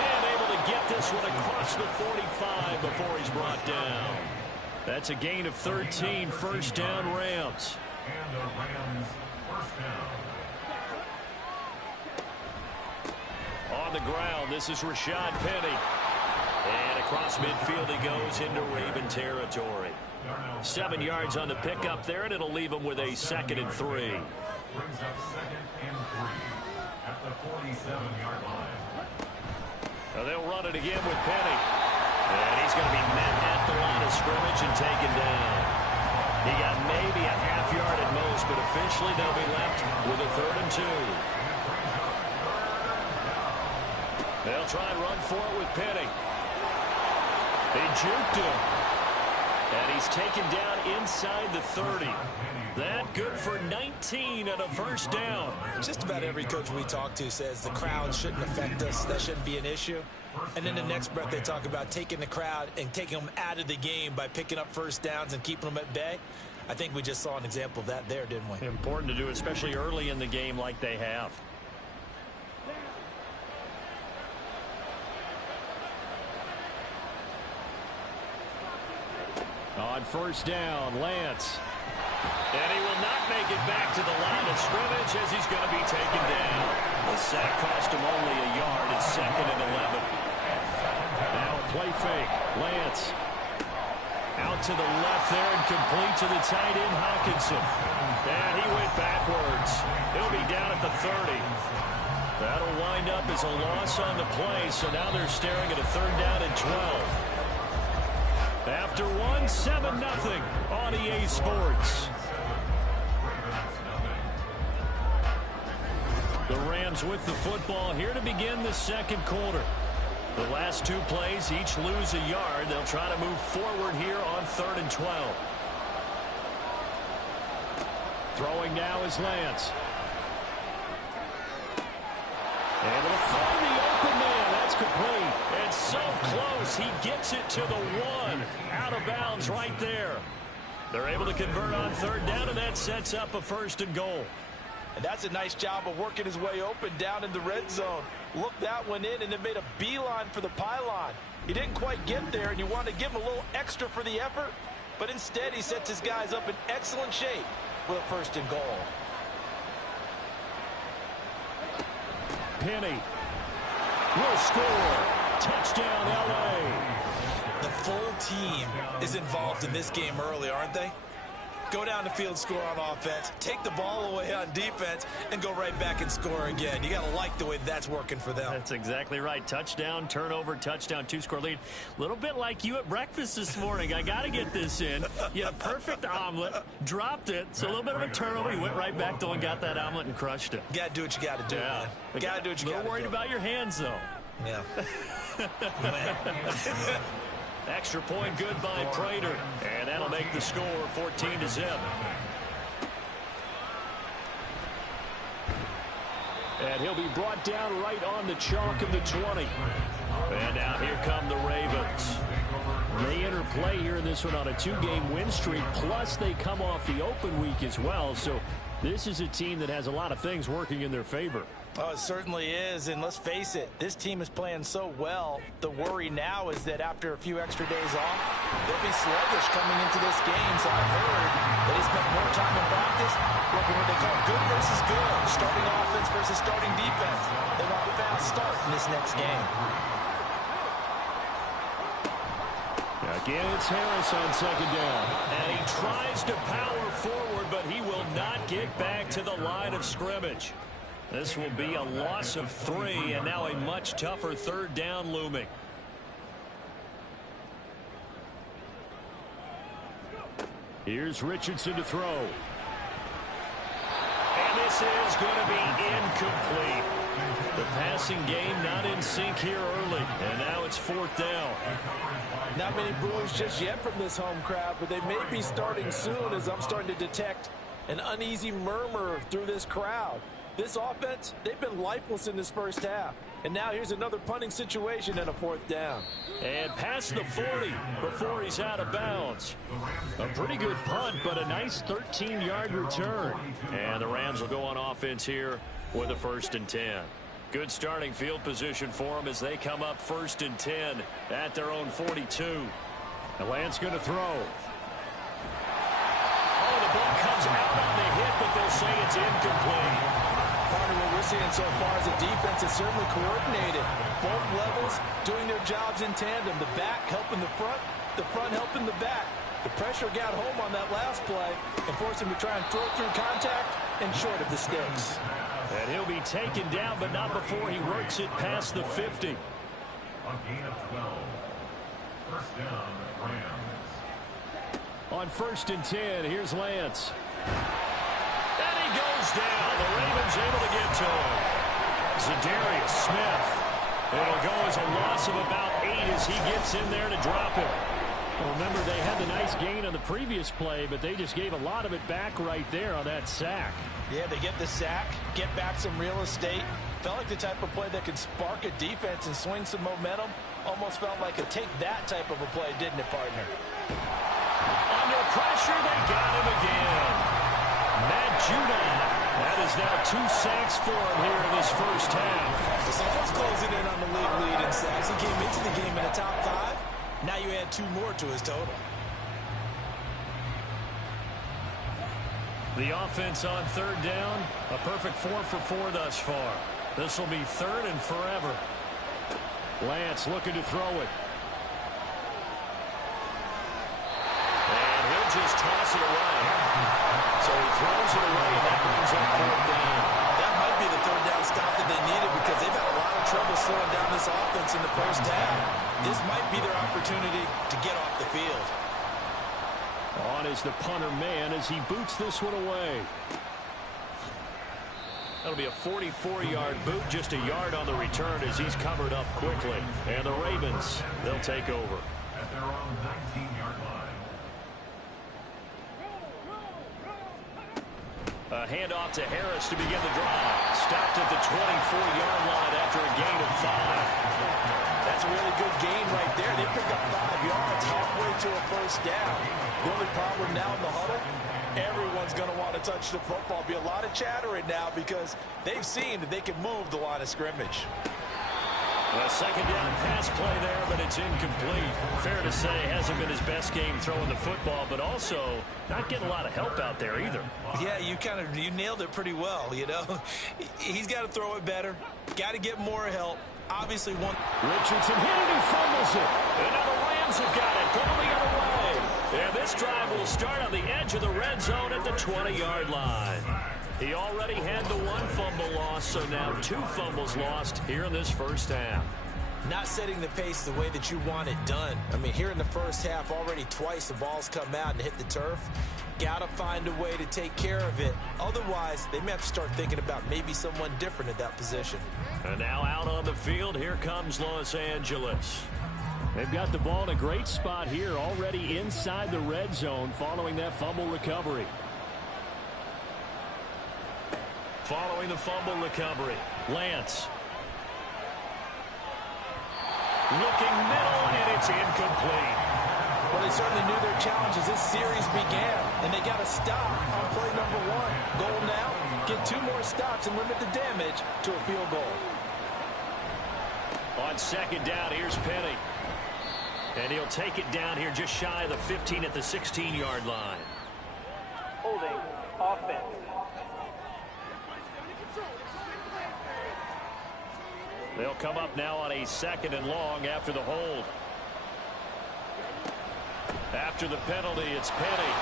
And able to get this one across the 45 before he's brought down. That's a gain of 13, 1st down Rams. And the Rams first down. On the ground, this is Rashad Penny. And across midfield he goes into Raven territory. 7 yards on the pickup there, and it'll leave him with a 2nd and 3. Brings up 2nd and 3 at the 47-yard line. Now they'll run it again with Penny. And he's going to be met at the line of scrimmage and taken down. He got maybe a half yard at most, but officially they'll be left with a 3rd and 2. They'll try and run for it with Penny. They juked him. And he's taken down inside the 30. That good for 19 and a 1st down. Just about every coach we talk to says the crowd shouldn't affect us. That shouldn't be an issue. And then the next breath they talk about taking the crowd and taking them out of the game by picking up 1st downs and keeping them at bay. I think we just saw an example of that there, didn't we? Important to do, especially early in the game like they have. On 1st down, Lance. And he will not make it back to the line of scrimmage as he's going to be taken down. The sack cost him only a yard. It's 2nd and 11. Now a play fake. Lance. Out to the left there and complete to the tight end, Hockenson. And he went backwards. He'll be down at the 30. That'll wind up as a loss on the play, so now they're staring at a 3rd down and 12. After one, 7-0 on EA Sports. The Rams with the football here to begin the second quarter. The last 2 plays, each lose a yard. They'll try to move forward here on 3rd and 12. Throwing now is Lance. Able to find the open man. That's complete. And so close. He gets it to the 1. Out of bounds right there. They're able to convert on 3rd down, and that sets up a 1st and goal. And that's a nice job of working his way open down in the red zone. Looked that one in and then made a beeline for the pylon. He didn't quite get there, and you want to give him a little extra for the effort. But instead, he sets his guys up in excellent shape with a 1st and goal. Penny will score. Touchdown, L.A. The full team is involved in this game early, aren't they? Go down the field, score on offense, take the ball away on defense, and go right back and score again. You got to like the way that's working for them. That's exactly right. Touchdown, turnover, touchdown, 2-score lead. A little bit like you at breakfast this morning. I got to get this in. You had a perfect omelet, dropped it, so a little bit of a turnover. You went right back though and got that omelet and crushed it. You got to do what you got to do, man. You got to do what you got to do. A little worried about your hands, though. Yeah. Extra point good by Prater. And that'll make the score 14-0. And he'll be brought down right on the chalk of the 20. And now here come the Ravens. They enter play here in this one on a 2-game win streak, plus they come off the open week as well. So this is a team that has a lot of things working in their favor. Oh, it certainly is, and let's face it, this team is playing so well. The worry now is that after a few extra days off, they'll be sluggish coming into this game. So I've heard that they spent more time in practice working what they call good versus good, starting offense versus starting defense. They want a fast start in this next game. Again, it's Harris on 2nd down. And he tries to power forward, but he will not get back to the line of scrimmage. This will be a loss of 3, and now a much tougher 3rd down looming. Here's Richardson to throw. And this is going to be incomplete. The passing game not in sync here early, and now it's 4th down. Not many Brewers just yet from this home crowd, but they may be starting soon as I'm starting to detect an uneasy murmur through this crowd. This offense, they've been lifeless in this first half. And now here's another punting situation and a 4th down. And past the 40 before he's out of bounds. A pretty good punt, but a nice 13-yard return. And the Rams will go on offense here with a 1st and 10. Good starting field position for them as they come up 1st and 10 at their own 42. And Lance going to throw. Oh, the ball comes out on the hit, but they'll say it's incomplete. Part of what we're seeing so far as a defense is certainly coordinated. Both levels doing their jobs in tandem. The back helping the front helping the back. The pressure got home on that last play and forced him to try and throw through contact and short of the sticks. And he'll be taken down, but not before he works it past the 50. A gain of 12. 1st down, Rams. On 1st and 10, here's Lance. And he goes down. The Ravens able to get to him. Za'Darius Smith. It'll go as a loss of about 8 as he gets in there to drop him. Well, remember, they had the nice gain on the previous play, but they just gave a lot of it back right there on that sack. Yeah, they get the sack, get back some real estate. Felt like the type of play that could spark a defense and swing some momentum. Almost felt like a take-that type of a play, didn't it, partner? Under pressure, they got him again. Matt Judon. That is now 2 sacks for him here in this first half. It's almost closing in on the league lead in sacks. He came into the game in the top 5. Now you add 2 more to his total. The offense on 3rd down, a perfect 4 for 4 thus far. This will be 3rd and forever. Lance looking to throw it. just toss it away. So he throws it away, and that brings up 4th down. That might be the 3rd down stop that they needed because they've had a lot of trouble slowing down this offense in the first half. This might be their opportunity to get off the field. On is the punter man as he boots this one away. That'll be a 44-yard boot, just a yard on the return as he's covered up quickly. And the Ravens, they'll take over. At their own 19-yard line. A handoff to Harris to begin the drive. Stopped at the 24-yard line after a gain of 5. That's a really good gain right there. They pick up 5 yards halfway to a first down. The only problem now in the huddle, everyone's going to want to touch the football. Be a lot of chattering now because they've seen that they can move the line of scrimmage. A 2nd down pass play there, but it's incomplete. Fair to say, hasn't been his best game throwing the football, but also not getting a lot of help out there either. Yeah, you nailed it pretty well, you know. He's got to throw it better. Got to get more help. Obviously, one. Richardson hit it, he fumbles it. And now the Rams have got it, going the other way. And this drive will start on the edge of the red zone at the 20-yard line. He already had the 1 fumble loss, so now 2 fumbles lost here in this first half. Not setting the pace the way that you want it done. I mean, here in the first half, already twice the ball's come out and hit the turf. Got to find a way to take care of it. Otherwise, they may have to start thinking about maybe someone different at that position. And now out on the field, here comes Los Angeles. They've got the ball in a great spot here, already inside the red zone following that fumble recovery. Following the fumble recovery, Lance. Looking middle, and it's incomplete. Well, they certainly knew their challenge as this series began, and they got to stop on play number 1. Goal now, get 2 more stops and limit the damage to a field goal. On 2nd down, here's Penny. And he'll take it down here just shy of the 15 at the 16-yard line. Holding offense. They'll come up now on a 2nd and long after the hold. After the penalty, it's Penny.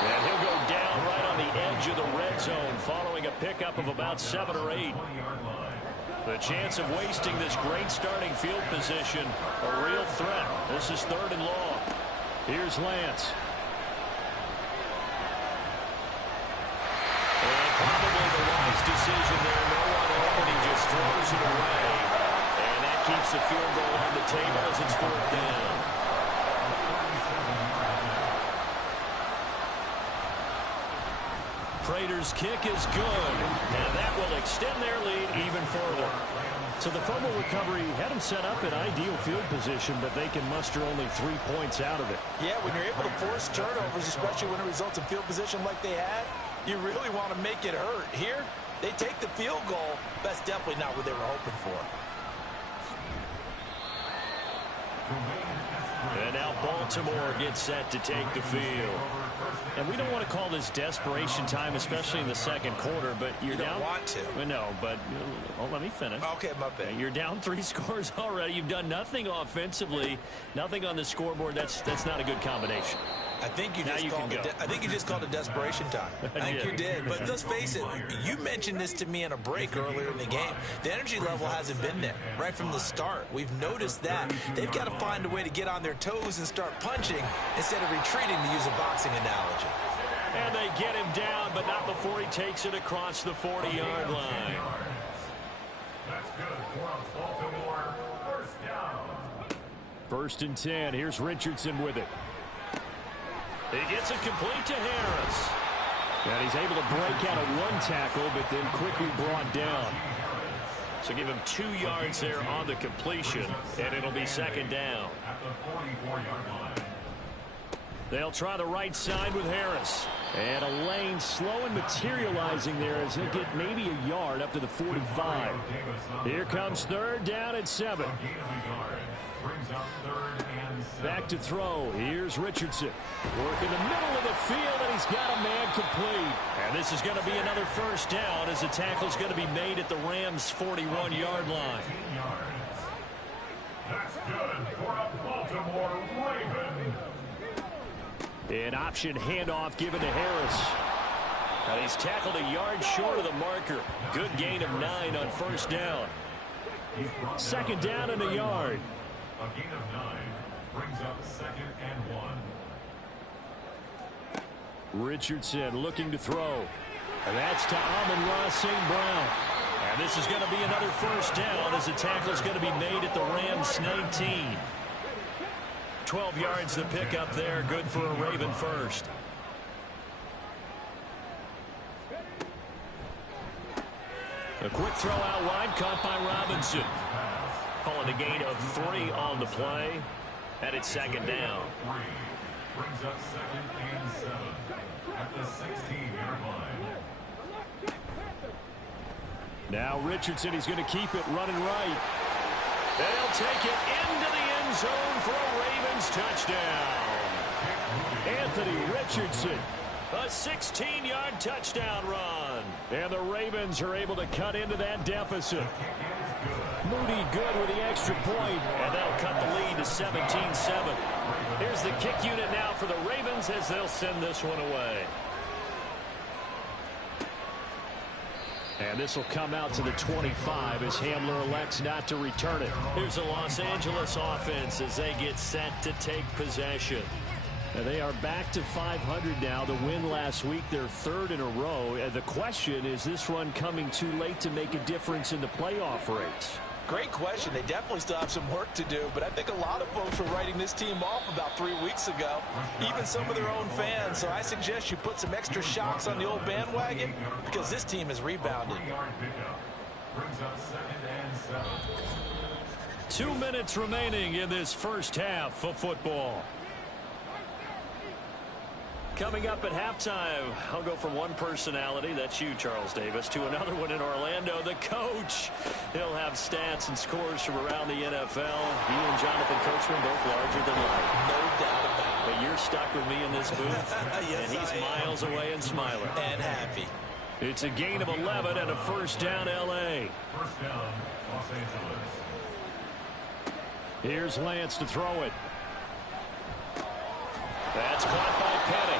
And he'll go down right on the edge of the red zone following a pickup of about 7 or 8. The chance of wasting this great starting field position, a real threat. This is 3rd and long. Here's Lance. And probably the wise decision there. No one open. He just throws it away. And that keeps the field goal on the table as it's 4th down. Prater's kick is good, and that will extend their lead even further. So the fumble recovery had them set up in ideal field position, but they can muster only 3 points out of it. Yeah, when you're able to force turnovers, especially when it results in field position like they had, you really want to make it hurt. Here, they take the field goal. That's definitely not what they were hoping for. And now Baltimore gets set to take the field. And we don't want to call this desperation time, especially in the 2nd quarter, but you're down. You don't want to. Well, no, but let me finish. Okay, my bad. You're down 3 scores already. You've done nothing offensively, nothing on the scoreboard. That's not a good combination. I think you just called it desperation time. I think you did. But let's face it, you mentioned this to me in a break earlier in the game. The energy level hasn't been there right from the start. We've noticed that. They've got to find a way to get on their toes and start punching instead of retreating, to use a boxing analogy. And they get him down, but not before he takes it across the 40-yard line. That's good for Baltimore. 1st down. 1st and 10. Here's Richardson with it. He gets it complete to Harris. And he's able to break out of 1 tackle, but then quickly brought down. So give him 2 yards there on the completion, and it'll be 2nd down. At the 44-yard line. They'll try the right side with Harris. And a lane slow and materializing there as he'll get maybe a yard up to the 45. Here comes 3rd down at 7. Brings up 3rd and 7. Back to throw. Here's Richardson. Work in the middle of the field, and he's got a man complete. And this is going to be another 1st down as the tackle's going to be made at the Rams' 41-yard line. That's good for a Baltimore Raven. An option handoff given to Harris. And he's tackled a yard short of the marker. Good gain of 9 on first down. Second down and a yard. A gain of 9 brings up 2nd and 1. Richardson looking to throw. And that's to Amon-Ra St. Brown. And this is going to be another first down as the tackle is going to be made at the Rams 19. 12 yards to pick up there. Good for a Raven first. A quick throw out wide, caught by Robinson. Calling a gain of 3 on the play. And it's second down. 3 brings up 2nd and 7 at the 16-yard line. Now Richardson, he's going to keep it running right. They'll take it into the end zone for a Ravens touchdown. Anthony Richardson, a 16-yard touchdown run. And the Ravens are able to cut into that deficit. Moody good with the extra point, and that'll cut the lead to 17-7. Here's the kick unit now for the Ravens as they'll send this one away. And this will come out to the 25 as Hamler elects not to return it. Here's the Los Angeles offense as they get set to take possession. And they are back to 500 now. The win last week, their 3rd in a row. And the question, is this run coming too late to make a difference in the playoff race? Great question. They definitely still have some work to do, but I think a lot of folks were writing this team off about 3 weeks ago, even some of their own fans. So I suggest you put some extra shocks on the old bandwagon because this team has rebounded. Brings up 2nd and 7. 2 minutes remaining in this first half of football. Coming up at halftime, I'll go from one personality, that's you, Charles Davis, to another one in Orlando, the coach. He'll have stats and scores from around the NFL. He and Jonathan Coachman both larger than life. No doubt about it. But you're stuck with me in this booth, Yes, and he's miles away and smiling. And happy. It's a gain of 11 and a first down, L.A. First down, Los Angeles. Here's Lance to throw it. That's caught by Petty.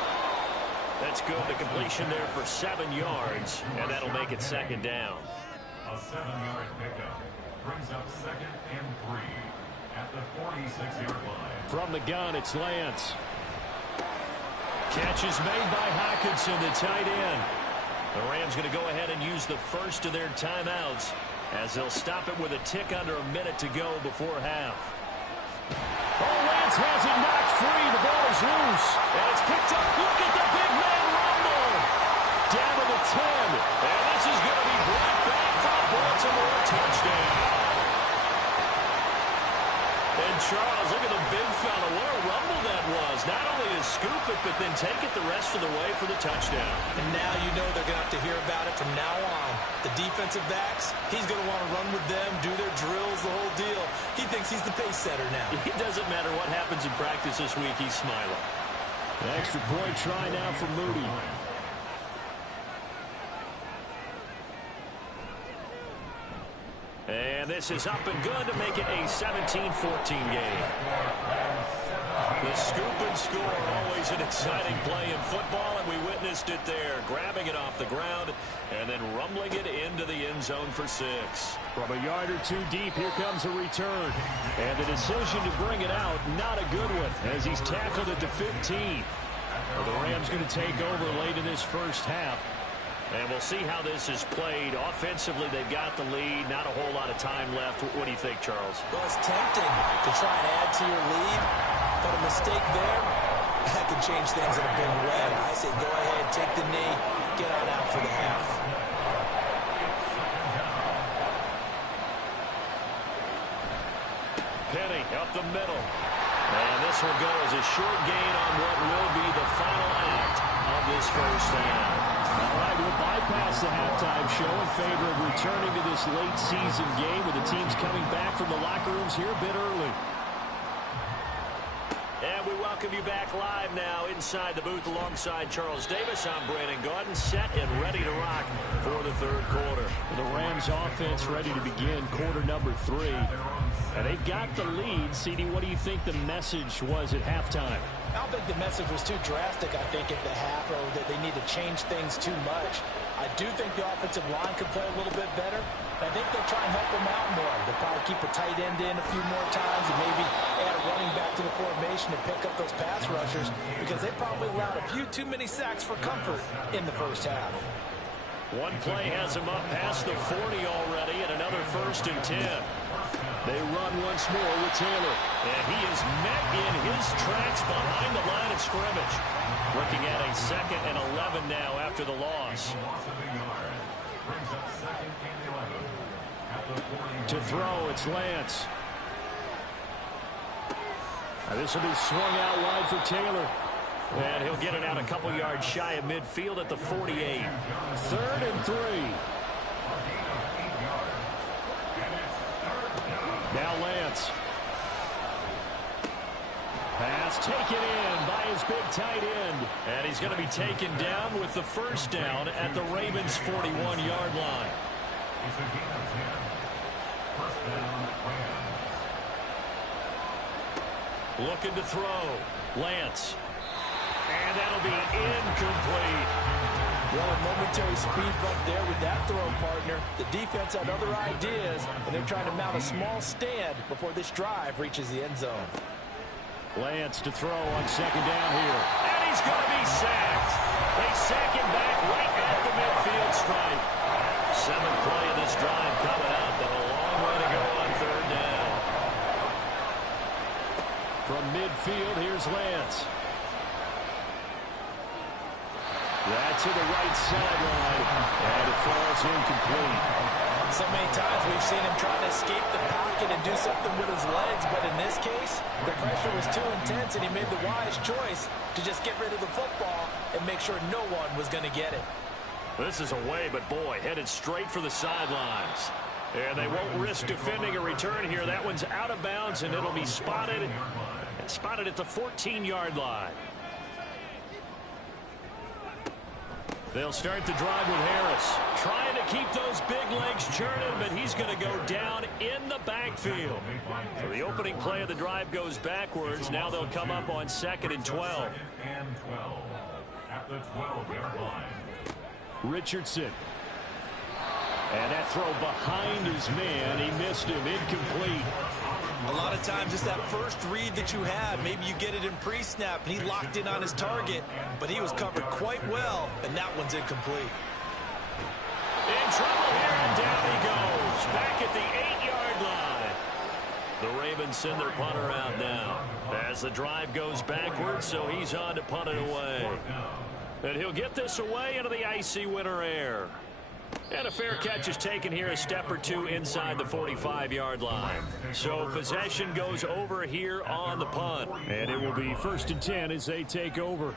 That's good. The completion there for 7 yards, and that'll make it second down. A 7-yard pickup brings up 2nd and 3 at the 46-yard line. From the gun, it's Lance. Catch is made by Hockenson, the tight end. The Rams going to go ahead and use the first of their timeouts as they'll stop it with a tick under a minute to go before half. Oh, Lance has it knocked free. The ball is loose. And it's picked up. Look at the big man rumble. Down to the 10. And this is going to be brought back for a Baltimore touchdown. And Charles, look at the big fella. What a rumble that was. Not only to scoop it, but then take it the rest of the way for the touchdown. And now you know they're going to have to hear about it from now on. The defensive backs, he's going to want to run with them, do their drills, the whole deal. He thinks he's the pace setter now. It doesn't matter what happens in practice this week, he's smiling. An extra point try now for Moody. And this is up and good to make it a 17-14 game. The scoop and score, always an exciting play in football, and we witnessed it there. Grabbing it off the ground and then rumbling it into the end zone for 6. From a yard or 2 deep, here comes a return. And the decision to bring it out, not a good one, as he's tackled at the 15. Well, the Rams going to take over late in this first half. And we'll see how this is played. Offensively, they've got the lead. Not a whole lot of time left. What do you think, Charles? Well, it's tempting to try and add to your lead, but a mistake there, that can change things in a big way. I say go ahead, take the knee, get on out for the half. Penny up the middle. And this will go as a short gain on what will be the final act of this first half. All right, we'll bypass the halftime show in favor of returning to this late season game with the teams coming back from the locker rooms here a bit early. And we welcome welcome you back live now inside the booth alongside Charles Davis. I'm Brandon Gaudin, set and ready to rock for the third quarter. The Rams offense ready to begin quarter number 3. And they've got the lead. CD, what do you think the message was at halftime? I don't think the message was too drastic, I think, at the half, or that they need to change things too much. I do think the offensive line could play a little bit better. I think they'll try and help them out more. They'll probably keep a tight end in a few more times and maybe add a running back to the formation to pick up those pass rushers, because they probably allowed a few too many sacks for comfort in the first half. One play has him up past the 40 already, and another 1st and 10. They run once more with Taylor. And he is met in his tracks behind the line of scrimmage. Looking at a 2nd and 11 now after the loss. To throw, it's Lance. This will be swung out wide for Taylor. And he'll get it out a couple yards shy of midfield at the 48. 3rd and 3. Now Lance. Pass taken in by his big tight end. And he's going to be taken down with the 1st down at the Ravens' 41-yard line. Looking to throw. Lance. And that'll be incomplete. Well, a momentary speed bump there with that throw, partner. The defense had other ideas, and they're trying to mount a small stand before this drive reaches the end zone. Lance to throw on 2nd down here. And he's going to be sacked. They sack him back right at the midfield stripe. 7th play of this drive coming up, and a long way to go on 3rd down. From midfield, here's Lance. That's to the right sideline, and it falls incomplete. So many times we've seen him try to escape the pocket and do something with his legs, but in this case, the pressure was too intense, and he made the wise choice to just get rid of the football and make sure no one was going to get it. This is away, but boy, headed straight for the sidelines. And they won't risk defending a return here. That one's out of bounds, and it'll be spotted at the 14-yard line. They'll start the drive with Harris. Trying to keep those big legs churning, but he's going to go down in the backfield. So the opening play of the drive goes backwards. Now they'll come up on 2nd and 12. At the 12-yard line. Richardson. And that throw behind his man. He missed him. Incomplete. A lot of times it's that first read that you have. Maybe you get it in pre-snap, and he locked in on his target, but he was covered quite well, and that one's incomplete. In trouble here, and down he goes. Back at the 8-yard line. The Ravens send their punter out now as the drive goes backwards, so he's on to punt it away. And he'll get this away into the icy winter air. And a fair catch is taken here a step or two inside the 45-yard line. So possession goes over here on the punt. And it will be 1st and 10 as they take over.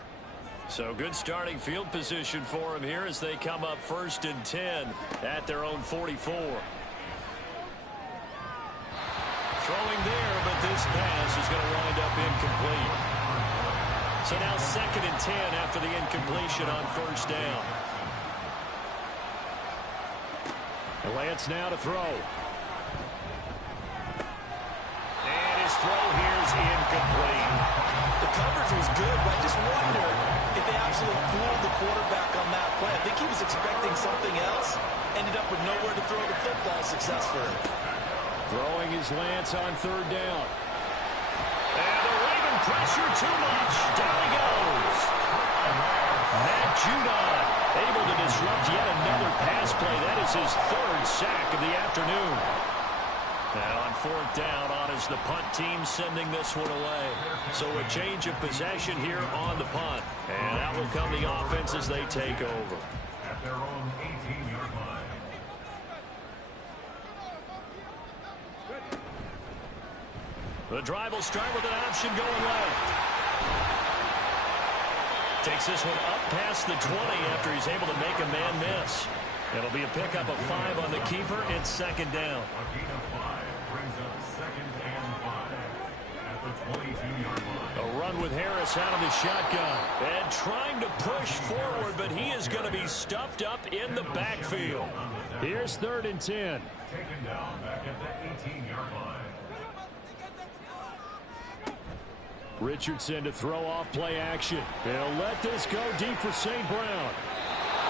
So good starting field position for them here as they come up 1st and 10 at their own 44. Throwing there, but this pass is going to wind up incomplete. So now 2nd and 10 after the incompletion on 1st down. Lance now to throw. And his throw here is incomplete. The coverage was good, but I just wonder if they absolutely fooled the quarterback on that play. I think he was expecting something else. Ended up with nowhere to throw the football successfully. Throwing is Lance on 3rd down. And the Raven pressure too much. Down he goes. Matt Judon able to disrupt yet another pass play. That is his 3rd sack of the afternoon. Now on 4th down, on is the punt team sending this one away. So a change of possession here on the punt. And out will come the offense as they take over. At their own 18-yard line. The drive will start with an option going left. Takes this one up past the 20 after he's able to make a man miss. It'll be a pickup of 5 on the keeper. It's 2nd down. A gain of 5 brings up 2nd and 5. At at the 22-yard line. A run with Harris out of the shotgun. And trying to push forward, but he is going to be stuffed up in the backfield. Here's 3rd and 10. Taken down back at the 18-yard line. Richardson to throw off play action. They'll let this go deep for St. Brown.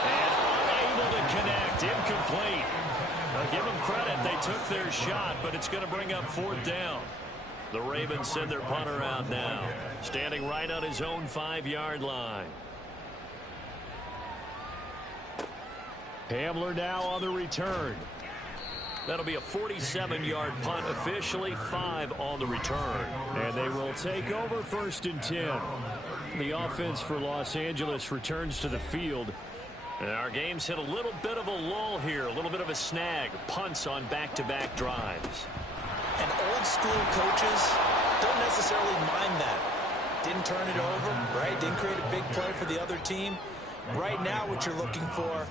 And unable to connect. Incomplete. I'll give them credit. They took their shot, but it's going to bring up 4th down. The Ravens send their punter out now, standing right on his own 5-yard line. Hamler now on the return. That'll be a 47-yard punt, officially 5 on the return. And they will take over 1st and 10. The offense for Los Angeles returns to the field. And our game's hit a little bit of a lull here, a little bit of a snag. Punts on back-to-back drives. And old school coaches don't necessarily mind that. Didn't turn it over, right? Didn't create a big play for the other team. Right now what you're looking for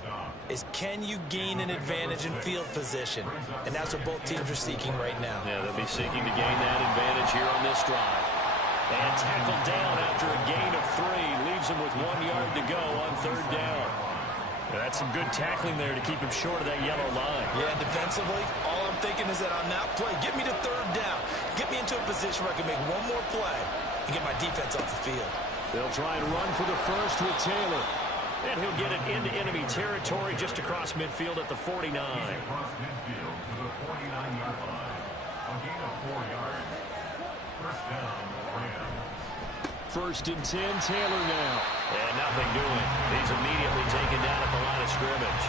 is, can you gain an advantage in field position? And that's what both teams are seeking right now. Yeah, they'll be seeking to gain that advantage here on this drive. And tackled down after a gain of 3. Leaves him with 1 yard to go on 3rd down. That's some good tackling there to keep him short of that yellow line. Yeah, and defensively, all I'm thinking is that on that play, get me to 3rd down. Get me into a position where I can make one more play and get my defense off the field. They'll try and run for the first with Taylor. And he'll get it into enemy territory just across midfield at the 49. Across midfield to the 49-yard line. A gain of 4 yards. 1st down, Rams. 1st and 10, Taylor now. And nothing doing. He's immediately taken down at the line of scrimmage.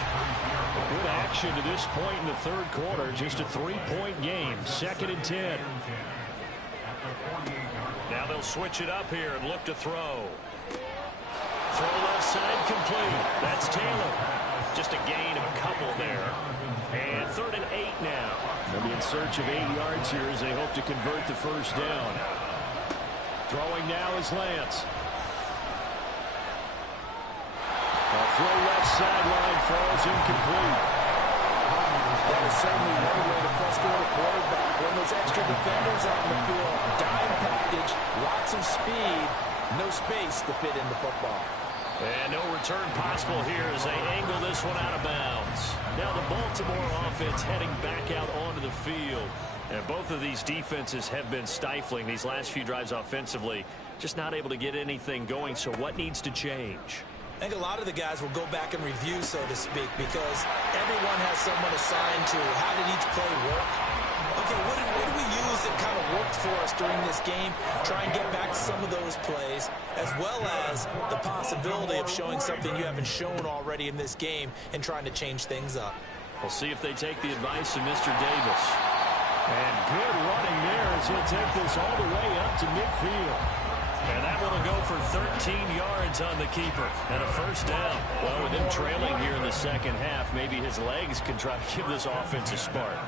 Good action to this point in the 3rd quarter. Just a 3-point game. 2nd and 10. Now they'll switch it up here and look to throw. Throw left side complete. That's Taylor. Just a gain of a couple there. And 3rd and 8 now. They'll be in search of 8 yards here as they hope to convert the 1st down. Throwing now is Lance. A throw left sideline falls incomplete. That is certainly one way to frustrate a quarterback. When those extra defenders out in the field, dime package, lots of speed, no space to fit in the football. And no return possible here as they angle this one out of bounds. Now the Baltimore offense heading back out onto the field. And both of these defenses have been stifling these last few drives offensively. Just not able to get anything going. So what needs to change? I think a lot of the guys will go back and review, so to speak, because everyone has someone assigned to how did each play work. Okay, what do we use that kind of worked for us during this game? Try and get back to some of those plays, as well as the possibility of showing something you haven't shown already in this game and trying to change things up. We'll see if they take the advice of Mr. Davis. And good running there as he'll take this all the way up to midfield. And that one will go for 13 yards on the keeper and a 1st down. Well, with him trailing here in the 2nd half, maybe his legs can try to give this offense a spark.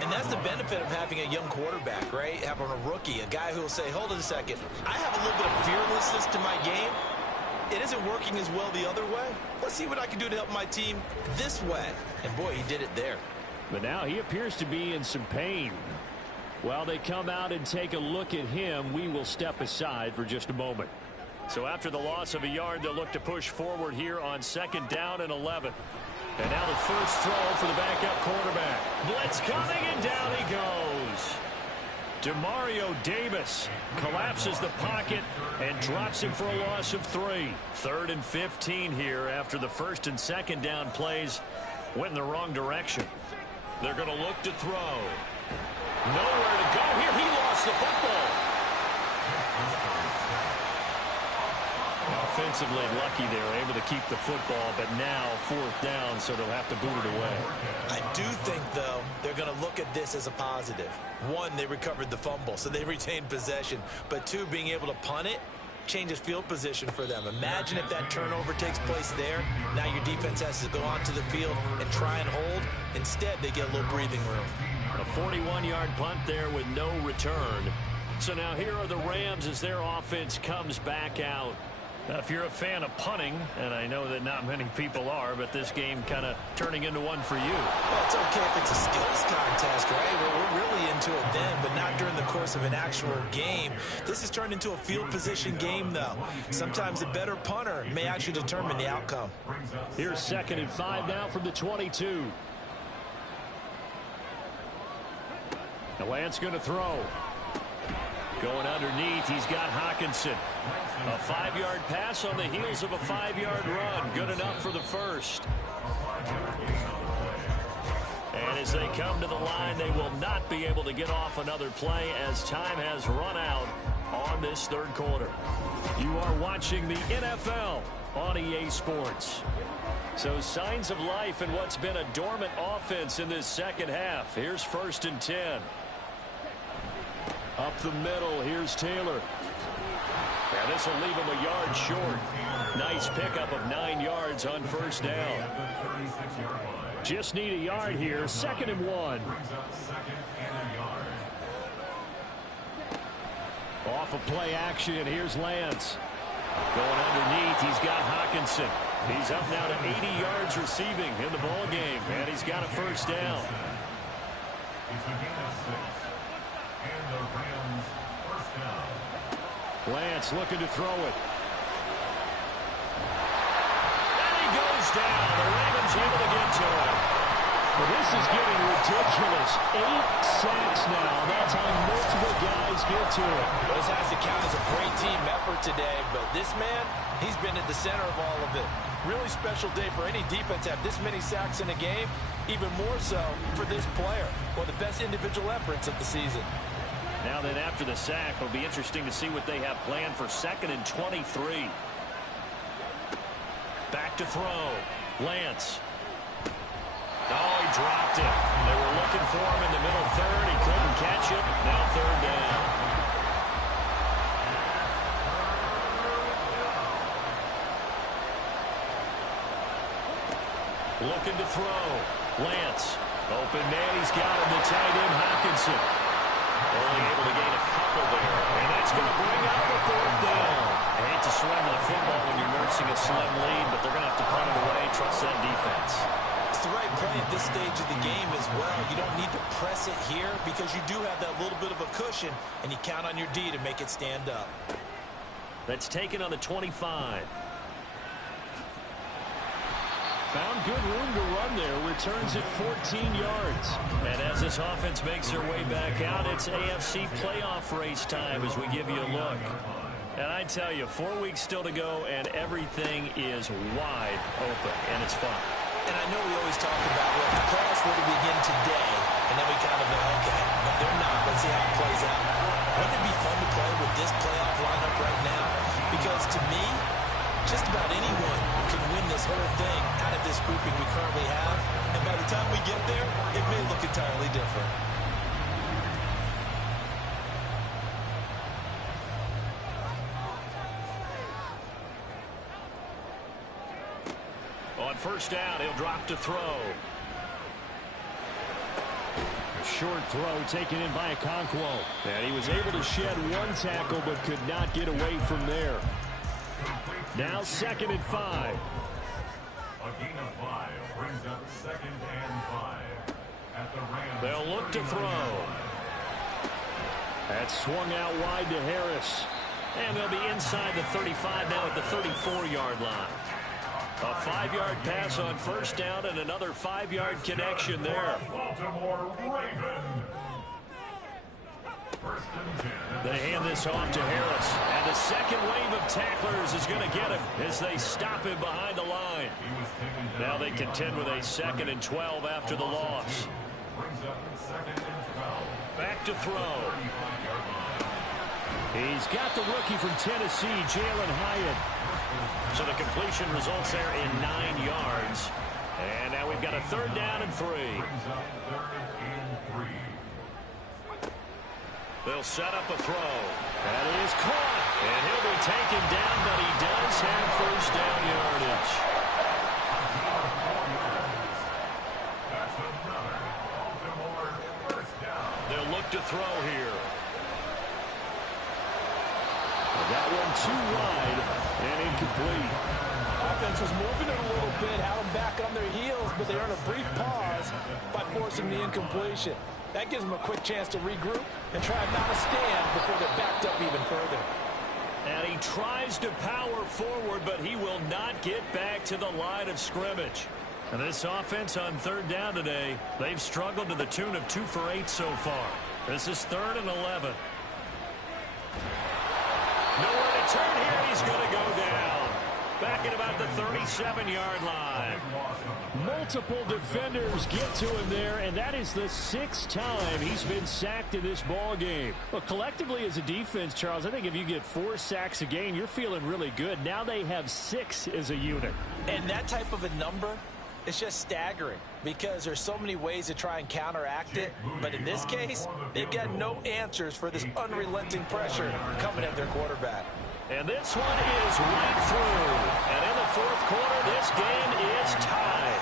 And that's the benefit of having a young quarterback, right? Having a rookie, a guy who will say, hold it a second, I have a little bit of fearlessness to my game. It isn't working as well the other way. Let's see what I can do to help my team this way. And boy, he did it there. But now he appears to be in some pain. While they come out and take a look at him, we will step aside for just a moment. So after the loss of a yard, they'll look to push forward here on 2nd down and 11. And now the first throw for the backup quarterback. Blitz coming, and down he goes. Demario Davis collapses the pocket and drops him for a loss of 3. 3rd and 15 here after the 1st and 2nd down plays went in the wrong direction. They're going to look to throw. Nowhere to go here. He lost the football. Offensively lucky they were able to keep the football, but now 4th down, so they'll have to boot it away. I do think, though, they're going to look at this as a positive. 1, they recovered the fumble, so they retained possession. But 2, being able to punt it changes field position for them. Imagine if that turnover takes place there. Now your defense has to go onto the field and try and hold. Instead, they get a little breathing room. A 41-yard punt there with no return. So now here are the Rams as their offense comes back out. Now, if you're a fan of punting, and I know that not many people are, but this game kind of turning into one for you. Well, it's okay if it's a skills contest, right? We're really into it then, but not during the course of an actual game. This has turned into a field position game, though. Sometimes the better punter may actually determine the outcome. Here's 2nd and 5 now from the 22. The Lance going to throw. Going underneath, he's got Hockenson. A 5-yard pass on the heels of a 5-yard run. Good enough for the first. And as they come to the line, they will not be able to get off another play as time has run out on this third quarter. You are watching the NFL on EA Sports. So signs of life in what's been a dormant offense in this second half. Here's 1st and 10. Up the middle, here's Taylor. And this will leave him a yard short. Nice pickup of 9 yards on 1st down. Just need a yard here, 2nd and 1. Off of play action, here's Lance. Going underneath, he's got Hockenson. He's up now to 80 yards receiving in the ball game, and he's got a 1st down. Lance looking to throw it. And he goes down. The Ravens able to get to him. Well, this is getting ridiculous. 8 sacks now. That's how multiple guys get to it. This has to count as a great team effort today, but this man, he's been at the center of all of it. Really special day for any defense to have this many sacks in a game, even more so for this player. One of the best individual efforts of the season. Now then, after the sack, it'll be interesting to see what they have planned for 2nd and 23. Back to throw. Lance. Oh, he dropped it. They were looking for him in the middle third. He couldn't catch it. Now 3rd down. Looking to throw. Lance. Open man. He's got him. The tight end, Hockenson. Only able to gain a couple there. And that's going to bring up the 4th down. I hate to swim the football when you're nursing a slim lead, but they're going to have to punt it away. Trust that defense. It's the right play at this stage of the game as well. You don't need to press it here because you do have that little bit of a cushion, and you count on your D to make it stand up. That's taken on the 25. Found good room to run there. Returns at 14 yards. And as this offense makes their way back out, it's AFC playoff race time as we give you a look. And I tell you, 4 weeks still to go, and everything is wide open, and it's fun. And I know we always talk about, well, the playoffs were to begin today, and then we kind of go, okay, but they're not. Let's see how it plays out. Wouldn't it be fun to play with this playoff lineup right now? Because to me, just about anyone can win this whole thing out of this grouping we currently have. And by the time we get there, it may look entirely different. On 1st down, he'll drop to throw. A short throw taken in by Okonkwo. And he was able to shed 1 tackle but could not get away from there. Now 2nd and 5. A gain of 5 brings up 2nd and 5 at the Rams. They'll look to throw. That's swung out wide to Harris. And they'll be inside the 35 now at the 34-yard line. A 5-yard pass on 1st down and another 5-yard connection there. Baltimore Ravens. 1st and 10. They hand this off to Harris. And the second wave of tacklers is going to get him as they stop him behind the line. Now they contend with a 2nd and 12 after the loss. Back to throw. He's got the rookie from Tennessee, Jalen Hyatt. So the completion results there in 9 yards. And now we've got a 3rd down and 3. They'll set up a throw. That is caught. And he'll be taken down, but he does have 1st down yardage. That's another Baltimore 1st down. They'll look to throw here. That one too wide and incomplete. Offense was moving it a little bit, had them back on their heels, but they earned a brief pause by forcing the incompletion. That gives them a quick chance to regroup and try to mount a stand before they're backed up even further. And he tries to power forward, but he will not get back to the line of scrimmage. And this offense on third down today, they've struggled to the tune of 2 for 8 so far. This is 3rd and 11. Nowhere to turn here. He's going to go down. Back at about the 37-yard line. Multiple defenders get to him there, and that is the 6th time he's been sacked in this ball game. Well, collectively as a defense, Charles, I think if you get 4 sacks a game, you're feeling really good. Now they have 6 as a unit. And that type of a number, it's just staggering because there's so many ways to try and counteract it. But in this case, they've got no answers for this unrelenting pressure coming at their quarterback. And this one is right through. And in the 4th quarter, this game is tied.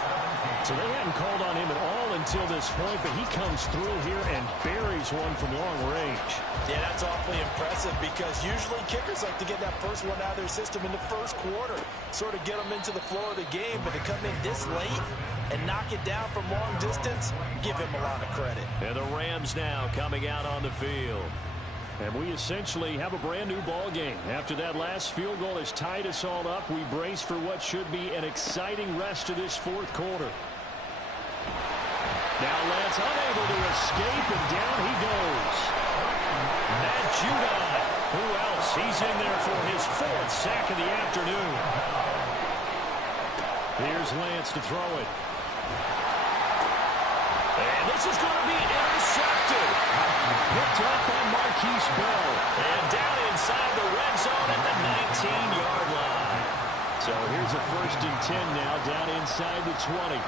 So they hadn't called on him at all until this point, but he comes through here and buries one from long range. Yeah, that's awfully impressive because usually kickers like to get that first one out of their system in the 1st quarter, sort of get them into the flow of the game, but to come in this late and knock it down from long distance, give him a lot of credit. And the Rams now coming out on the field. And we essentially have a brand-new ball game. After that last field goal has tied us all up, we brace for what should be an exciting rest of this 4th quarter. Now Lance unable to escape, and down he goes. Matt Judon. Who else? He's in there for his 4th sack of the afternoon. Here's Lance to throw it. And this is going to be intercepted. Picked up by Marquise Bell. And down inside the red zone at the 19-yard line. So here's a 1st and 10 now, down inside the 20.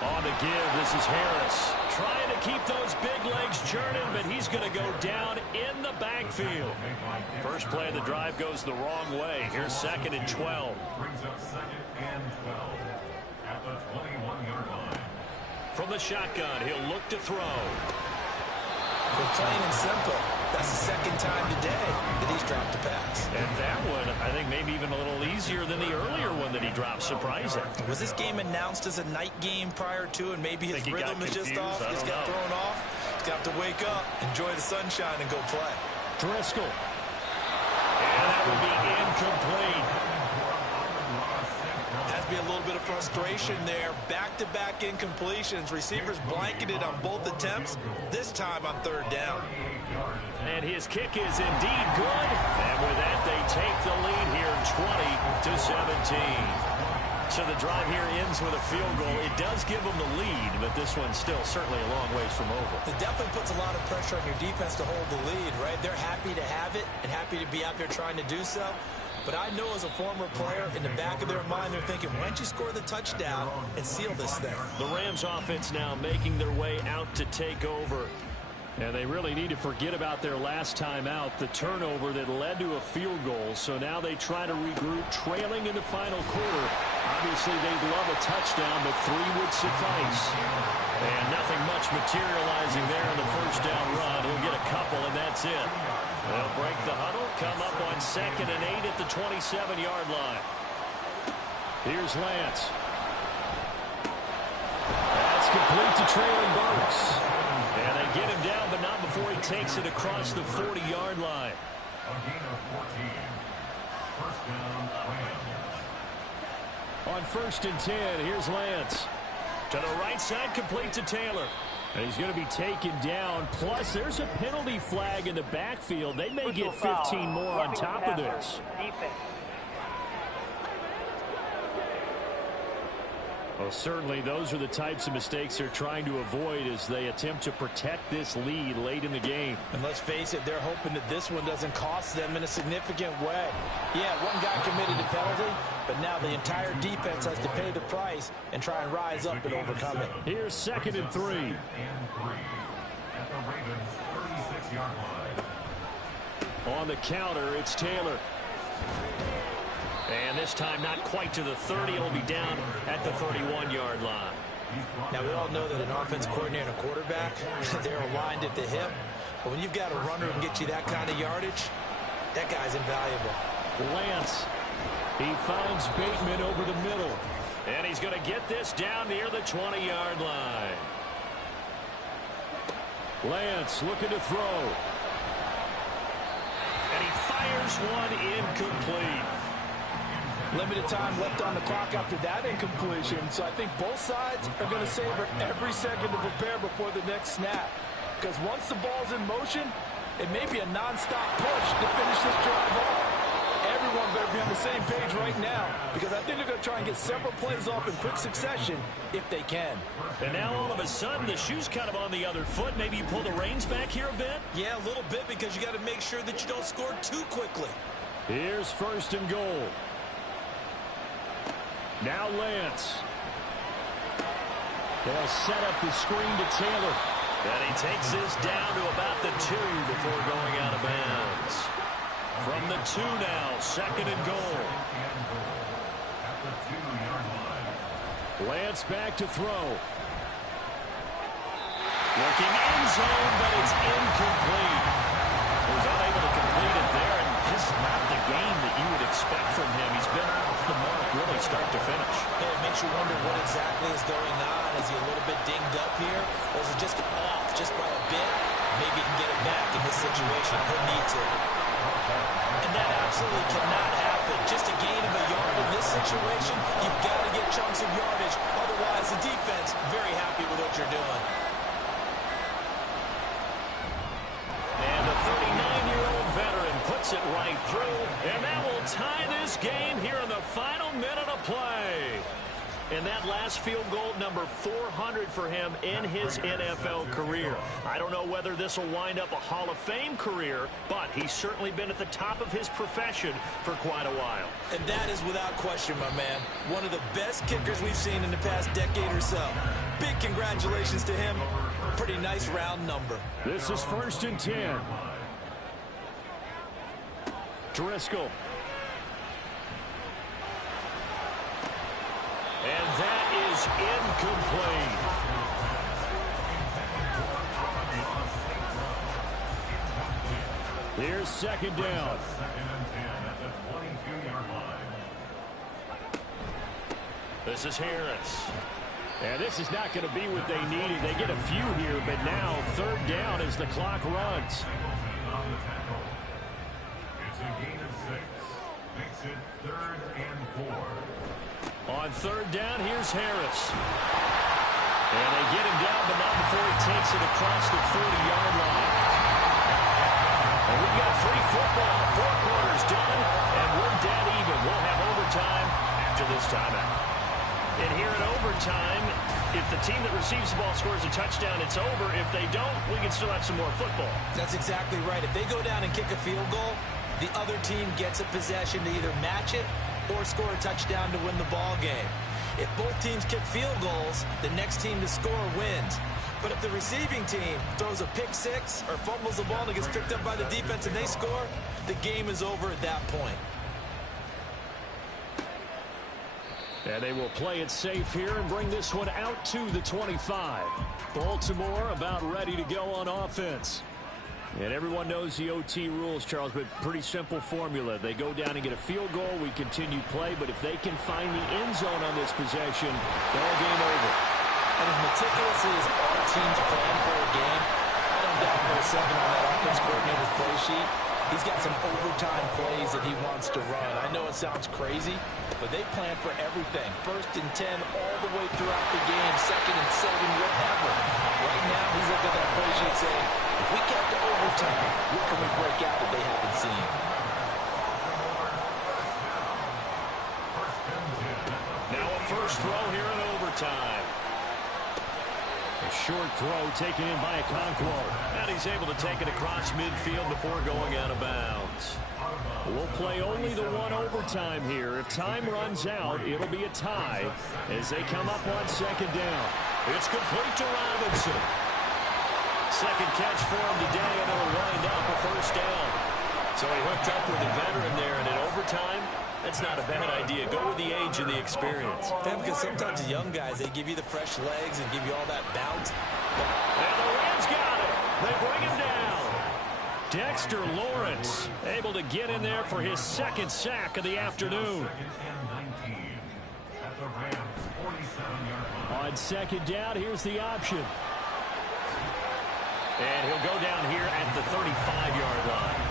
On the give, this is Harris. Trying to keep those big legs churning, but he's going to go down in the backfield. First play of the drive goes the wrong way. Here's 2nd and 12. Brings up 2nd and 12 at the 21-yard line. From the shotgun, he'll look to throw. But plain and simple, that's the 2nd time today that he's dropped a pass. And that one, I think, maybe even a little easier than the earlier one that he dropped. Surprising. Was this game announced as a night game prior to, and maybe his rhythm is just off? He's got thrown off. He's got to wake up, enjoy the sunshine, and go play. Driscoll. And that would be incomplete. Has to be a little bit of frustration there. Back-to-back incompletions. Receivers blanketed on both attempts, this time on 3rd down. And his kick is indeed good. And with that, they take the lead here 20-17. So the drive here ends with a field goal. It does give them the lead, but this one's still certainly a long ways from over. It definitely puts a lot of pressure on your defense to hold the lead, right? They're happy to have it and happy to be out there trying to do so. But I know as a former player, in the back of their mind, they're thinking, why don't you score the touchdown and seal this thing? The Rams offense now making their way out to take over. And they really need to forget about their last time out, the turnover that led to a field goal. So now they try to regroup, trailing in the final quarter. Obviously, they'd love a touchdown, but 3 would suffice. And nothing much materializing there in the 1st down run. He'll get a couple, and that's it. They'll break the huddle, come up on 2nd and 8 at the 27-yard line. Here's Lance. That's complete to Traylon Burks. And they get him down, but not before he takes it across the 40-yard line. A gain of 14. 1st down, Rams. On 1st and 10, here's Lance. To the right side, complete to Taylor. And he's going to be taken down. Plus, there's a penalty flag in the backfield. They may get 15 more on top of this. Well, certainly those are the types of mistakes they're trying to avoid as they attempt to protect this lead late in the game. And let's face it, they're hoping that this one doesn't cost them in a significant way. Yeah, one guy committed a penalty, but now the entire defense has to pay the price and try and rise up and overcome it. Here's 2nd and 3. And 3 at the Ravens' 36-yard line. On the counter, it's Taylor. And this time not quite to the 30. It'll be down at the 31-yard line. Now, we all know that an offense coordinator and a quarterback, they're aligned at the hip. But when you've got a runner who can get you that kind of yardage, that guy's invaluable. Lance. He finds Bateman over the middle. And he's going to get this down near the 20-yard line. Lance looking to throw. And he fires one incomplete. Limited time left on the clock after that incompletion, so I think both sides are going to savor every second to prepare before the next snap. Because once the ball's in motion, it may be a non-stop push to finish this drive off. Everyone better be on the same page right now, because I think they're going to try and get several plays off in quick succession if they can. And now all of a sudden the shoe's kind of on the other foot. Maybe you pull the reins back here a bit? Yeah, a little bit, because you got to make sure that you don't score too quickly. Here's first and goal. Now Lance. They'll set up the screen to Taylor. And he takes this down to about the 2 before going out of bounds. From the 2 now, second and goal. Lance back to throw. Looking end zone, but it's incomplete. He was unable to complete it there, and just not the game that you would expect from him. He's been off the mark really start to finish. Yeah, it makes you wonder what exactly is going on. Is he a little bit dinged up here, or is it just off just by a bit? Maybe he can get it back in this situation. He'll need to. And that absolutely cannot happen. Just a gain of a yard in this situation, you've got to get chunks of yardage. Otherwise, the defense very happy with what you're doing. And the 39-year-old veteran puts it right through, and that will tie this game here in the final minute of play. And that last field goal, number 400 for him in his NFL career. I don't know whether this will wind up a Hall of Fame career, but he's certainly been at the top of his profession for quite a while. And that is without question, my man. One of the best kickers we've seen in the past decade or so. Big congratulations to him. Pretty nice round number. This is first and 10. Driscoll. And that is incomplete. Here's second down. This is Harris. And this is not going to be what they needed. They get a few here, but now third down as the clock runs. It's a gain of 6. Makes it 3rd and 4. On third down, here's Harris. And they get him down, but not before he takes it across the 40-yard line. And we've got free football, 4 quarters done, and we're dead even. We'll have overtime after this timeout. And here in overtime, if the team that receives the ball scores a touchdown, it's over. If they don't, we can still have some more football. That's exactly right. If they go down and kick a field goal, the other team gets a possession to either match it or score a touchdown to win the ball game. If both teams kick field goals, the next team to score wins. But if the receiving team throws a pick six or fumbles the ball and it gets picked up by the defense and they score, the game is over at that point. And they will play it safe here and bring this one out to the 25. Baltimore about ready to go on offense. And everyone knows the OT rules, Charles, but pretty simple formula. They go down and get a field goal, we continue play, but if they can find the end zone on this possession, ball game over. And as meticulously as our teams plan for a game, I don't doubt for a second on that offense coordinator's play sheet, he's got some overtime plays that he wants to run. I know it sounds crazy, but they plan for everything. 1st and 10 all the way throughout the game, 2nd and 7, whatever. Right now, he's looking at that play sheet saying, if we get to overtime, what can we break out that they haven't seen? Now a first throw here in overtime. A short throw taken in by Okonkwo. And he's able to take it across midfield before going out of bounds. We'll play only the one overtime here. If time runs out, it'll be a tie as they come up on second down. It's complete to Robinson. Second catch for him today, and it'll wind up a first down. So he hooked up with a veteran there, and in overtime, that's not a bad idea. Go with the age and the experience. Yeah, because sometimes the young guys, they give you the fresh legs and give you all that bounce. And the Rams got it. They bring him down. Dexter Lawrence able to get in there for his second sack of the afternoon. On second down, here's the option. And he'll go down here at the 35-yard line.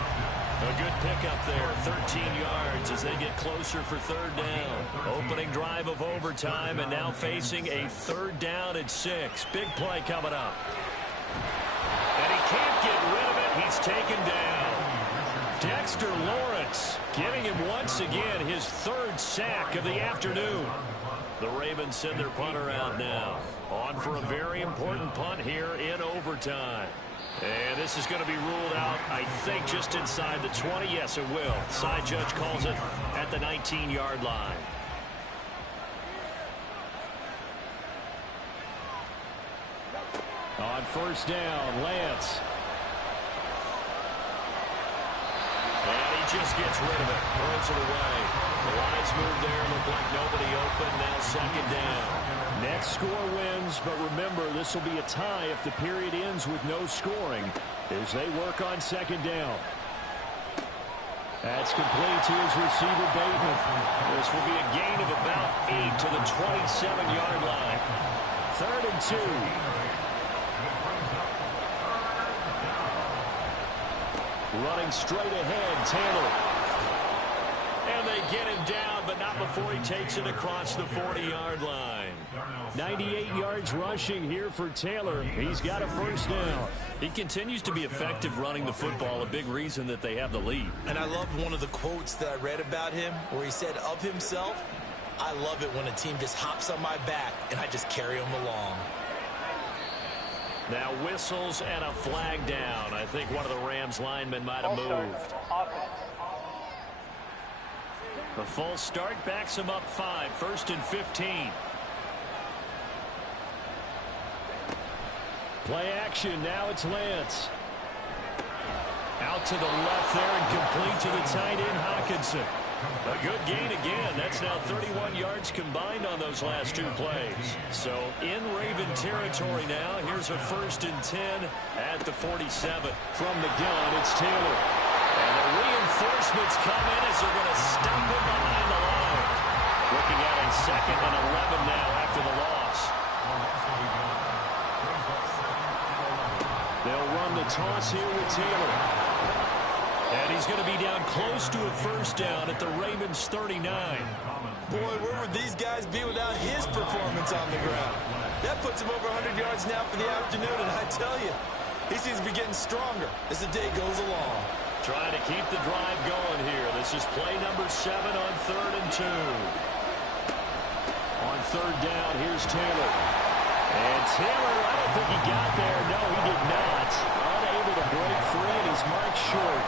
A good pickup there, 13 yards as they get closer for third down. Opening drive of overtime, and now facing a third down at 6. Big play coming up. And he can't get rid of it. He's taken down. Dexter Lawrence giving him once again his third sack of the afternoon. The Ravens send their punter out now. On for a very important punt here in overtime. And this is going to be ruled out, I think, just inside the 20. Yes, it will. Side judge calls it at the 19-yard line. On first down, Lance. And he just gets rid of it. Throws it away. The lines move there. Look like nobody open. Now second down. Next score wins, but remember, this will be a tie if the period ends with no scoring as they work on second down. That's complete to his receiver, Bateman. This will be a gain of about 8 to the 27-yard line. 3rd and 2. Running straight ahead, Taylor. And they get him down, but not before he takes it across the 40-yard line. 98 yards rushing here for Taylor. He's got a first down. He continues to be effective running the football, a big reason that they have the lead. And I loved one of the quotes that I read about him where he said of himself, "I love it when a team just hops on my back and I just carry them along." Now whistles and a flag down. I think one of the Rams linemen might have moved. The false start backs him up 5. 1st and 15. Play action. Now it's Lance. Out to the left there and complete to the tight end, Hockenson. A good gain again. That's now 31 yards combined on those last 2 plays. So in Raven territory now. Here's a 1st and 10 at the 47. From the gun, it's Taylor. And the reinforcements come in as they're going to stop him behind the line. Looking at a 2nd and 11 now after the loss. They'll run the toss here with Taylor. And he's going to be down close to a first down at the Ravens 39. Boy, where would these guys be without his performance on the ground? That puts him over 100 yards now for the afternoon, and I tell you, he seems to be getting stronger as the day goes along. Trying to keep the drive going here. This is play number 7 on 3rd and 2. On 3rd down, here's Taylor. And Taylor, I don't think he got there. No, he did not. Unable to break free, and his mark short.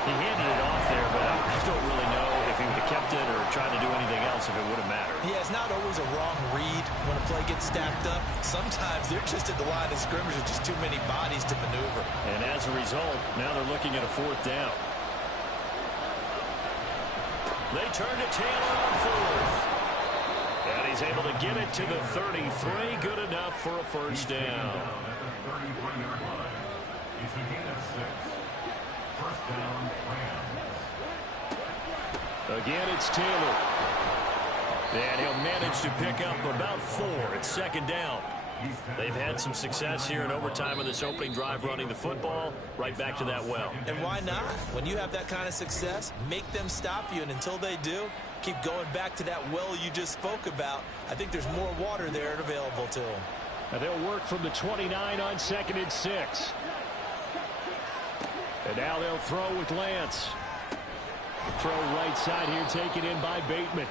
He handed it off there, but I don't really know if he would have kept it or tried to do anything else if it would have mattered. Yeah, it's not always a wrong read when a play gets stacked up. Sometimes they're just at the line of scrimmage with just too many bodies to maneuver. And as a result, now they're looking at a 4th down. They turn to Taylor on 4th. And he's able to get it to the 33. Good enough for a first down. Again, it's Taylor. And he'll manage to pick up about 4 at 2nd down. They've had some success here in overtime of this opening drive running the football right back to that well. And why not? When you have that kind of success, make them stop you, and until they do, keep going back to that well you just spoke about. I think there's more water there and available to them. And they'll work from the 29 on 2nd and 6. And now they'll throw with Lance. Throw right side here taken in by Bateman.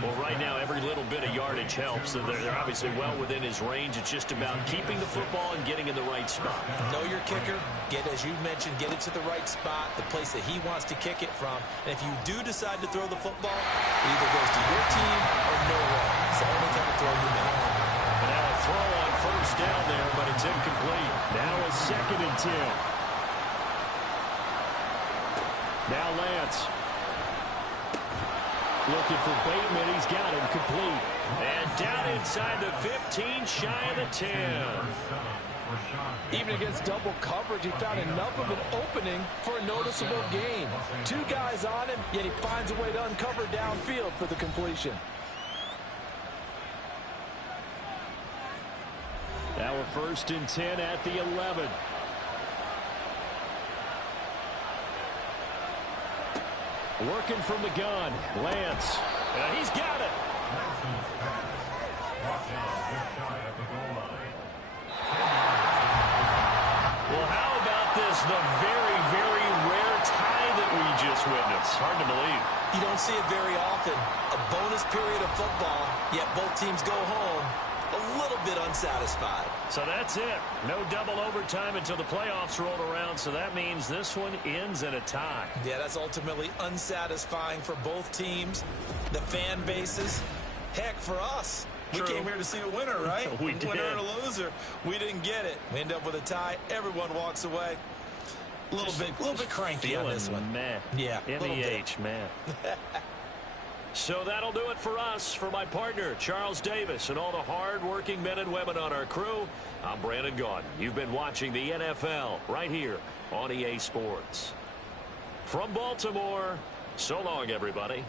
Well, right now, every little bit of yardage helps. They're obviously well within his range. It's just about keeping the football and getting in the right spot. Know your kicker. Get, as you mentioned, get it to the right spot, the place that he wants to kick it from. And if you do decide to throw the football, it either goes to your team or nowhere. It's the only kind of throw you make. And now a throw on first down there, but it's incomplete. Now a 2nd and 10. Now Lance. Looking for Bateman. He's got him complete. And down inside the 15, shy of the 10. Even against double coverage, he found enough of an opening for a noticeable gain. 2 guys on him, yet he finds a way to uncover downfield for the completion. Now a first and 10 at the 11. Working from the gun, Lance. He's got it. Lanson's pass. Brought down just shy of the goal line. Well, how about this? The very, very rare tie that we just witnessed. Hard to believe. You don't see it very often. A bonus period of football, yet both teams go home a little bit unsatisfied. So that's it. No double overtime until the playoffs rolled around, so that means this one ends in a tie. Yeah, that's ultimately unsatisfying for both teams, the fan bases. Heck, for us. True. We came here to see a winner, right? We did. Winner and a loser. We didn't get it. We end up with a tie. Everyone walks away. A little bit cranky on this one. Man. Yeah, MEH, man. So that'll do it for us. For my partner, Charles Davis, and all the hard-working men and women on our crew, I'm Brandon Gaudin. You've been watching the NFL right here on EA Sports. From Baltimore, so long, everybody.